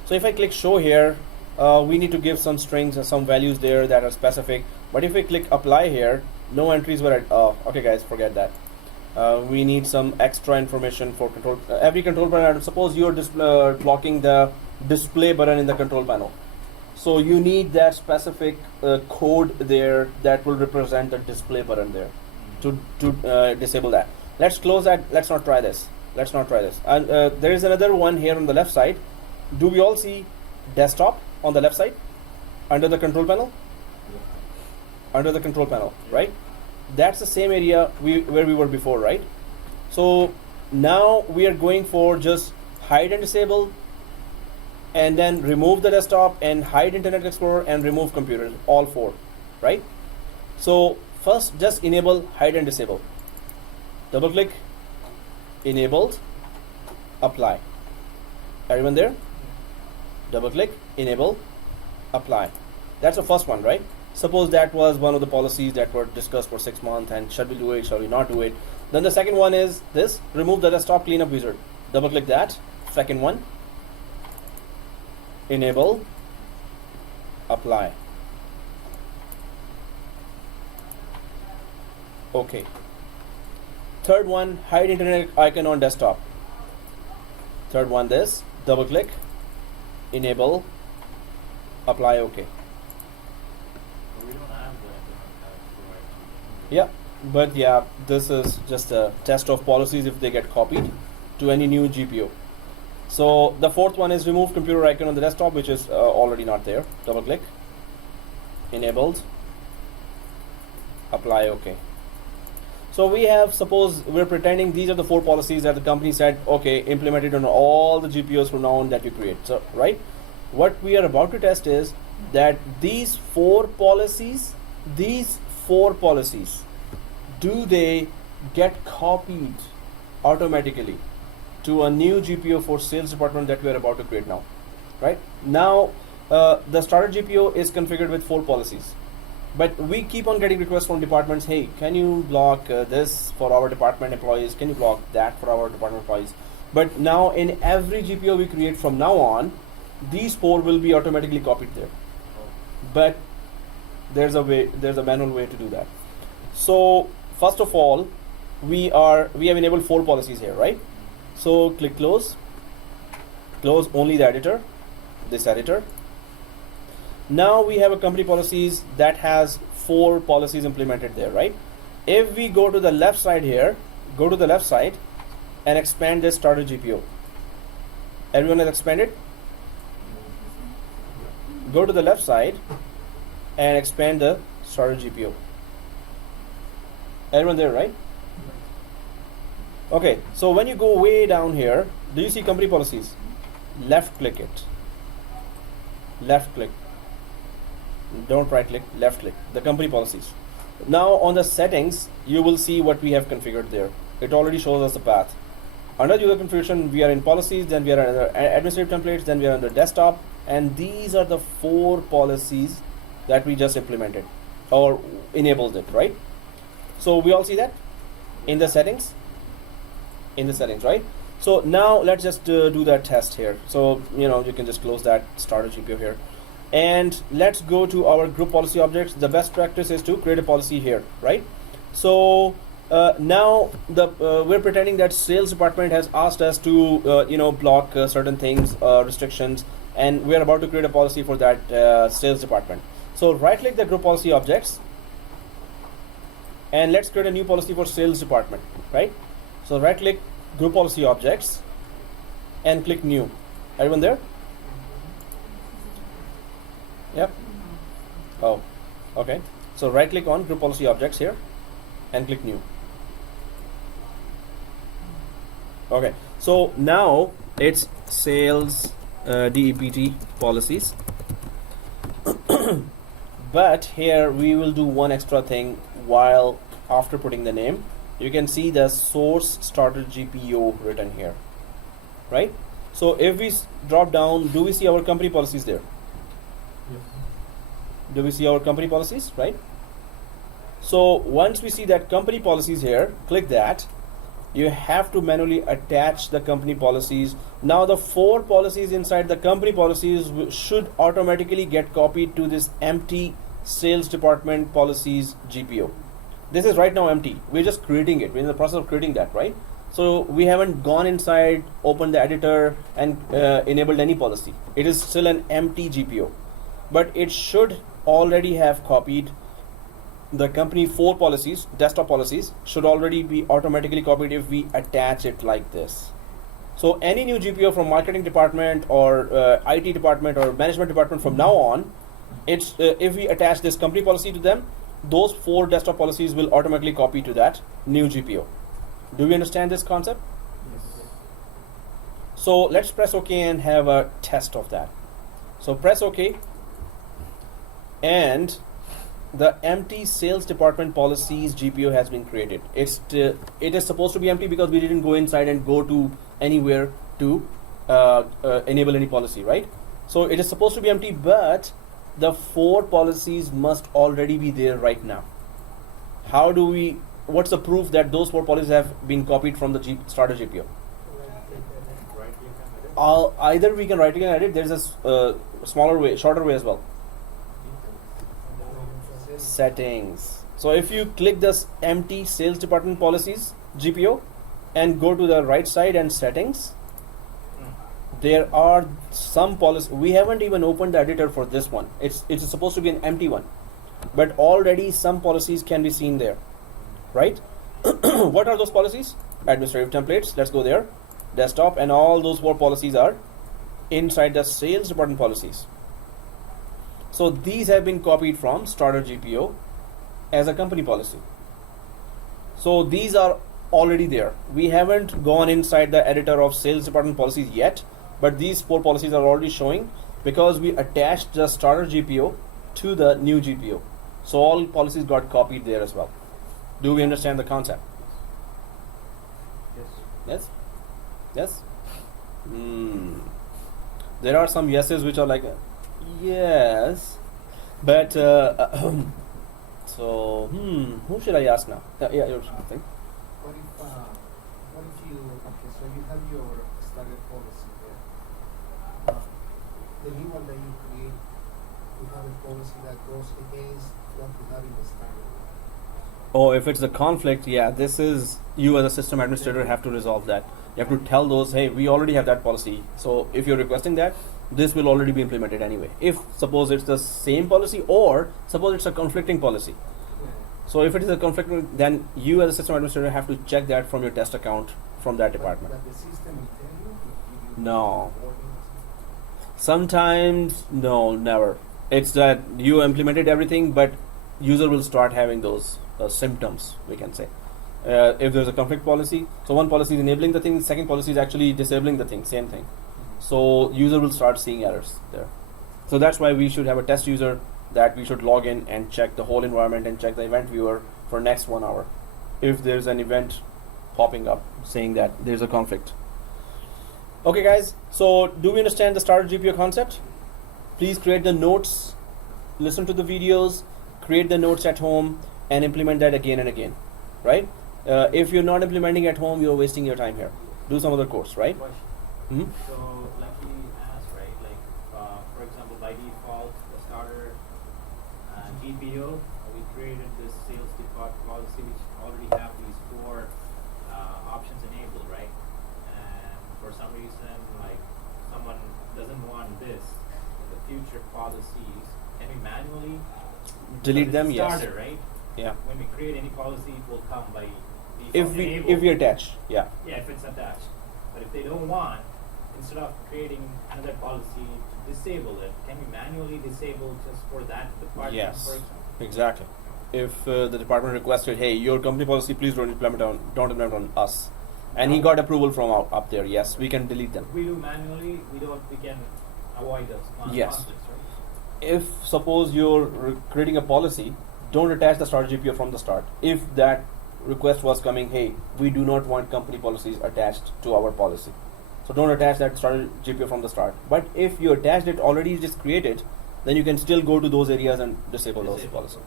So if I click show here, we need to give some strings and some values there that are specific. But if we click apply here, no entries were at. Okay, guys, forget that. We need some extra information for control. Every control panel item. Suppose you're blocking the display button in the control panel. So you need that specific code there that will represent the display button there to disable that. Let's close that. Let's not try this. And there is another one here on the left side. Do we all see desktop on the left side under the control panel? Under the control panel, right? That's the same area where we were before, right? So now we are going for just hide and disable, and then remove the desktop and hide Internet Explorer and remove computers, all 4, right? So first just enable hide and disable. Double click, enabled, apply. Everyone there? Double click, enable, apply. That's the first one, right? Suppose that was one of the policies that were discussed for 6 months and should we do it, shall we not do it? Then the second one is this, remove the desktop cleanup wizard. Double click that, second one, enable, apply. Okay. Third one, hide internet icon on desktop. Third one, this, double click, enable, apply, okay. We don't have the internet explorer. Yeah, but yeah, this is just a test of policies if they get copied to any new GPO. So the fourth one is remove computer icon on the desktop, which is already not there. Double click, enabled, apply, okay. So we have, suppose we're pretending these are the 4 policies that the company said, okay, implemented on all the GPOs from now on that you create. So, right? What we are about to test is that these 4 policies, do they get copied automatically to a new GPO for sales department that we are about to create now, right? Now, the starter GPO is configured with 4 policies. But we keep on getting requests from departments, hey, can you block this for our department employees? Can you block that for our department employees? But now in every GPO we create from now on, these 4 will be automatically copied there. But there's a manual way to do that. So first of all, we have enabled 4 policies here, right? So click close only the editor, this editor. Now we have a company policies that has 4 policies implemented there, right? If we go to the left side here, go to the left side and expand this starter GPO. Everyone has expanded? Go to the left side and expand the starter GPO. Everyone there, right? Okay, so when you go way down here, do you see company policies? Left click it. Left click. Don't right click, left click. The company policies. Now on the settings, you will see what we have configured there. It already shows us the path. Under user configuration, we are in policies, then we are under administrative templates, then we are under desktop, and these are the 4 policies that we just implemented or enabled it, right? So we all see that in the settings? In the settings, right? So now let's just do that test here. So, you can just close that starter GPO here. And let's go to our group policy objects. The best practice is to create a policy here, right? So now we're pretending that sales department has asked us to block certain things, restrictions, and we're about to create a policy for that sales department. So right click the group policy objects and let's create a new policy for sales department, right? So right click group policy objects and click new. Everyone there? Yep. Oh, okay. So right click on group policy objects here and click new. Okay, so now it's sales DEPT policies. But here we will do one extra thing while after putting the name. You can see the source starter GPO written here, right? So if we drop down, do we see our company policies there? Do we see our company policies, right? So once we see that company policies here, click that. You have to manually attach the company policies. Now the 4 policies inside the company policies should automatically get copied to this empty sales department policies GPO. This is right now empty. We're just creating it. We're in the process of creating that, right? So we haven't gone inside, opened the editor and enabled any policy. It is still an empty GPO. But it should already have copied the company 4 policies, desktop policies should already be automatically copied if we attach it like this. So any new GPO from marketing department or IT department or management department from now on, it's if we attach this company policy to them, those 4 desktop policies will automatically copy to that new GPO. Do we understand this concept? Yes. So let's press OK and have a test of that. So press OK and the empty sales department policies GPO has been created. It is supposed to be empty because we didn't go inside and go to anywhere to enable any policy, right? So it is supposed to be empty, but the 4 policies must already be there right now. How do we, what's the proof that those 4 policies have been copied from the starter GPO? Either we can right click and edit, there's a smaller way, shorter way as well. Settings. So if you click this empty sales department policies GPO and go to the right side and settings, there are some policies. We haven't even opened the editor for this one. It's supposed to be an empty one, but already some policies can be seen there, right? What are those policies? Administrative templates. Let's go there. Desktop, and all those 4 policies are inside the sales department policies. So these have been copied from starter GPO as a company policy. So these are already there. We haven't gone inside the editor of sales department policies yet, but these 4 policies are already showing because we attached the starter GPO to the new GPO. So all policies got copied there as well. Do we understand the concept? Yes. Yes? Yes? There are some yeses which are like, yes, but so who should I ask now? Yeah, you're something. What if you, okay, so you have your starter policy there. The new one that you create, you have a policy that goes against what you have in the starter. Oh, if it's a conflict, yeah, this is, you as a system administrator have to resolve that. You have to tell those, hey, we already have that policy. So if you're requesting that, this will already be implemented anyway. If suppose it's the same policy or suppose it's a conflicting policy. So if it is a conflict, then you as a system administrator have to check that from your test account from that department. But the system will tell you if you No. warning or something. Sometimes, no, never. It's that you implemented everything, but user will start having those symptoms, we can say. If there's a conflict policy, so one policy is enabling the thing, second policy is actually disabling the thing, same thing. So user will start seeing errors there. So that's why we should have a test user that we should log in and check the whole environment and check the event viewer for next 1 hour. If there's an event popping up saying that there's a conflict. Okay guys, so do we understand the starter GPO concept? Please create the notes, listen to the videos, create the notes at home and implement that again and again, right? If you're not implementing at home, you're wasting your time here. Do some other course, right? Question. Hmm? So, like he asked, right? Like, for example, by default, the starter GPO, we created this sales default policy which already have these 4 options enabled, right? And for some reason, like someone doesn't want this in the future policies, can we manually Delete it's them, a yes. starter, right? Yeah. When we create any policy, it will come by default If enabled. we attach, yeah. Yeah, if it's attached. But if they don't want, instead of creating another policy to disable it, can we manually disable just for that department, Yes. for example? Exactly. If the department requested, hey, your company policy, please don't implement on us, and he got approval from up there, yes, we can delete them. We do manually, we can avoid those Yes. conflicts, right? If suppose you're creating a policy, don't attach the starter GPO from the start. If that request was coming, hey, we do not want company policies attached to our policy, so don't attach that starter GPO from the start. But if you attached it already, just created, then you can still go to those areas and disable those policies.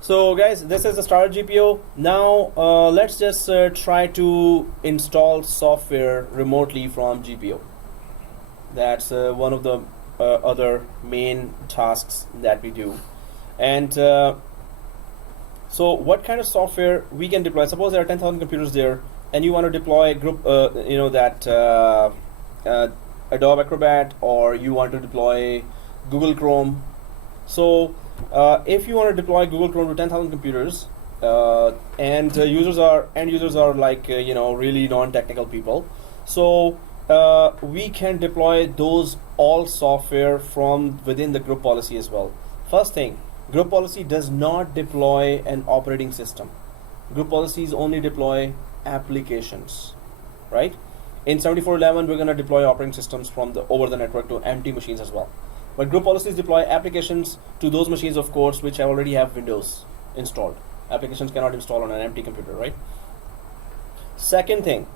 So guys, this is the starter GPO. Now let's just try to install software remotely from GPO. That's one of the other main tasks that we do. And so what kind of software we can deploy? Suppose there are 10,000 computers there and you want to deploy group, Adobe Acrobat, or you want to deploy Google Chrome. So if you want to deploy Google Chrome to 10,000 computers, and end users are like really non-technical people, so we can deploy those all software from within the group policy as well. First thing, group policy does not deploy an operating system. Group policies only deploy applications, right? In 7411, we're going to deploy operating systems from over the network to empty machines as well. But group policies deploy applications to those machines, of course, which already have Windows installed. Applications cannot install on an empty computer, right? Second thing,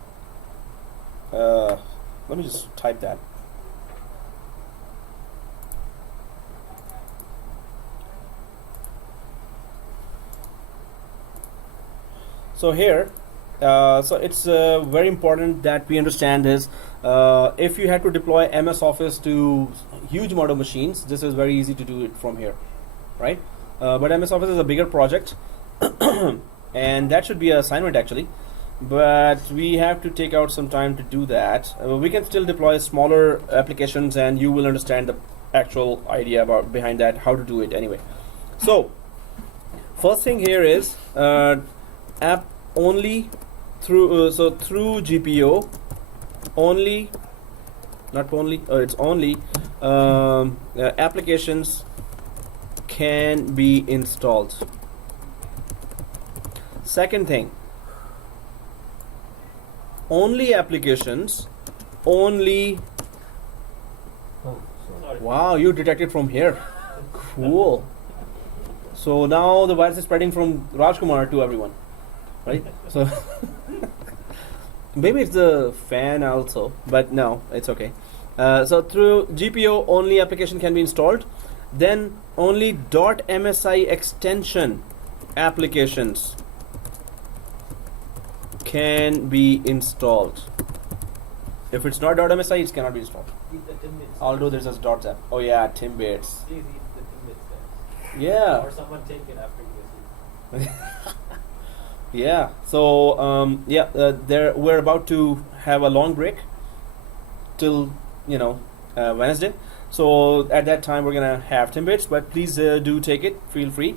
let me just type that. So here, so it's very important that we understand is if you had to deploy MS Office to huge amount of machines, this is very easy to do it from here, right? But MS Office is a bigger project and that should be an assignment actually, but we have to take out some time to do that. We can still deploy smaller applications and you will understand the actual idea behind that, how to do it anyway. So first thing here is app only through through GPO only, not only, it's only applications can be installed. Second thing, only applications, only. Oh, sorry. Sorry. Wow, you detected from here. Cool. So now the virus is spreading from Rajkumar to everyone, right? So maybe it's the fan also, but no, it's okay. So through GPO, only application can be installed. Then only .msi extension applications can be installed. If it's not .msi, it cannot be installed. Eat the Timbits. Although there's a .zap. Oh yeah, Timbits. Please eat the Timbits, guys. Yeah. Or someone take it after you visit. Yeah. So we're about to have a long break till Wednesday. So at that time we're gonna have Timbits, but please do take it. Feel free.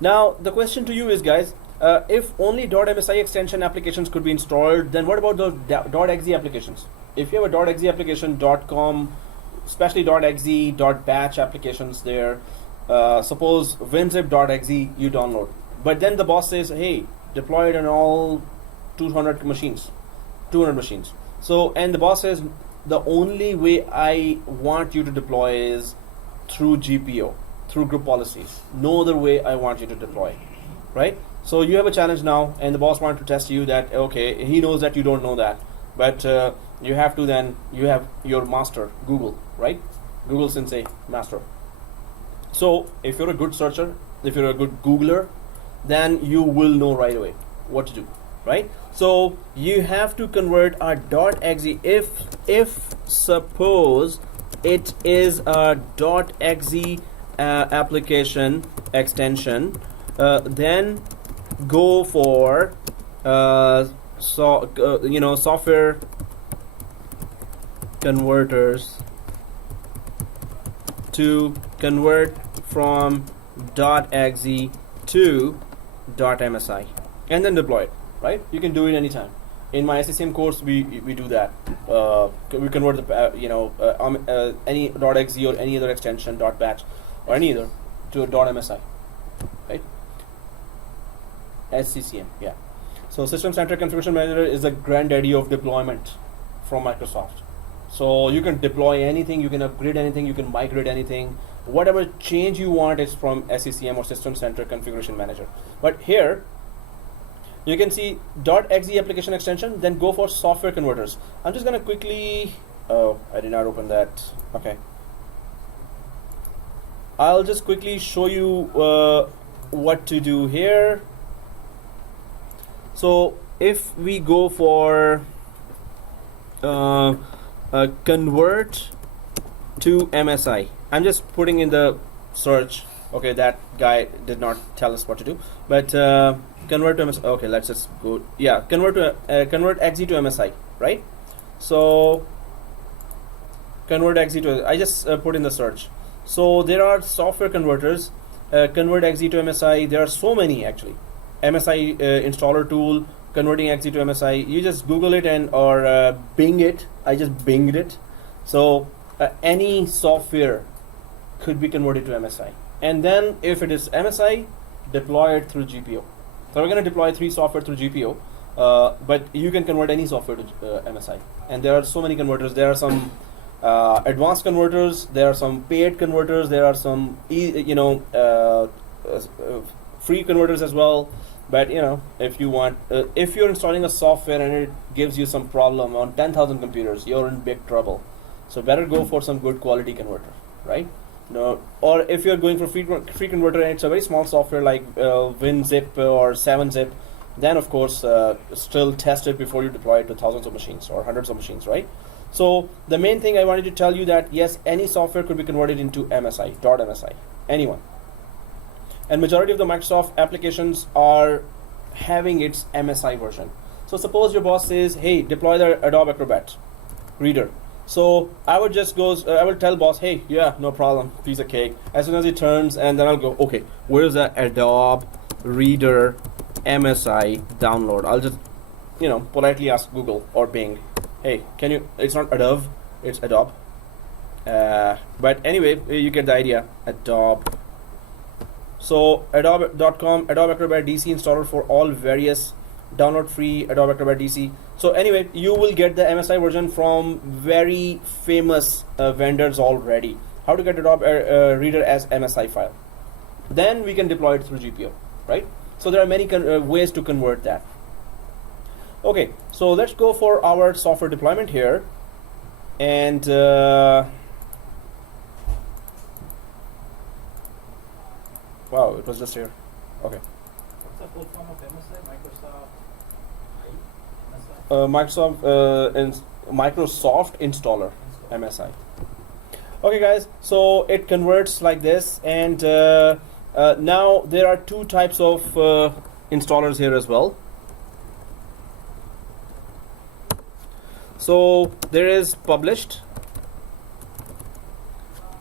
Now the question to you is, guys, if only .msi extension applications could be installed, then what about those .exe applications? If you have a .exe application, .com, especially .exe, .batch applications there, suppose winzip.exe you download, but then the boss says, hey, deploy it on all 200 machines. So, and the boss says, the only way I want you to deploy is through GPO, through group policies. No other way I want you to deploy, right? So you have a challenge now, and the boss wants to test you that, okay, he knows that you don't know that, but you have to then, you have your master, Google, right? Google Sensei master. So if you're a good searcher, if you're a good Googler, then you will know right away what to do, right? So you have to convert a .exe if suppose it is a .exe application extension, then go for software converters to convert from .exe to .msi and then deploy it, right? You can do it anytime. In my SCCM course, we do that. We convert the any .exe or any other extension, .batch or any other to .msi, right? SCCM, yeah. So System Center Configuration Manager is the granddaddy of deployment from Microsoft. So you can deploy anything, you can upgrade anything, you can migrate anything. Whatever change you want is from SCCM or System Center Configuration Manager. But here, you can see .exe application extension, then go for software converters. I'm just going to quickly, oh, I did not open that. Okay. I'll just quickly show you what to do here. So if we go for convert to MSI, I'm just putting in the search. Okay, that guy did not tell us what to do, but convert to MSI. Okay, let's just go. Yeah, convert exe to MSI, right? So convert exe to. I just put in the search. So there are software converters. Convert exe to MSI. There are so many actually. MSI installer tool, converting exe to MSI. You just Google it and or Bing it. I just Binged it. So any software could be converted to MSI. And then if it is MSI, deploy it through GPO. So we're going to deploy 3 software through GPO, but you can convert any software to MSI. And there are so many converters. There are some advanced converters. There are some paid converters. There are some free converters as well. But if you want, if you're installing a software and it gives you some problem on 10,000 computers, you're in big trouble. So better go for some good quality converter, right? No, or if you're going for free converter and it's a very small software like WinZip or 7-Zip, then of course still test it before you deploy it to thousands of machines or hundreds of machines, right? So the main thing I wanted to tell you that yes, any software could be converted into MSI, .msi, anyone. And majority of the Microsoft applications are having its MSI version. So suppose your boss says, hey, deploy the Adobe Acrobat Reader. So I would just go, I will tell boss, hey, yeah, no problem, piece of cake. As soon as he turns, and then I'll go, okay, where's the Adobe Reader MSI download? I'll just, politely ask Google or Bing, hey, can you, it's not Adobe, it's Adobe. But anyway, you get the idea, Adobe. So adobe.com, Adobe Acrobat DC installer for all various download free Adobe Acrobat DC. So anyway, you will get the MSI version from very famous vendors already. How to get Adobe Reader as MSI file. Then we can deploy it through GPO, right? So there are many ways to convert that. Okay, so let's go for our software deployment here. And wow, it was just here. Okay. What's the full form of MSI? Microsoft installer, MSI. Okay guys, so it converts like this, and now there are 2 types of installers here as well. So there is published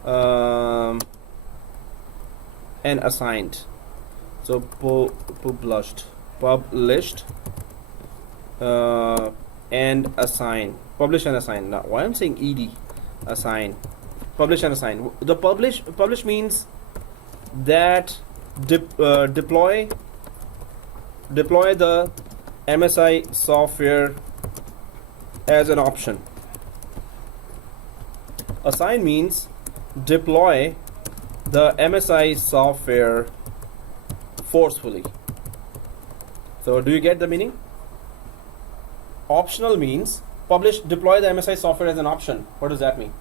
and assigned. So published, and assign. Publish and assign. Now, why I'm saying ed? Assign. Publish and assign. The publish means that deploy the MSI software as an option. Assign means deploy the MSI software forcefully. So do you get the meaning? Optional means deploy the MSI software as an option. What does that mean?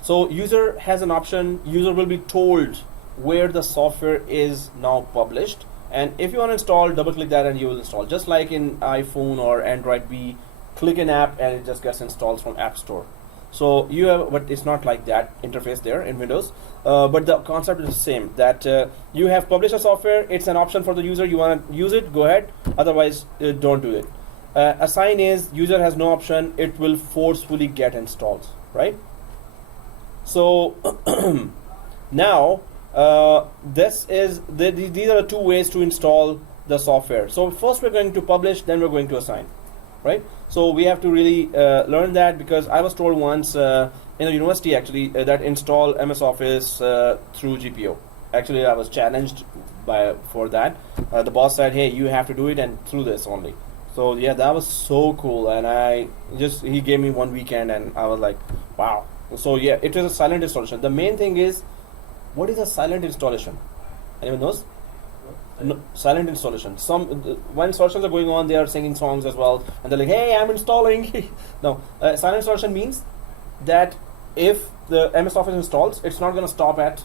So user has an option, user will be told where the software is now published, and if you want to install, double click that and you will install. Just like in iPhone or Android, we click an app and it just gets installed from App Store. So you have, but it's not like that interface there in Windows. But the concept is the same, that you have published a software, it's an option for the user, you want to use it, go ahead, otherwise don't do it. Assign is user has no option, it will forcefully get installed, right? So now these are the two ways to install the software. So first we're going to publish, then we're going to assign, right? So we have to really learn that, because I was told once in a university actually that install MS Office through GPO. Actually, I was challenged for that. The boss said, hey, you have to do it and through this only. So yeah, that was so cool, and he gave me 1 weekend and I was like, wow. So yeah, it is a silent installation. The main thing is, what is a silent installation? Anyone knows? No, silent installation. When installations are going on, they are singing songs as well, and they're like, hey, I'm installing. No, silent installation means that if the MS Office installs, it's not going to stop at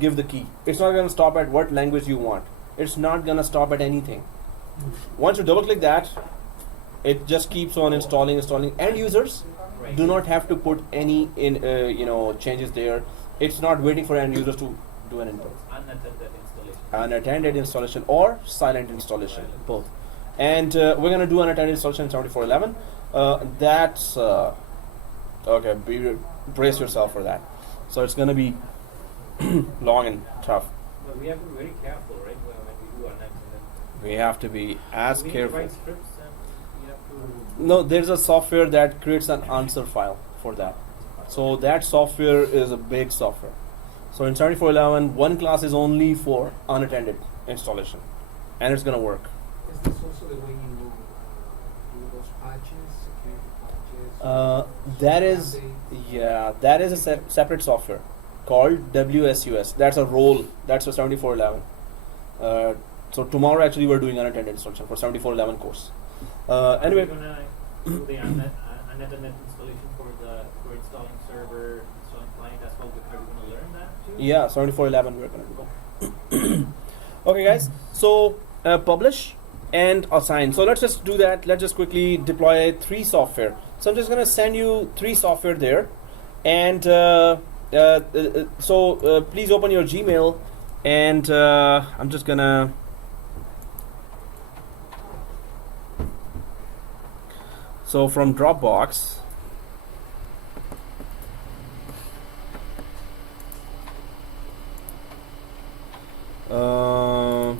give the key. It's not going to stop at what language you want. It's not going to stop at anything. Once you double click that, it just keeps on installing. End users do not have to put any changes there. It's not waiting for end users to do an input. Unattended installation or silent installation, both. And we're going to do unattended installation in 7411. That's okay, brace yourself for that. So it's going to be long and tough. But we have to be very careful, right, when we do unattended. We have to be as careful. Write scripts and we have to... No, there's a software that creates an answer file for that. So that software is a big software. So in 7411, one class is only for unattended installation, and it's going to work. Is this also the way you do those patches, security patches? That is a separate software called WSUS. That's a role. That's for 7411. So tomorrow actually we're doing unattended installation for 7411 course. Anyway. Are we going to do the unattended installation for installing server, installing client as well? Are we going to learn that too? Yeah, 7411 we're going to do. Okay guys, so publish and assign. So let's just do that. Let's just quickly deploy 3 software. So I'm just going to send you 3 software there, and please open your Gmail, and I'm just going to from Dropbox, oh,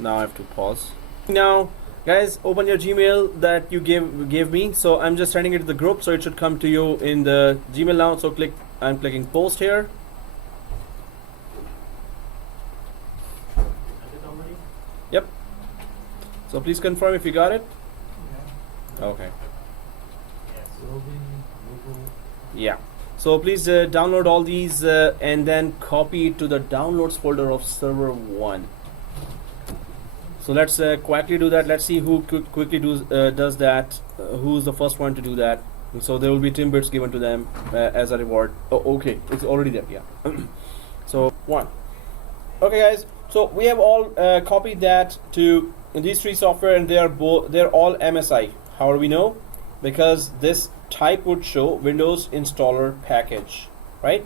now I have to pause. Now guys, open your Gmail that you gave me. So I'm just sending it to the group, so it should come to you in the Gmail now. So I'm clicking post here. Yep. So please confirm if you got it. Yeah. Okay. Yes. Yeah. So please download all these and then copy it to the downloads folder of server 1. So let's quickly do that. Let's see who quickly does that. Who's the first one to do that? So there will be Timbits given to them as a reward. Oh, okay. It's already there. Yeah. So 1. Okay, guys. So we have all copied that to these 3 software, and they're all MSI. How do we know? Because this type would show Windows installer package, right?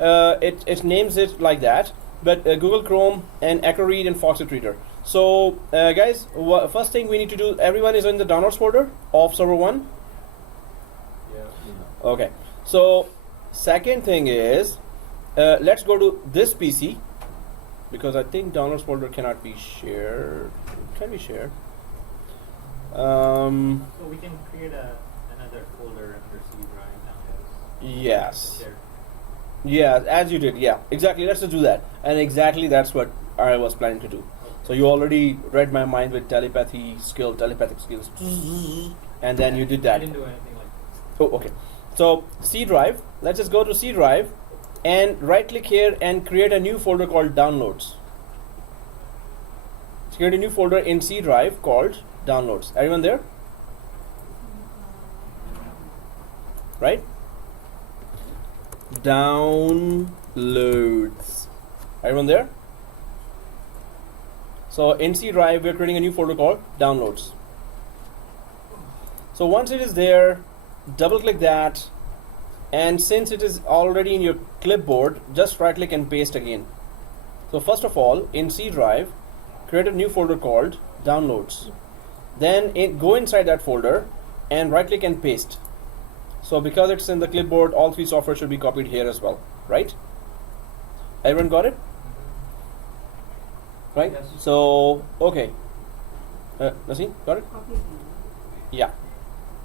It names it like that, but Google Chrome and Acro Read and Foxit Reader. So guys, first thing we need to do, everyone is in the downloads folder of server 1. Yeah. Okay. So second thing is, let's go to this PC because I think downloads folder cannot be shared. Can be shared. So we can create another folder under C drive now. Yes. Share. Yeah, as you did. Yeah, exactly. Let's just do that. And exactly that's what I was planning to do. So you already read my mind with telepathic skills, and then you did I that. didn't do anything like Oh, okay. So C drive. Let's just go to C drive and right click here and create a new folder called downloads. So create a new folder in C drive called downloads. Everyone there? Right? Downloads. Everyone there? So in C drive, we're creating a new folder called downloads. So once it is there, double click that, and since it is already in your clipboard, just right click and paste again. So first of all, in C drive, create a new folder called downloads. Then go inside that folder and right click and paste. So because it's in the clipboard, all three software should be copied here as well, right? Everyone got it? Right? Yes. So, okay. Naseem, got it? Yeah.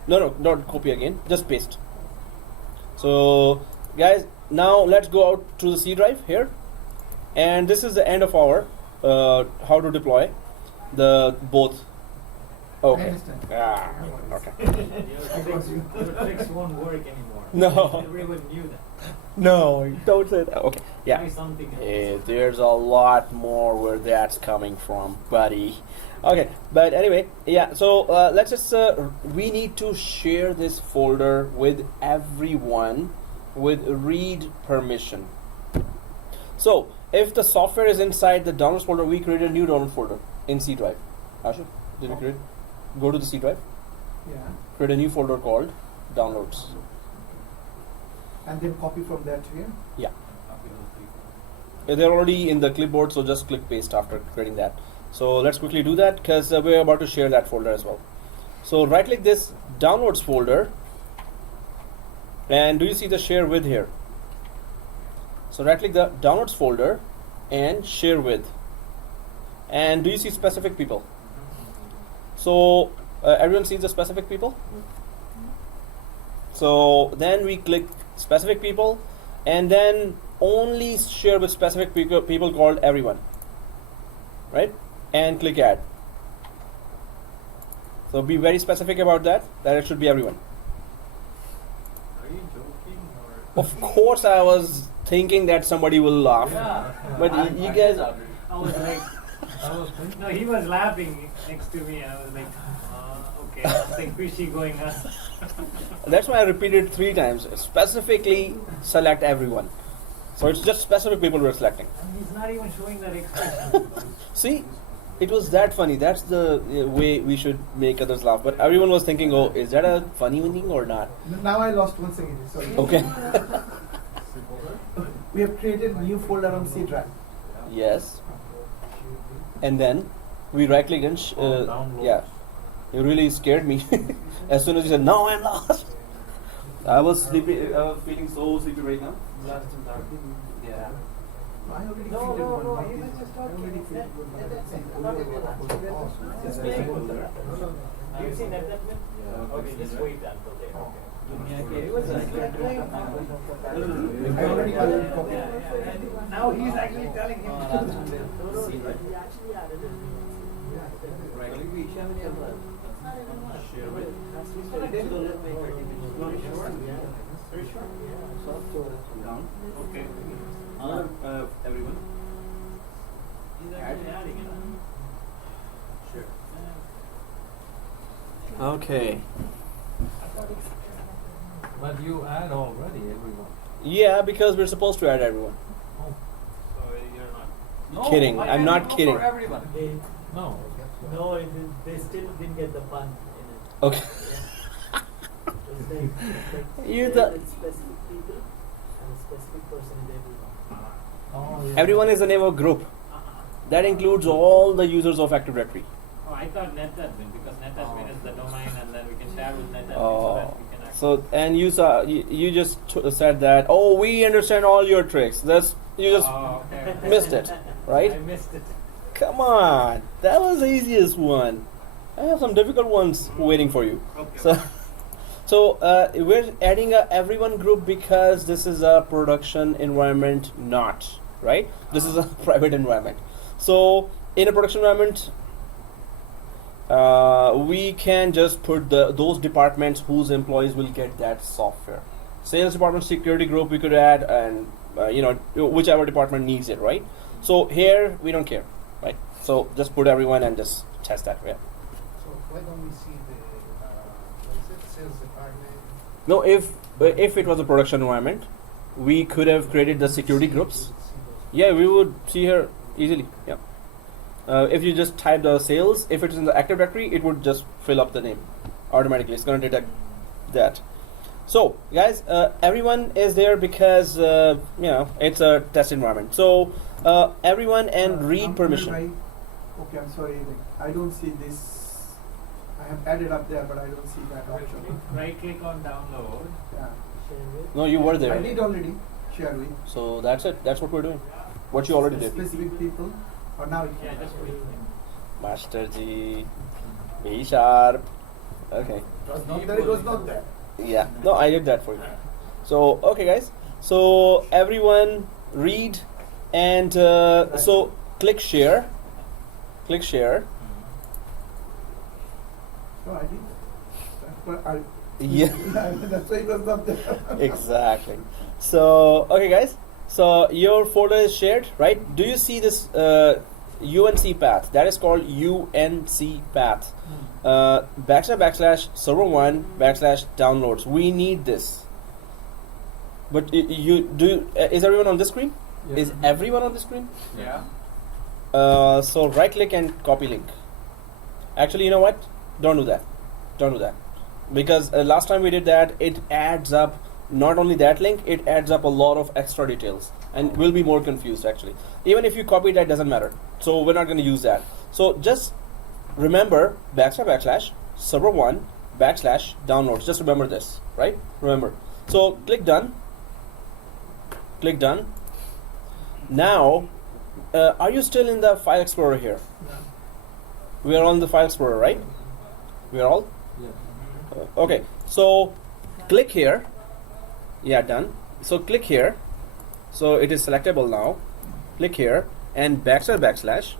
No, not copy again. Just paste. So, guys, now let's go out to the C drive here. And this is the end of our how to deploy the both. Okay. Okay. your tricks won't work anymore. No. Everyone knew that. No, don't say that. Okay. Yeah. Try something else. There's a lot more where that's coming from, buddy. Okay, but anyway, yeah. So let's just we need to share this folder with everyone with read permission. So if the software is inside the downloads folder, we create a new download folder in C drive. Ashu, did you create? Go to the C drive. Yeah. Create a new folder called downloads. And then copy from there to here. Yeah. They're already in the clipboard, so just click paste after creating that. So let's quickly do that because we're about to share that folder as well. So right click this downloads folder, and do you see the share with here? So right click the downloads folder and share with. And do you see specific people? So everyone sees the specific people? So then we click specific people and then only share with specific people called everyone, right? And click add. So be very specific about that it should be everyone. Are you joking or? Of course I was thinking that somebody will laugh. Yeah. But you guys I was like, no, he was laughing next to me. I was like, okay, it's like fishy going on. that's why I repeated 3 times. Specifically select everyone. So it's just specific people we're selecting. And he's not even showing that expression. See, it was that funny. That's the way we should make others laugh. But everyone was thinking, oh, is that a funny thing or not? Now I lost one second. Sorry. Okay. We have created a new folder on C drive. Yes. And then we right click and yeah. You really scared me. As soon as you said, no, I'm lost. I was sleepy. I was feeling so sleepy right now. Yeah. I already No, created no, one. no, What he is was it? just I already talking. created one. Just Do you see that? Okay, just wait until they. He was just like playing. I already got a copy. Now he's actually telling him. He actually added it. Share with. Very short. Down. Okay. Everyone. He's actually adding it. Sure. Okay. But you add already everyone. Yeah, because we're supposed to add everyone. Oh. So you're not. No, Kidding. why I'm can't not you go kidding. For everyone. No. No, they still didn't get the pun in it. Okay. It's like You there the- is specific people and a specific person is everyone. Oh, yeah. Everyone is a name of group. That includes all the users of Active Directory. Oh, I thought NetAdmin because NetAdmin is the domain and then we can share with NetAdmin so Oh. that we can access. So and you just said that, oh, we understand all your tricks. You just okay. missed it, right? I missed it. Come on, that was the easiest one. I have some difficult ones waiting for you. Okay. So we're adding a everyone group because this is a production environment, not right. This is a private environment. So in a production environment, we can just put those departments whose employees will get that software. Sales department, security group, we could add, and whichever department needs it, right? So here we don't care, right? So just put everyone and just test that way. So why don't we see the, what is it, sales department? No, if it was a production environment, we could have created the security groups. Yeah, we would see here easily. Yeah. If you just type the sales, if it's in the Active Directory, it would just fill up the name automatically. It's going to detect that. So, guys, everyone is there because it's a test environment. So, everyone and read permission. Okay, I'm sorry. I don't see this. I have added up there, but I don't see that option. Right click on download. Yeah. No, you were there. I did already share with So that's it. That's what we're doing. What you already did. specific people. Or now it Yeah, can. just wait. Master G, be sharp. Okay. It was not there. It was not there. Yeah. No, I did that for you. So okay, guys. So everyone read, and so click share. Click share. No, I did. But I, Yeah. that's why it was not there. Exactly. So okay, guys. So your folder is shared, right? Do you see this UNC path? That is called UNC path. // server1 / downloads. We need this. But is everyone on the screen? Yes. Is everyone on the screen? Yeah. So right click and copy link. Actually, you know what? Don't do that. Don't do that. Because last time we did that, it adds up not only that link, it adds up a lot of extra details and we'll be more confused actually. Even if you copy that, doesn't matter. So we're not going to use that. So just remember // server1 / downloads. Just remember this, right? Remember. So click done. Click done. Now, are you still in the File Explorer here? We are on the File Explorer, right? We are all? Yeah. Okay. So click here. Yeah, done. So click here. So it is selectable now. Click here and //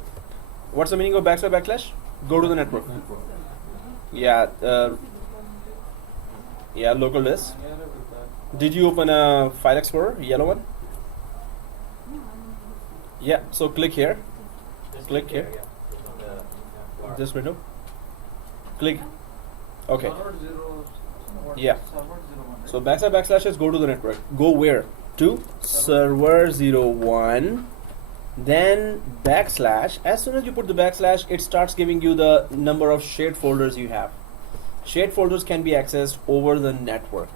What's the meaning of // Go to the network. Yeah. Yeah, local disk. Did you open a File Explorer, yellow one? Yeah. So click here. Click here. This window. Click. Okay. Server 0. Yeah. Server 01. So // is go to the network. Go where? To server 01. Then /. As soon as you put the /, it starts giving you the number of shared folders you have. Shared folders can be accessed over the network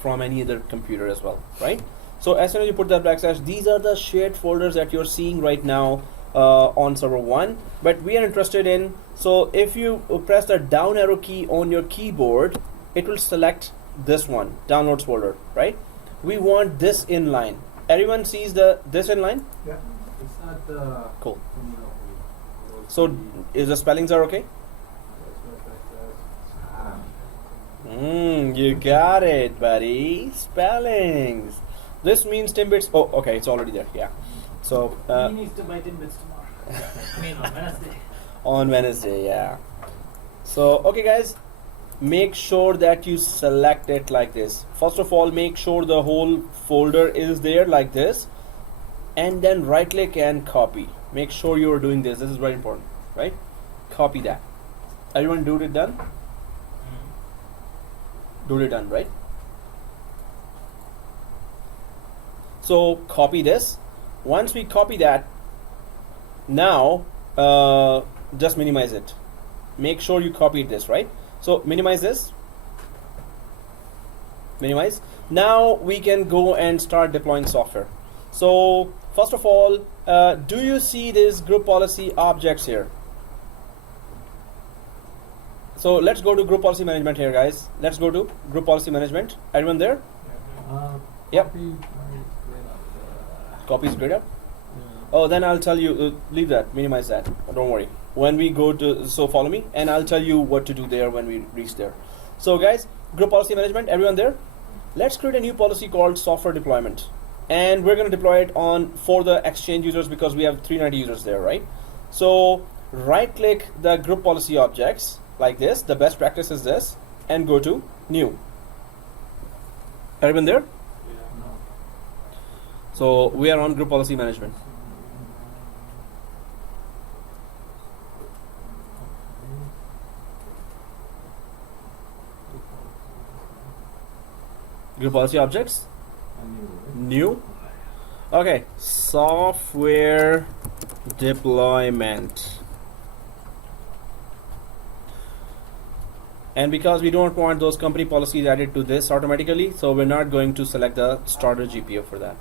from any other computer as well, right? So as soon as you put that /, these are the shared folders that you're seeing right now on server 1. But we are interested in, so if you press the down arrow key on your keyboard, it will select this one, downloads folder, right? We want this inline. Everyone sees this inline? Yeah. It's not the. Cool. So is the spellings are okay? You got it, buddy. Spellings. This means Timbits. Oh, okay, it's already there. Yeah. So He needs to buy Timbits tomorrow. I mean on Wednesday. on Wednesday, yeah. So okay, guys, make sure that you select it like this. First of all, make sure the whole folder is there like this, and then right click and copy. Make sure you're doing this. This is very important, right? Copy that. Everyone do it done? Do it done, right? So copy this. Once we copy that, now just minimize it. Make sure you copied this, right? So minimize this. Minimize. Now we can go and start deploying software. So first of all, do you see this group policy objects here? So let's go to group policy management here, guys. Let's go to group policy management. Everyone there? Yep. Copy is great up. Copy is grayed up. Yeah. Oh, then I'll tell you, leave that, minimize that. Don't worry. When we go to, so follow me, and I'll tell you what to do there when we reach there. So guys, group policy management, everyone there? Let's create a new policy called software deployment. And we're going to deploy it for the Exchange users because we have 390 users there, right? So right click the group policy objects like this. The best practice is this, and go to new. Everyone there? Yeah. No. So we are on group policy management. Group policy objects, new. Okay, software deployment. And because we don't want those company policies added to this automatically, so we're not going to select the starter GPO for that.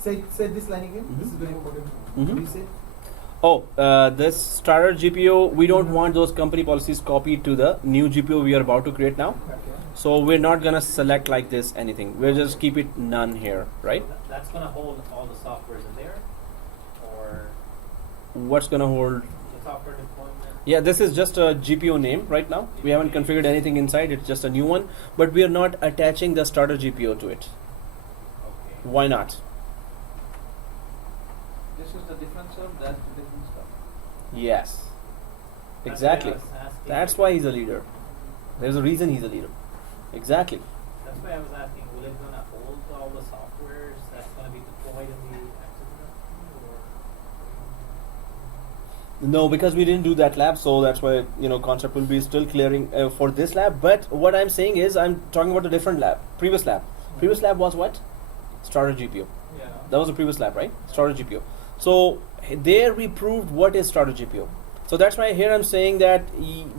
Say this line again. This is very important. Mhm. What do you say? Oh, this starter GPO, we don't want those company policies copied to the new GPO we are about to create now. Okay. So we're not gonna select like this anything. We'll just keep it none here, right? That's gonna hold all the softwares in there, or What's gonna hold? the software deployment. Yeah, this is just a GPO name right now. We haven't configured anything inside. It's just a new one, but we are not attaching the starter GPO to it. Okay. Why not? This is the different stuff, that's the different stuff. Yes, That's why I exactly. was asking- That's why he's a leader. There's a reason he's a leader. Exactly. That's why I was asking, will it gonna hold all the softwares that's gonna be deployed in the Access Registry, or? No, because we didn't do that lab, so that's why concept will be still clearing for this lab. But what I'm saying is, I'm talking about a different lab, previous lab. Previous lab was what? Starter GPO. Yeah. That was the previous lab, right? Starter GPO. So there we proved what is starter GPO. So that's why here I'm saying that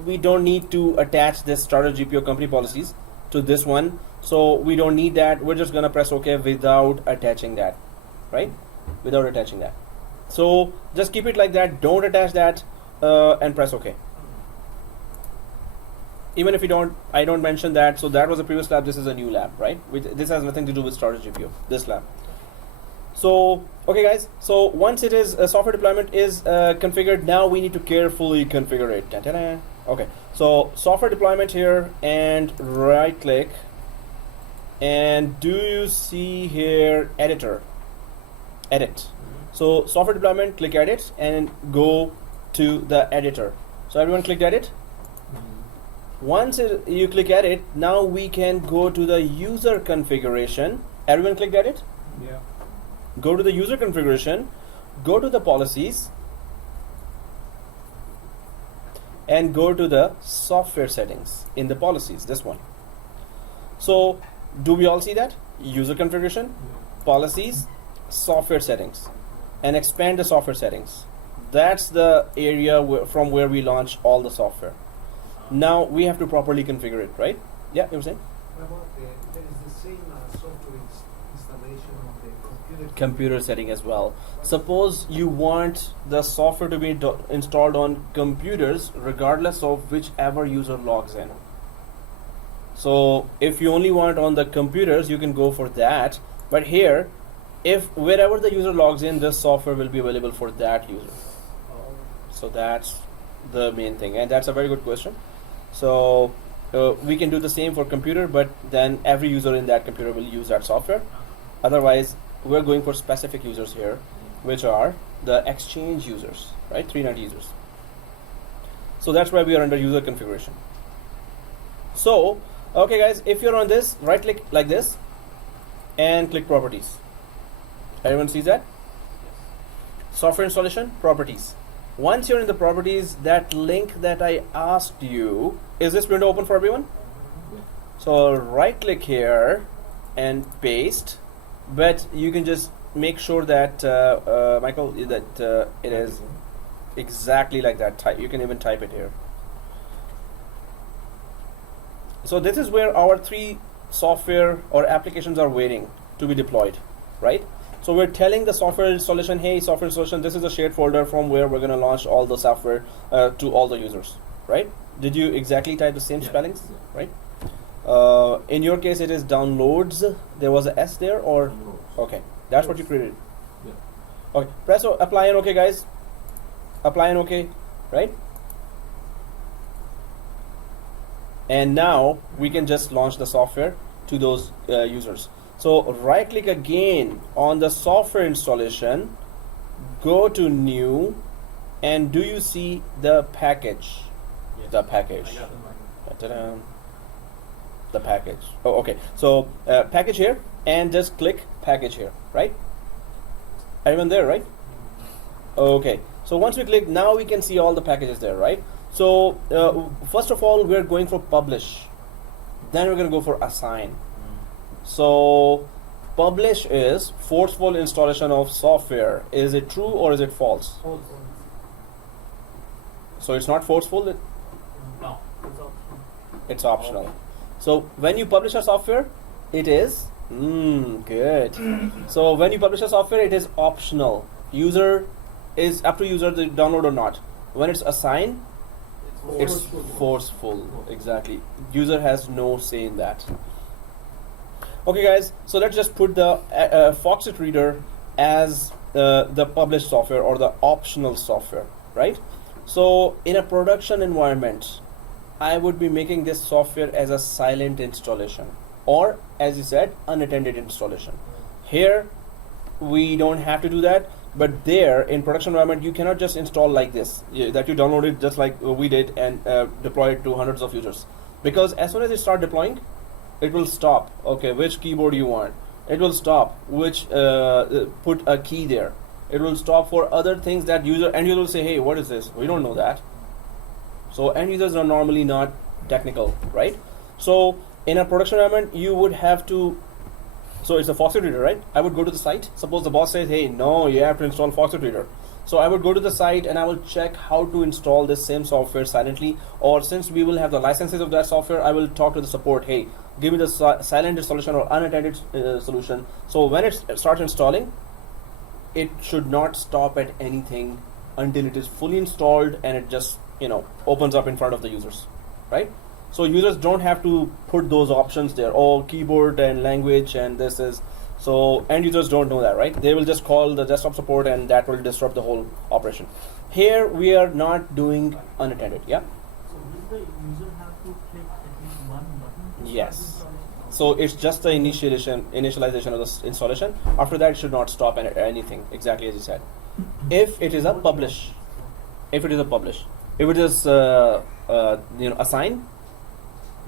we don't need to attach this starter GPO company policies to this one. So we don't need that. We're just gonna press OK without attaching that, right? Without attaching that. So just keep it like that. Don't attach that and press OK. Even if I don't mention that. So that was a previous lab. This is a new lab, right? This has nothing to do with starter GPO. This lab. So okay guys, so once it is software deployment is configured, now we need to carefully configure it. Da-da-da. Okay, so software deployment here, and right click, and do you see here editor, edit? So software deployment, click edit and go to the editor. So everyone clicked edit. Once you click edit, now we can go to the user configuration. Everyone clicked edit? Yeah. Go to the user configuration, go to the policies, and go to the software settings in the policies, this one. So do we all see that? User configuration, policies, software settings, and expand the software settings. That's the area from where we launch all the software. Now we have to properly configure it, right? Yeah, you were saying? What about there is the same software installation on the Computer setting as well. Suppose you want the software to be installed on computers regardless of whichever user logs in. So if you only want on the computers, you can go for that. But here, if wherever the user logs in, this software will be available for that user. So that's the main thing, and that's a very good question. So we can do the same for computer, but then every user in that computer will use that software. Otherwise, we're going for specific users here, which are the Exchange users, right? 390 users. So that's why we are under user configuration. So, okay guys, if you're on this, right click like this and click properties. Everyone sees that? Software installation, properties. Once you're in the properties, that link that I asked you, is this window open for everyone? So right click here and paste, but you can just make sure that Michael, that it is exactly like that. Type. You can even type it here. So this is where our 3 software or applications are waiting to be deployed, right? So we're telling the software installation, hey, software installation, this is a shared folder from where we're going to launch all the software to all the users. right? Did you exactly type the same Yeah. spellings, Yeah. right? In your case, it is downloads. There was a S there, or okay, that's what you created. Yeah. Okay, press apply and OK, guys. Apply and OK, right? And now we can just launch the software to those users. So right click again on the software installation, go to new, and do you see the package? Yes. The package. I got it. Ta-da. The package. Oh, okay. So package here, and just click package here, right? Everyone there, right? Okay. So once we click, now we can see all the packages there, right? So first of all, we're going for publish. Then we're going to go for assign. So publish is forceful installation of software. Is it true or is it false? False. So it's not forceful, No. It's optional. it's optional. So when you publish a software, it is good. So when you publish a software, it is optional. User is up to user to download or not. When it's assigned, it's forceful. Exactly. User has no say in that. Okay, guys. So let's just put the Foxit Reader as the published software or the optional software, right? So in a production environment, I would be making this software as a silent installation, or as you said, unattended installation. Here, we don't have to do that, but there in production environment, you cannot just install like this, that you downloaded just like we did and deploy it to hundreds of users. Because as soon as you start deploying, it will stop. Okay, which keyboard you want? It will stop. Which put a key there. It will stop for other things that user, and you will say, hey, what is this? We don't know that. So end users are normally not technical, right? So in a production environment, you would have to, so it's a Foxit Reader, right? I would go to the site. Suppose the boss says, hey, no, you have to install Foxit Reader. So I would go to the site and I will check how to install this same software silently. Or since we will have the licenses of that software, I will talk to the support, hey, give me the silent installation or unattended solution. So when it starts installing, it should not stop at anything until it is fully installed and it just opens up in front of the users, right? So users don't have to put those options there, keyboard and language and this is, so end users don't know that, right? They will just call the desktop support and that will disrupt the whole operation. Here we are not doing unattended, yeah? So will the user have to click at least one button? To Yes. start installation? So it's just the initialization of the installation. After that, it should not stop anything, exactly as you said. If it is a publish, if it is assign,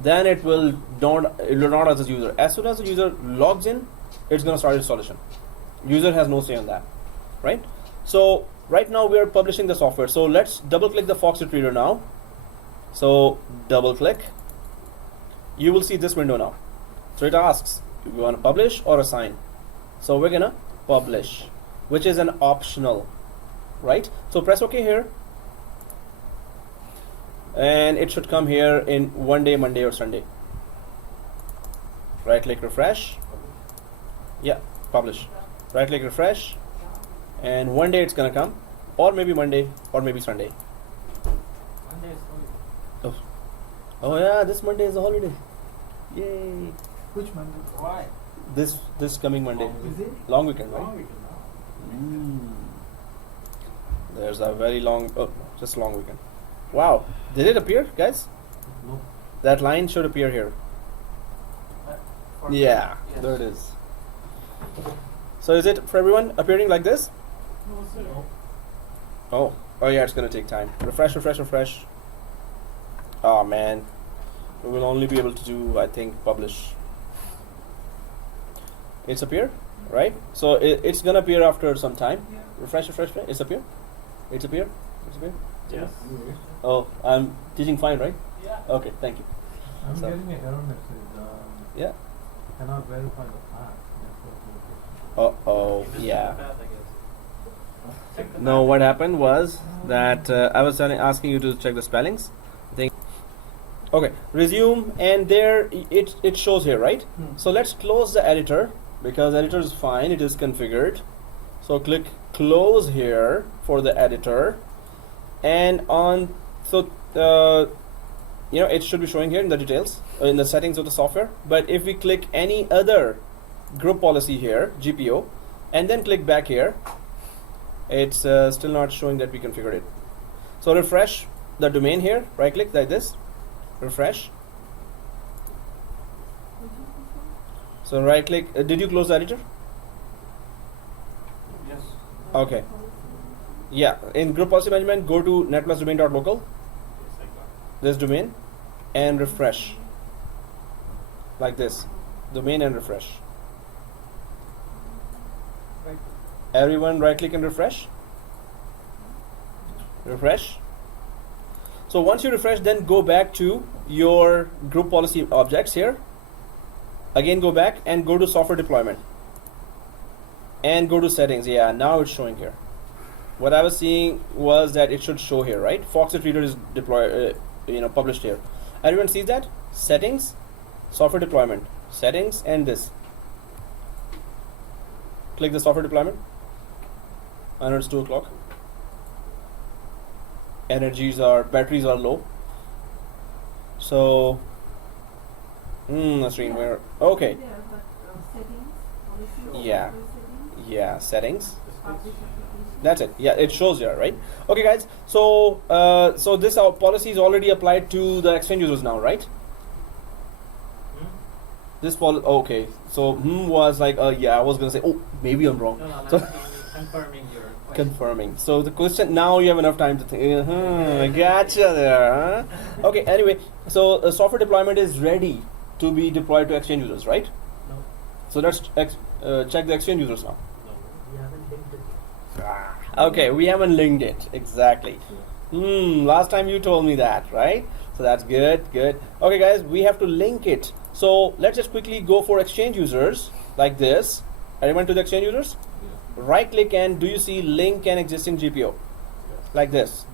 then it will not as a user. As soon as the user logs in, it's going to start installation. User has no say on that, right? So right now we are publishing the software. So let's double click the Foxit Reader now. So double click. You will see this window now. So it asks, do you want to publish or assign? So we're gonna publish, which is an optional, right? So press OK here. And it should come here in one day, Monday or Sunday. Right click refresh. Yeah, publish. Right click refresh. And one day it's gonna come, or maybe Monday, or maybe Sunday. Monday is holiday. Oh yeah, this Monday is a holiday. Yay. Which Monday? Why? This coming Monday. Is it? Long weekend, right? Long weekend now. There's a very long, just long weekend. Wow, did it appear, guys? No. That line should appear here. Yeah, there it is. So is it for everyone appearing like this? No, sir. Oh yeah, it's gonna take time. Refresh, refresh, refresh. Oh man, we will only be able to do, I think, publish. It's appear, right? So it's gonna appear after some time. Yeah. Refresh, refresh, refresh. It's appear. It's appear. It's appear. Yes. Oh, I'm teaching fine, right? Yeah. Okay, thank you. I'm So- getting an error message. Yeah. Cannot verify the path. Oh, yeah. No, what happened was that I was asking you to check the spellings. Okay, resume, and there it shows here, right? So let's close the editor because editor is fine, it is configured. So click close here for the editor, and it should be showing here in the details, in the settings of the software. But if we click any other group policy here, GPO, and then click back here, it's still not showing that we configured it. So refresh the domain here, right click like this, refresh. So right click, did you close the editor? Yes. Okay. Yeah, in group policy management, go to netplusdomain.local, Yes, I got it. this domain, and refresh. Like this, domain and refresh. Right. Everyone right click and refresh. Refresh. So once you refresh, then go back to your group policy objects here. Again, go back and go to software deployment. And go to settings. Yeah, now it's showing here. What I was seeing was that it should show here, right? Foxit Reader is published here. Everyone sees that? Settings, software deployment, settings, and this. Click the software deployment. I know it's 2 o'clock. Batteries are low. So, Nasreen, where? Okay. Yeah. Yeah, settings. That's it. Yeah, it shows here, right? Okay, guys. So, so this policy is already applied to the Exchange users now, right? This policy. Okay. So, was like, yeah, I was gonna say, oh, maybe I'm wrong. No, I'm So asking you, confirming your question. confirming. So the question now you have enough time to think. Gotcha there. Huh? Okay. Anyway, so software deployment is ready to be deployed to Exchange users, right? No, So let's check the Exchange users now. no. We haven't linked it. Okay, we haven't linked it exactly. Last time you told me that, right? So that's good. Okay, guys, we have to link it. So let's just quickly go for Exchange users like this. Everyone to the Exchange users? Yeah. Right click and do you see link an existing GPO? Like this.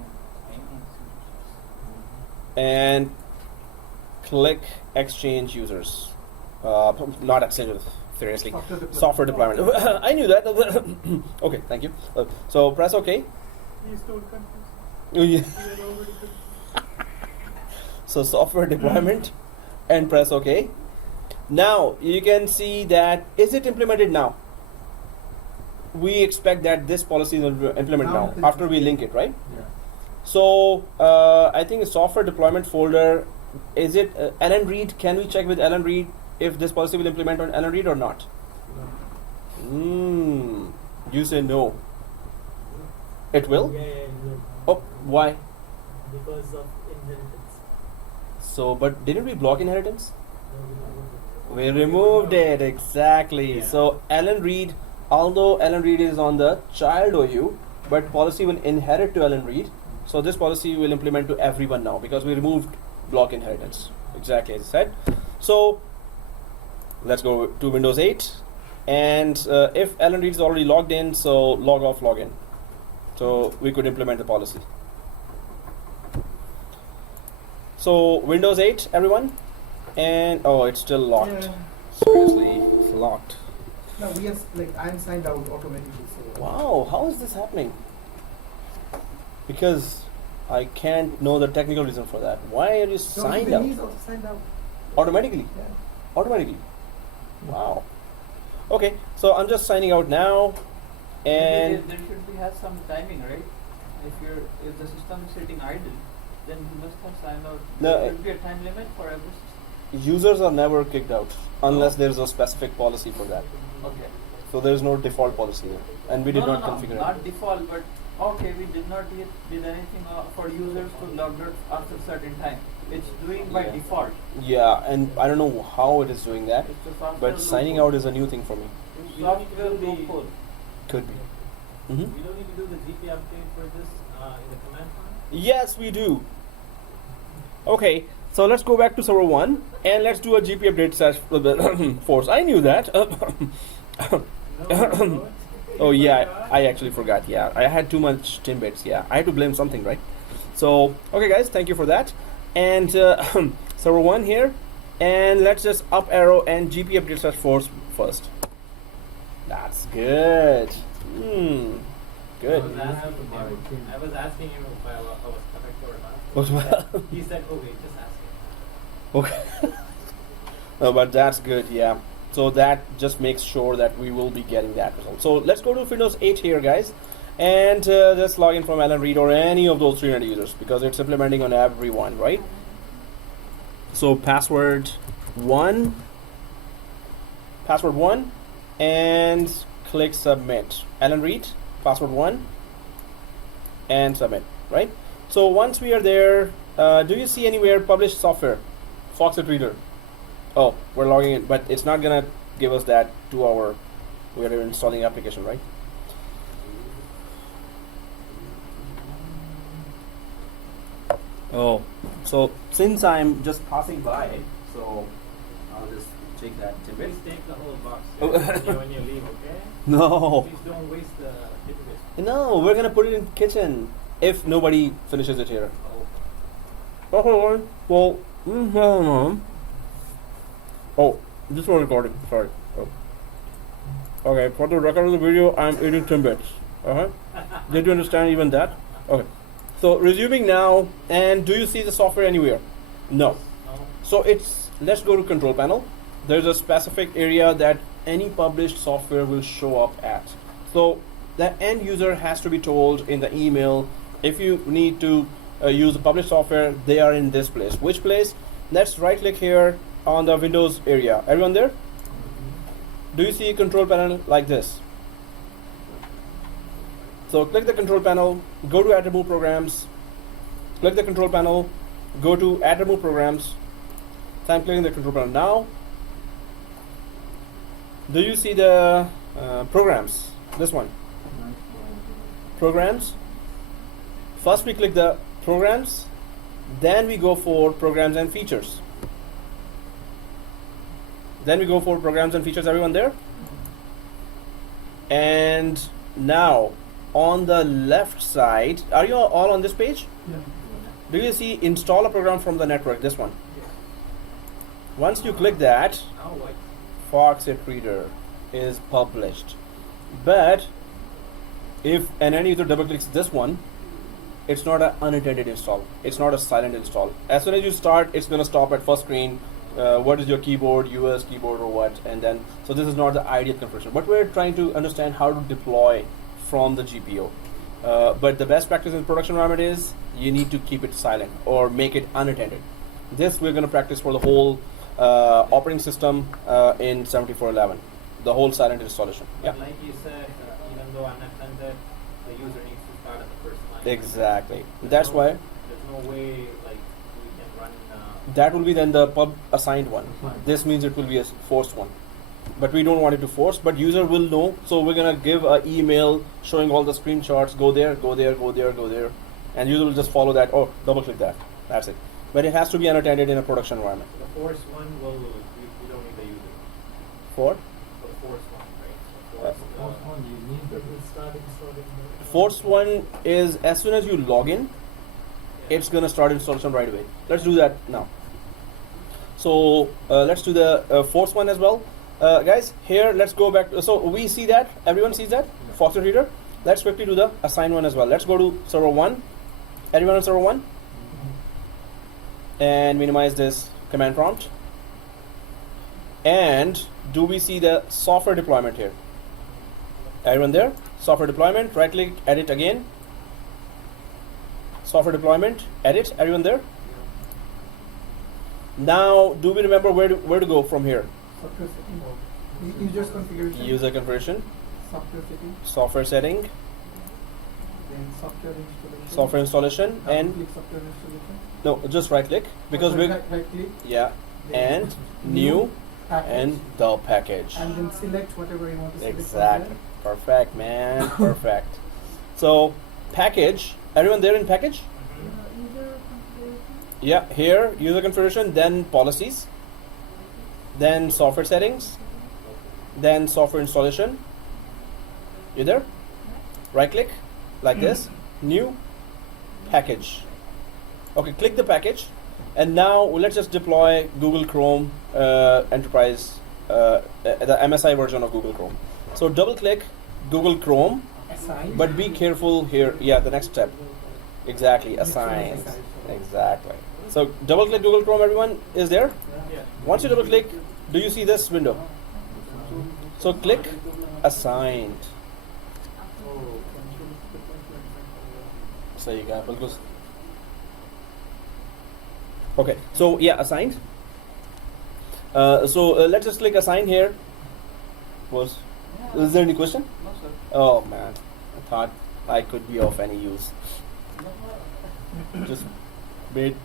And click Exchange users. Not Exchange users, seriously. Software deployment. I knew that. Okay, thank you. So press OK. Please don't confuse. Oh, yeah. We are already confused. So software deployment and press OK. Now you can see that is it implemented now? We expect that this policy will be implemented now after we link it, right? Yeah. So I think the software deployment folder, is it Alan Reed? Can we check with Alan Reed if this policy will implement on Alan Reed or not? You say no. It will? Yeah, it will. Oh, why? Because of inheritance. So, but didn't we block inheritance? No, We removed it, exactly. Yeah. So Alan Reed, although Alan Reed is on the child OU, but policy will inherit to Alan Reed. So this policy will implement to everyone now because we removed block inheritance, exactly as I said. So let's go to Windows 8, and if Alan Reed is already logged in, so log off, log in. So we could implement the policy. So Windows 8, everyone, and oh, it's still locked. Yeah. Seriously, it's locked. No, we are I'm signed out automatically. So. Wow, how is this happening? Because I can't know the technical reason for that. Why are you signed out? He's also signed out. Automatically? Yeah. Automatically. Wow. Okay, so I'm just signing out now, and there should be has some timing, right? If the system is sitting idle, then you must have signed out. No, There should be a time limit for every system. users are never kicked out unless there's a specific policy for that. Okay. So there's no default policy there, and we did not configure Not it. default, but okay, we did not did anything for users to log out after certain time. It's doing by Yeah. default. Yeah, and I don't know how it is doing that, It's a software but signing loophole. out is a new thing for me. It's We don't need to software do the- loophole. Could be. We don't need to do the GP update for this in the command line. Yes, we do. Okay, so let's go back to server 1 and let's do a GP update / force. I knew that. Oh yeah, I actually forgot. Yeah, I had too much Timbits. Yeah, I had to blame something, right? So, okay guys, thank you for that. And server 1 here, and let's just up arrow and GP update / force first. That's good. Good. I was asking you if I was correct or not. He said, okay, just ask it. Okay. No, but that's good, yeah. So that just makes sure that we will be getting that result. So let's go to Windows 8 here, guys. And let's log in from Alan Reed or any of those 300 users because it's implementing on everyone, right? So password 1, and click submit. Alan Reed, password 1, and submit, right? So once we are there, do you see anywhere published software, Foxit Reader? Oh, we're logging in, but it's not gonna give us that 2 hour. We're installing the application, right? Oh, so since I'm just passing by, so I'll just take that tidbit. Please take the whole box Oh. when you leave, okay? No, Please don't waste the database. no, we're gonna put it in kitchen if nobody finishes it here. Oh. Okay, well, oh, this was recording. Sorry. Oh. Okay, for the record of the video, I'm eating Timbits. Did you understand even that? Okay. So resuming now, and do you see the software anywhere? No. No. So let's go to control panel. There's a specific area that any published software will show up at. So the end user has to be told in the email, if you need to use the published software, they are in this place. Which place? Let's right click here on the Windows area. Everyone there? Do you see a control panel like this? So click the control panel, go to add remove programs, click the control panel, go to add remove programs. So I'm clicking the control panel now. Do you see the programs? This one. Programs. First we click the programs, then we go for programs and features. Everyone there? And now on the left side, are you all on this page? Yeah. Do you see install a program from the network? This one. Once you click that, Now what? Foxit Reader is published. But if an end user double clicks this one, it's not an unattended install. It's not a silent install. As soon as you start, it's going to stop at first screen. What is your keyboard, US keyboard or what? And then, so this is not the ideal configuration. But we're trying to understand how to deploy from the GPO. But the best practice in production environment is you need to keep it silent or make it unattended. This we're going to practice for the whole operating system in 7411, the whole silent installation. But like you said, even though unattended, the user needs to start at the first line. Exactly. That's why There's no way like we can run. that will be then the pub assigned one. This means it will be a forced one. But we don't want it to force, but user will know. So we're gonna give an email showing all the screenshots. Go there, go there, go there, go there, and user will just follow that. Oh, double click that. That's it. But it has to be unattended in a production environment. The force one will we don't need the user. For For the force one, right? So force one you need It will start installing the force one is as soon as you log in, it's gonna start installation right away. Let's do that now. So let's do the force one as well. Guys, here let's go back. So we see that everyone sees that Foxit Reader. Let's quickly do the assign one as well. Let's go to server 1. Everyone on server 1, and minimize this command prompt. And do we see the software deployment here? Everyone there? Software deployment. Right click, edit again. Software deployment, edit. Everyone there? Now, do we remember where to go from here? Software setting. Users configuration. User configuration, Software setting. software setting, Then software installation. software installation, Double and click software installation. no, just right click because we right click. yeah, Then and new package. and the package. And then select whatever you want to select. from Exactly. Perfect, man. Perfect. So package. Everyone there in package? Yeah. Here, user configuration, then policies, then software settings, then software installation. You there? Right click like this. New package. Okay. Click the package, and now let's just deploy Google Chrome Enterprise, the MSI version of Google Chrome. So double click Google Chrome, Assign. but be careful here. Yeah, the next step. Exactly, assigned. Exactly. So double click Google Chrome, everyone is there? Yeah. Once you double click, do you see this window? So click assigned. So you got bilkul. Okay, so yeah, assigned. Let's just click assign here. Is there any question? No, sir. Oh man, I thought I could be of any use. Just wait.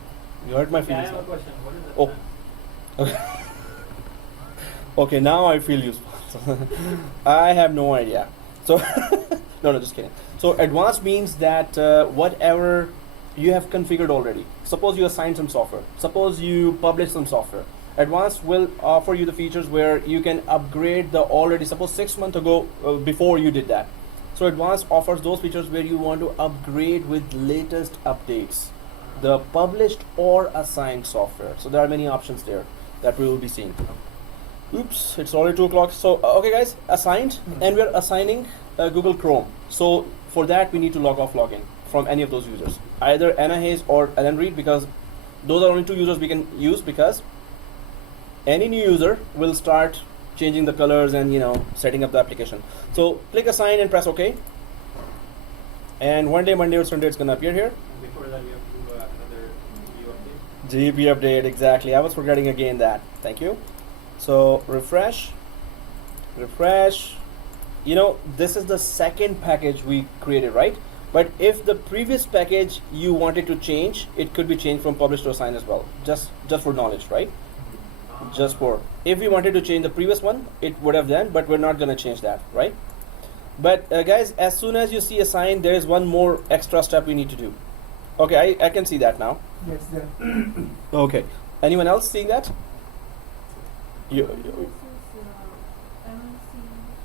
You hurt my Okay, I feelings. have a now. question. What is that? Oh. Okay. Okay, now I feel useful. I have no idea. So, no, just kidding. So, advanced means that whatever you have configured already. Suppose you assign some software. Suppose you publish some software. Advanced will offer you the features where you can upgrade the already. Suppose 6 months ago, before you did that. So, advanced offers those features where you want to upgrade with latest updates, the published or assigned software. So, there are many options there that we will be seeing. Oops, it's already 2 o'clock. So, okay guys, assigned, and we're assigning Google Chrome. So, for that we need to log off, log in from any of those users, either Anna Hayes or Alan Reed, because those are only 2 users we can use, because any new user will start changing the colors and setting up the application. So, click assign and press OK. And one day, Monday or Sunday, it's gonna appear here. Before that, we have to do another GPO update. GP update, exactly. I was forgetting again that. Thank you. So refresh. This is the second package we created, right? But if the previous package you wanted to change, it could be changed from published to assigned as well. Just for knowledge, right? Just for, if we wanted to change the previous one, it would have done, but we're not gonna change that, right? But guys, as soon as you see assigned, there is one more extra step we need to do. Okay, I can see that now. Yes, there. Okay. Anyone else seeing that? You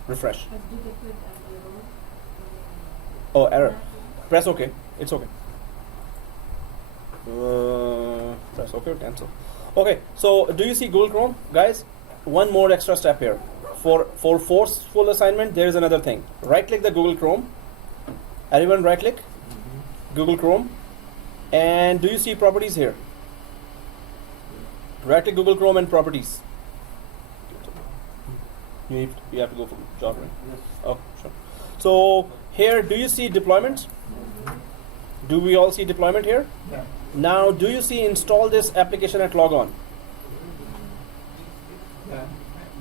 refresh. Oh, error. Press OK. It's OK. Press OK or cancel. Okay. So, do you see Google Chrome, guys? One more extra step here. For forceful assignment, there is another thing. Right-click the Google Chrome. Everyone, right-click Google Chrome, and do you see properties here? Right-click Google Chrome and properties. You have to go for job, right? Yes. Oh, sure. So here, do you see deployment? Do we all see deployment here? Yeah. Now, do you see install this application at logon? Yeah.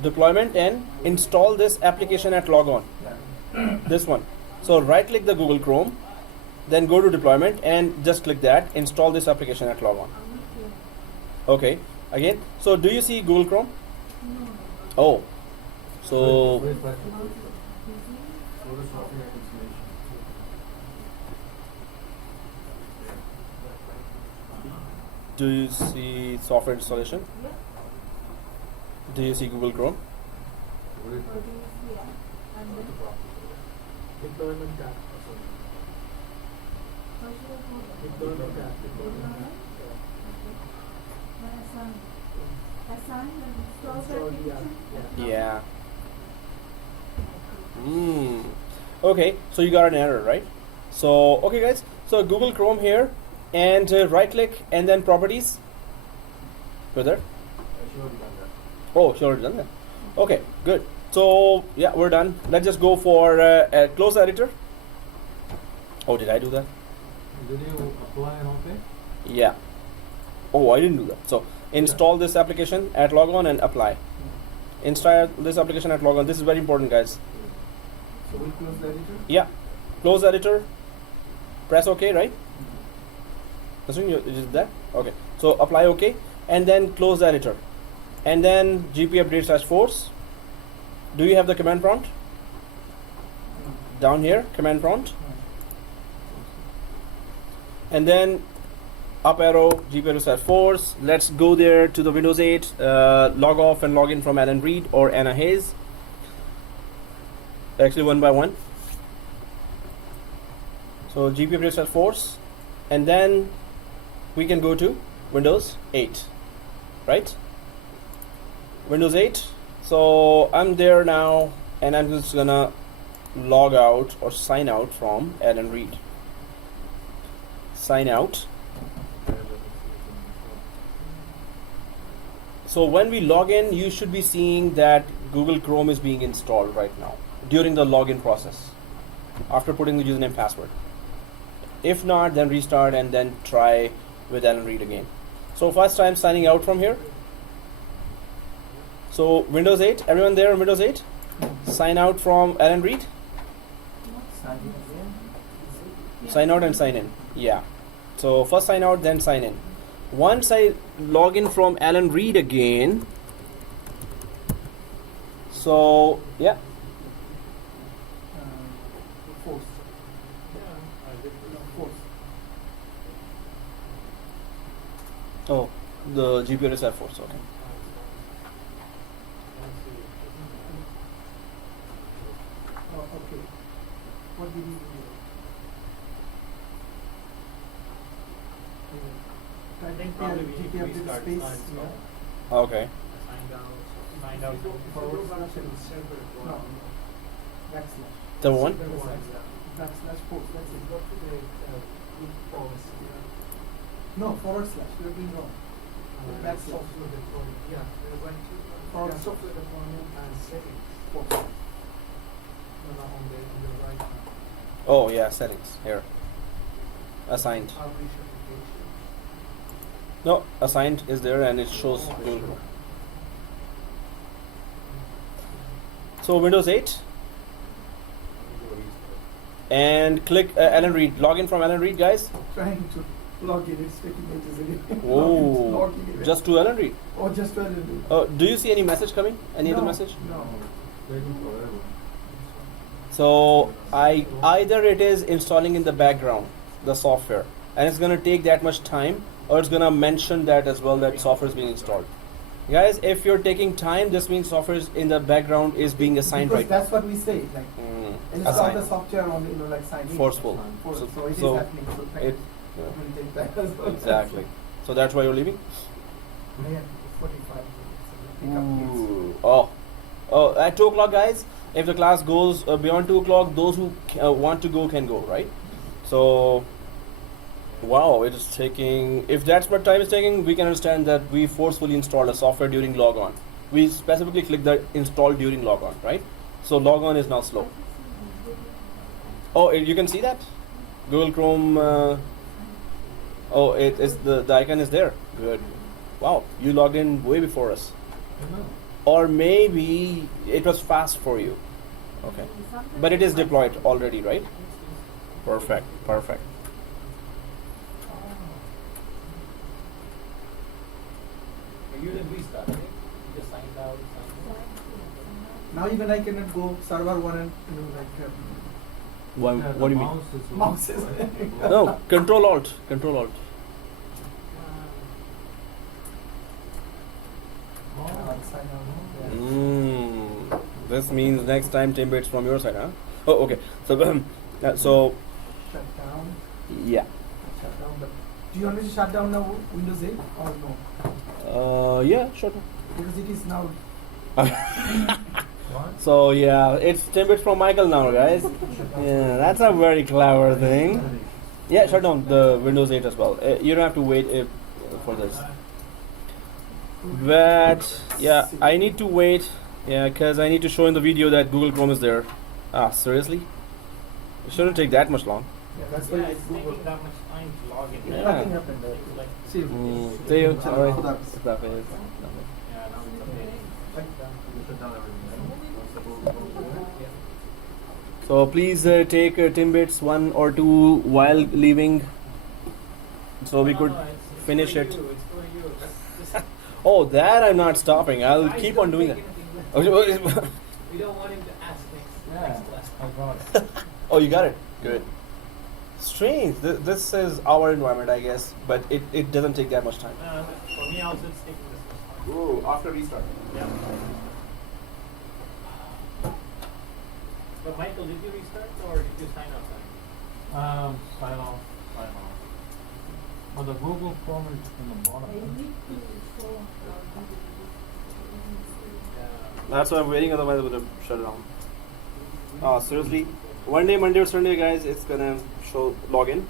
Deployment and install this application at logon. Yeah. This one. So right click the Google Chrome, then go to deployment and just click that, install this application at logon. Okay, again. So do you see Google Chrome? Oh, so Wait, go to software installation. do you see software installation? Do you see Google Chrome? Wait. Deployment tab. Deployment tab. Install the app. Yeah. Okay, so you got an error, right? So, okay guys, so Google Chrome here, and right click and then properties. Go there. Oh, sure, done that. Okay, good. So, yeah, we're done. Let's just go for close the editor. Oh, did I do that? Did you apply and OK? Yeah. Oh, I didn't do that. So, install this application at logon and apply. Install this application at logon. This is very important, guys. So we close the editor? Yeah. Close the editor. Press OK, right? Assuming you did that. Okay. So, apply OK and then close the editor. And then GP update / force. Do you have the command prompt? Down here, command prompt. And then up arrow, GP update / force. Let's go there to the Windows 8, log off and log in from Alan Reed or Anna Hayes. Actually, one by one. So GP update / force. And then we can go to Windows 8, right? Windows 8. So I'm there now, and I'm just gonna log out or sign out from Alan Reed. sign out. So when we log in, you should be seeing that Google Chrome is being installed right now during the login process after putting the username password. If not, then restart and then try with Alan Reed again. So first time signing out from here. So Windows 8, everyone there in Windows 8? Sign out from Alan Reed? Sign out and sign in. Yeah. So first sign out, then sign in. Once I log in from Alan Reed again, so yeah. Force. Force. Oh, the GPO is at force. Okay. Okay. What did you do? I think probably we need to restart space. start. Okay. Find out. Forward slash and no. Backslash. The one? Backslash force. That's it. Go to the policy. No, forward slash. You're doing wrong. Backslash. Software deployment. Yeah, we're going to forward software deployment and settings. Force. No, on the right now. Oh yeah, settings here. Assigned. Publish application. No, assigned is there and it shows Google Chrome. So Windows 8 and click Alan Reed. Log in from Alan Reed, guys. Trying to log in, it's taking ages again. Oh, just to Alan Reed. Oh, just to Alan Reed. Do you see any message coming? Any other message? No. So either it is installing in the background the software and it's gonna take that much time, or it's gonna mention that as well that software is being installed. Guys, if you're taking time, this means software is in the background is being assigned Because right that's what we say, like install assigned. the software on, like sign in. Forceful. So it is So happening. So thank it you. Will take that as well. exactly. So that's why you're leaving. Yeah, 45 minutes. Ooh. Oh, at 2 o'clock, guys. If the class goes beyond 2 o'clock, those who want to go can go, right? So, wow, it is taking. If that's what time is taking, we can understand that we forcefully installed a software during logon. We specifically click the install during logon, right? So logon is now slow. Oh, you can see that Google Chrome. Oh, it is the icon is there. Good. Wow, you logged in way before us. Or maybe it was fast for you. Okay. But it is deployed already, right? Perfect. Perfect. You didn't restart, right? You just signed out. Now even I cannot go server one and like What do you mean? mouses. No, Control Alt. Control Alt. This means next time Timber it's from your side, huh? Oh, okay. So, so Shut down. yeah. Shut down. But do you want me to shut down now Windows 8 or no? Yeah, sure. Because it is now. So yeah, it's Timbits from Michael now, guys. Yeah, that's a very clever thing. Yeah, shut down the Windows 8 as well. You don't have to wait for this. But yeah, I need to wait. Yeah, because I need to show in the video that Google Chrome is there. Ah, seriously? It shouldn't take that much long. Yeah, that's why Yeah, it's it's Google. taking that much time to log in. Yeah. Nothing happened there. It's like, See, See you. Shut Alright. down. That is- yeah, now it's updating. So please take Timbits 1 or 2 while leaving, so we could No, it's finish for it. you, it's for you. Just Oh, that I'm not stopping. I'll keep on doing that. We don't want him to ask next class. Oh, you got it. Good. Strange. This is our environment, I guess, but it doesn't take that much time. For me also it's taking this much time. Oh, after restart. Yeah. But Michael, did you restart or did you sign out? Sign off. But the Google Chrome is in the bottom. That's why I'm waiting. Otherwise, I would have shut it down. Oh, seriously. One day, Monday or Sunday, guys, it's gonna show login.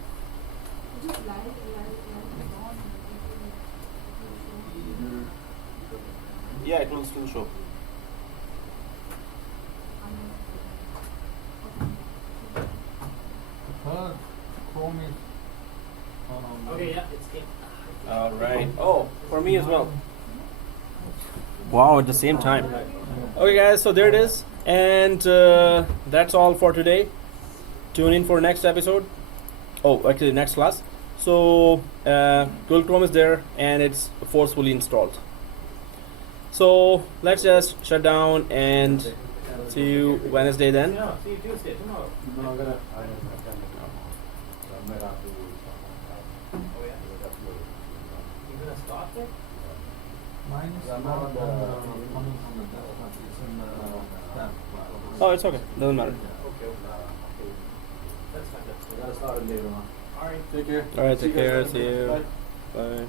Yeah, it will still show. Third Chrome is Okay, yeah, it's in. All right. Oh, for me as well. Wow, at the same time. Okay, guys, so there it is. And that's all for today. Tune in for next episode. Oh, actually, next class. So, Google Chrome is there and it's forcefully installed. So, let's just shut down and see you Wednesday then. No, see you Tuesday, tomorrow. no, I'm gonna. Oh, yeah. You're gonna start it? Mine is I'm not not on the on coming from the desktop. It's in the staff class. Oh, it's okay. Doesn't matter. Okay, that's fine. We gotta start it later on. Alright. Take care. All right, See take you guys care. later. See you. Bye. Bye.